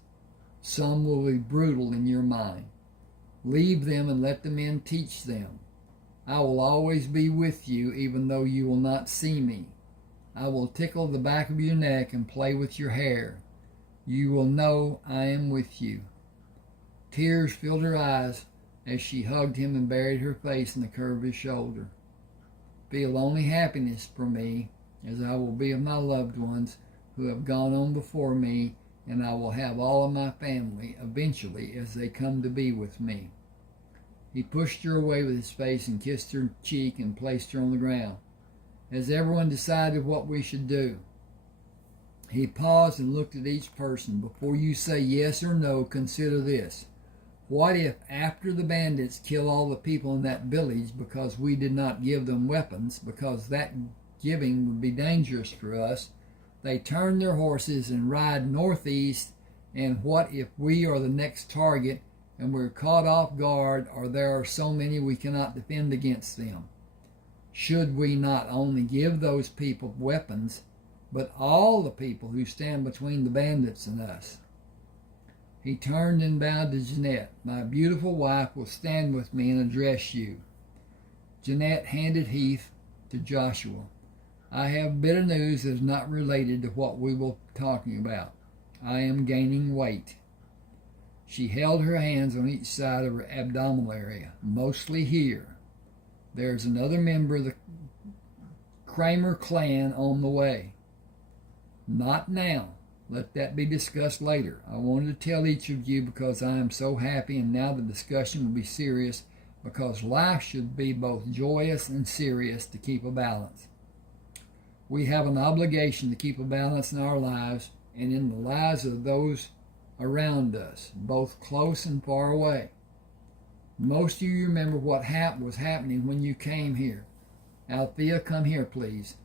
Some will be brutal in your mind. Leave them and let the men teach them. I will always be with you, even though you will not see me. I will tickle the back of your neck and play with your hair. You will know I am with you. Tears filled her eyes as she hugged him and buried her face in the curve of his shoulder. Feel only happiness for me, as I will be of my loved ones who have gone on before me, and I will have all of my family eventually as they come to be with me. He pushed her away with his face and kissed her cheek and placed her on the ground. Has everyone decided what we should do? He paused and looked at each person. Before you say yes or no, consider this. What if after the bandits kill all the people in that village because we did not give them weapons, because that giving would be dangerous for us, they turn their horses and ride northeast, and what if we are the next target and we're caught off guard, or there are so many we cannot defend against them? Should we not only give those people weapons, but all the people who stand between the bandits and us? He turned and bowed to Jeanette. My beautiful wife will stand with me and address you. Jeanette handed Heath to Joshua. I have bitter news that is not related to what we were talking about. I am gaining weight. She held her hands on each side of her abdominal area, mostly here. There's another member of the Crammer clan on the way. Not now. Let that be discussed later. I wanted to tell each of you because I am so happy, and now the discussion will be serious, because life should be both joyous and serious to keep a balance. We have an obligation to keep a balance in our lives and in the lives of those around us, both close and far away. Most of you remember what was happening when you came here. Althea, come here, please.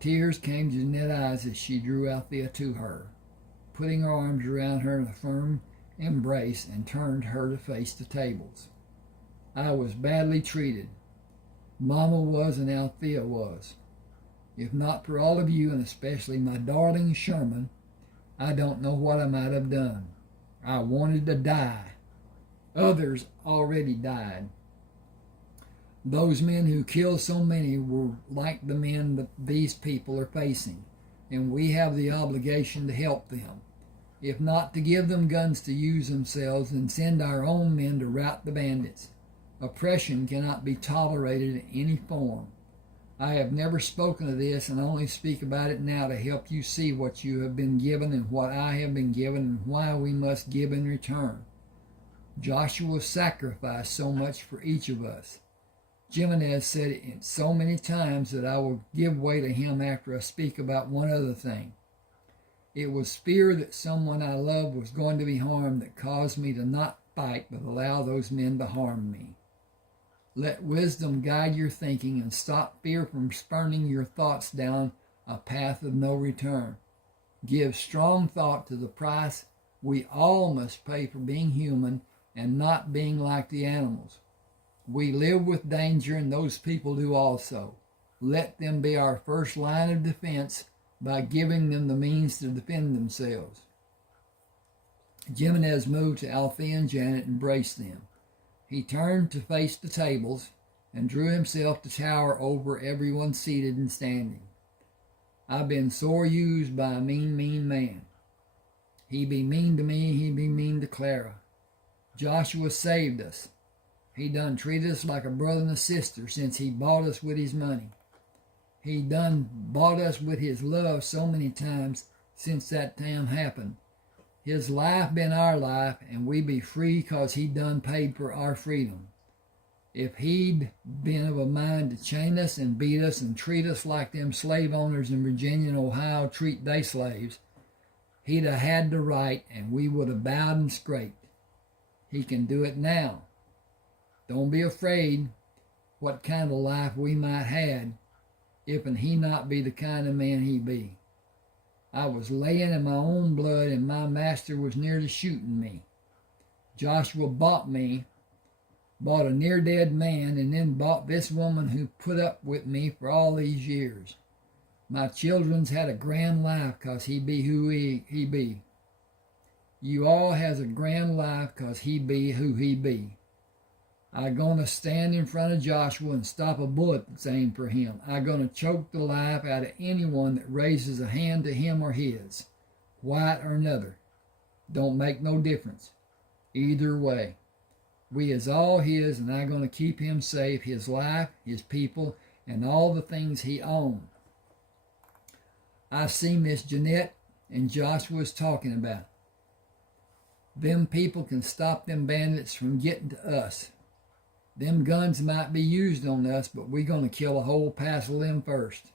Tears came to Jeanette's eyes as she drew Althea to her, putting her arms around her in a firm embrace, and turned her to face the tables. I was badly treated. Mama was, and Althea was. If not for all of you, and especially my darling Sherman, I don't know what I might have done. I wanted to die. Others already died. Those men who killed so many were like the men that these people are facing, and we have the obligation to help them. If not to give them guns to use themselves, and send our own men to rout the bandits. Oppression cannot be tolerated in any form. I have never spoken of this, and only speak about it now to help you see what you have been given and what I have been given, and why we must give in return. Joshua sacrificed so much for each of us. Jimenez said it so many times that I will give way to him after I speak about one other thing. It was fear that someone I loved was going to be harmed that caused me to not fight but allow those men to harm me. Let wisdom guide your thinking, and stop fear from spurning your thoughts down a path of no return. Give strong thought to the price we all must pay for being human and not being like the animals. We live with danger, and those people do also. Let them be our first line of defense by giving them the means to defend themselves. Jimenez moved to Althea and Janet and embraced them. He turned to face the tables and drew himself to tower over everyone seated and standing. I've been sore used by a mean man. He be mean to me, he be mean to Clara. Joshua saved us. He done treated us like a brother and a sister since he bought us with his money. He done bought us with his love so many times since that time happened. His life been our life, and we be free 'cause he done paid for our freedom. If he'd been of a mind to chain us and beat us and treat us like them slave owners in Virginia and Ohio treat they slaves, he'd have had the right, and we would have bowed and scraped. He can do it now. Don't be afraid what kind of life we might had if and he not be the kind of man he be. I was laying in my own blood, and my master was near to shooting me. Joshua bought a near-dead man, and then bought this woman who put up with me for all these years. My children's had a grand life 'cause he be who he be. You all has a grand life 'cause he be who he be. I gonna stand in front of Joshua and stop a bullet that's aimed for him. I gonna choke the life out of anyone that raises a hand to him or his, white or another. Don't make no difference. Either way, we is all his, and I gonna keep him safe, his life, his people, and all the things he owned. I see Miss Jeanette and Joshua's talking about. Them people can stop them bandits from getting to us. Them guns might be used on us, but we're going to kill a whole passel of them first.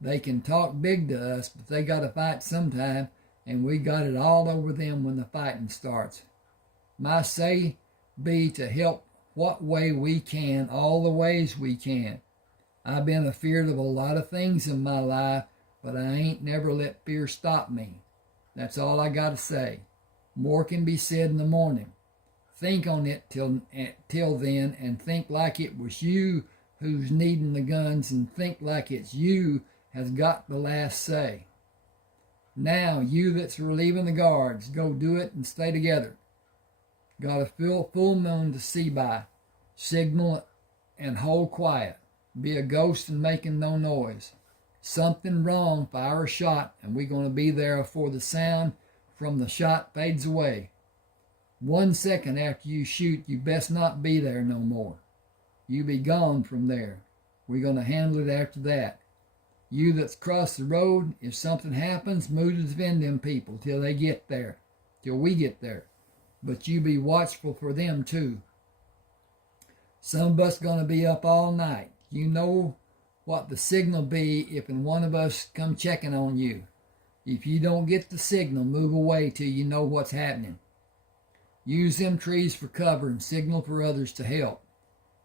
They can talk big to us, but they got to fight sometime, and we got it all over them when the fighting starts. My say be to help what way we can, all the ways we can. I've been afeard of a lot of things in my life, but I ain't never let fear stop me. That's all I got to say. More can be said in the morning. Think on it till then, and think like it was you who's needing the guns, and think like it's you has got the last say. Now, you that's relieving the guards, go do it and stay together. Got a full moon to see by. Signal and hold quiet. Be a ghost and making no noise. Something wrong, fire a shot, and we're going to be there before the sound from the shot fades away. 1 second after you shoot, you best not be there no more. You be gone from there. We're going to handle it after that. You that's crossed the road, if something happens, move to defend them people till they get there, till we get there. But you be watchful for them too. Some of us going to be up all night. You know what the signal be if one of us come checking on you. If you don't get the signal, move away till you know what's happening. Use them trees for cover and signal for others to help.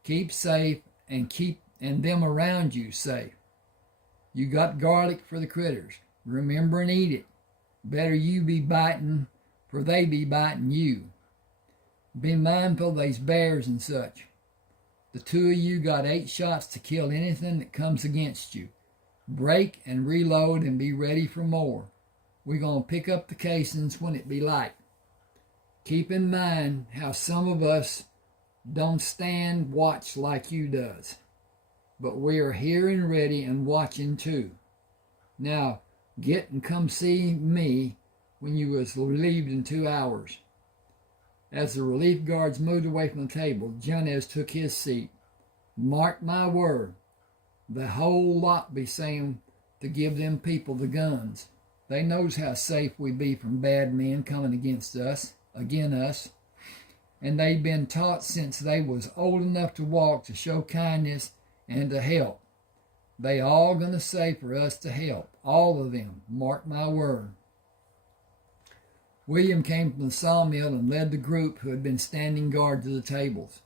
Keep safe and keep them around you safe. You got garlic for the critters. Remember and eat it. Better you be biting, for they be biting you. Be mindful of these bears and such. The two of you got 8 shots to kill anything that comes against you. Break and reload and be ready for more. We're going to pick up the casings when it be light. Keep in mind how some of us don't stand watch like you does. But we are here and ready and watching too. Now, get and come see me when you was relieved in 2 hours. As the relief guards moved away from the table, Jones took his seat. Mark my word, the whole lot be saying to give them people the guns. They knows how safe we be from bad men coming against us, and they've been taught since they was old enough to walk to show kindness and to help. They all gonna say for us to help, all of them, mark my word. William came from the sawmill and led the group who had been standing guard to the tables,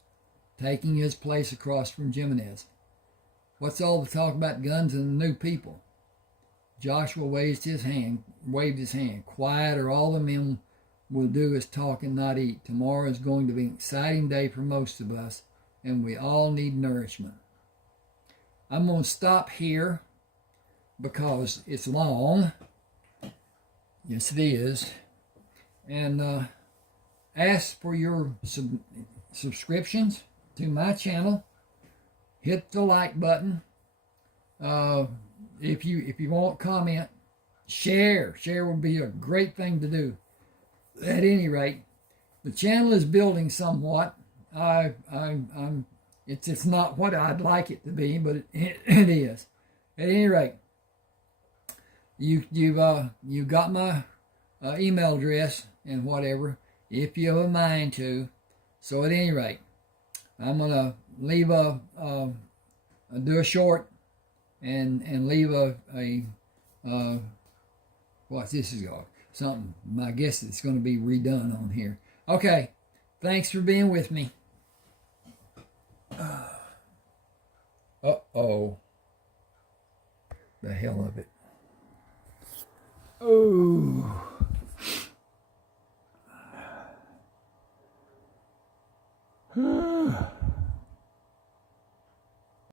taking his place across from Jimenez. What's all the talk about guns and the new people? Joshua waved his hand. Quiet, or all the men will do is talk and not eat. Tomorrow is going to be an exciting day for most of us, and we all need nourishment. I'm going to stop here because it's long. Yes, it is. And ask for your subscriptions to my channel. Hit the like button. If you want to comment, share would be a great thing to do. At any rate, the channel is building somewhat. It's not what I'd like it to be, but it is. At any rate, you got my email address and whatever, if you have a mind to. So at any rate, I'm gonna leave do a short and leave what's this is called? Something. I guess it's going to be redone on here. Okay, thanks for being with me. Uh-oh. The hell of it. Oh.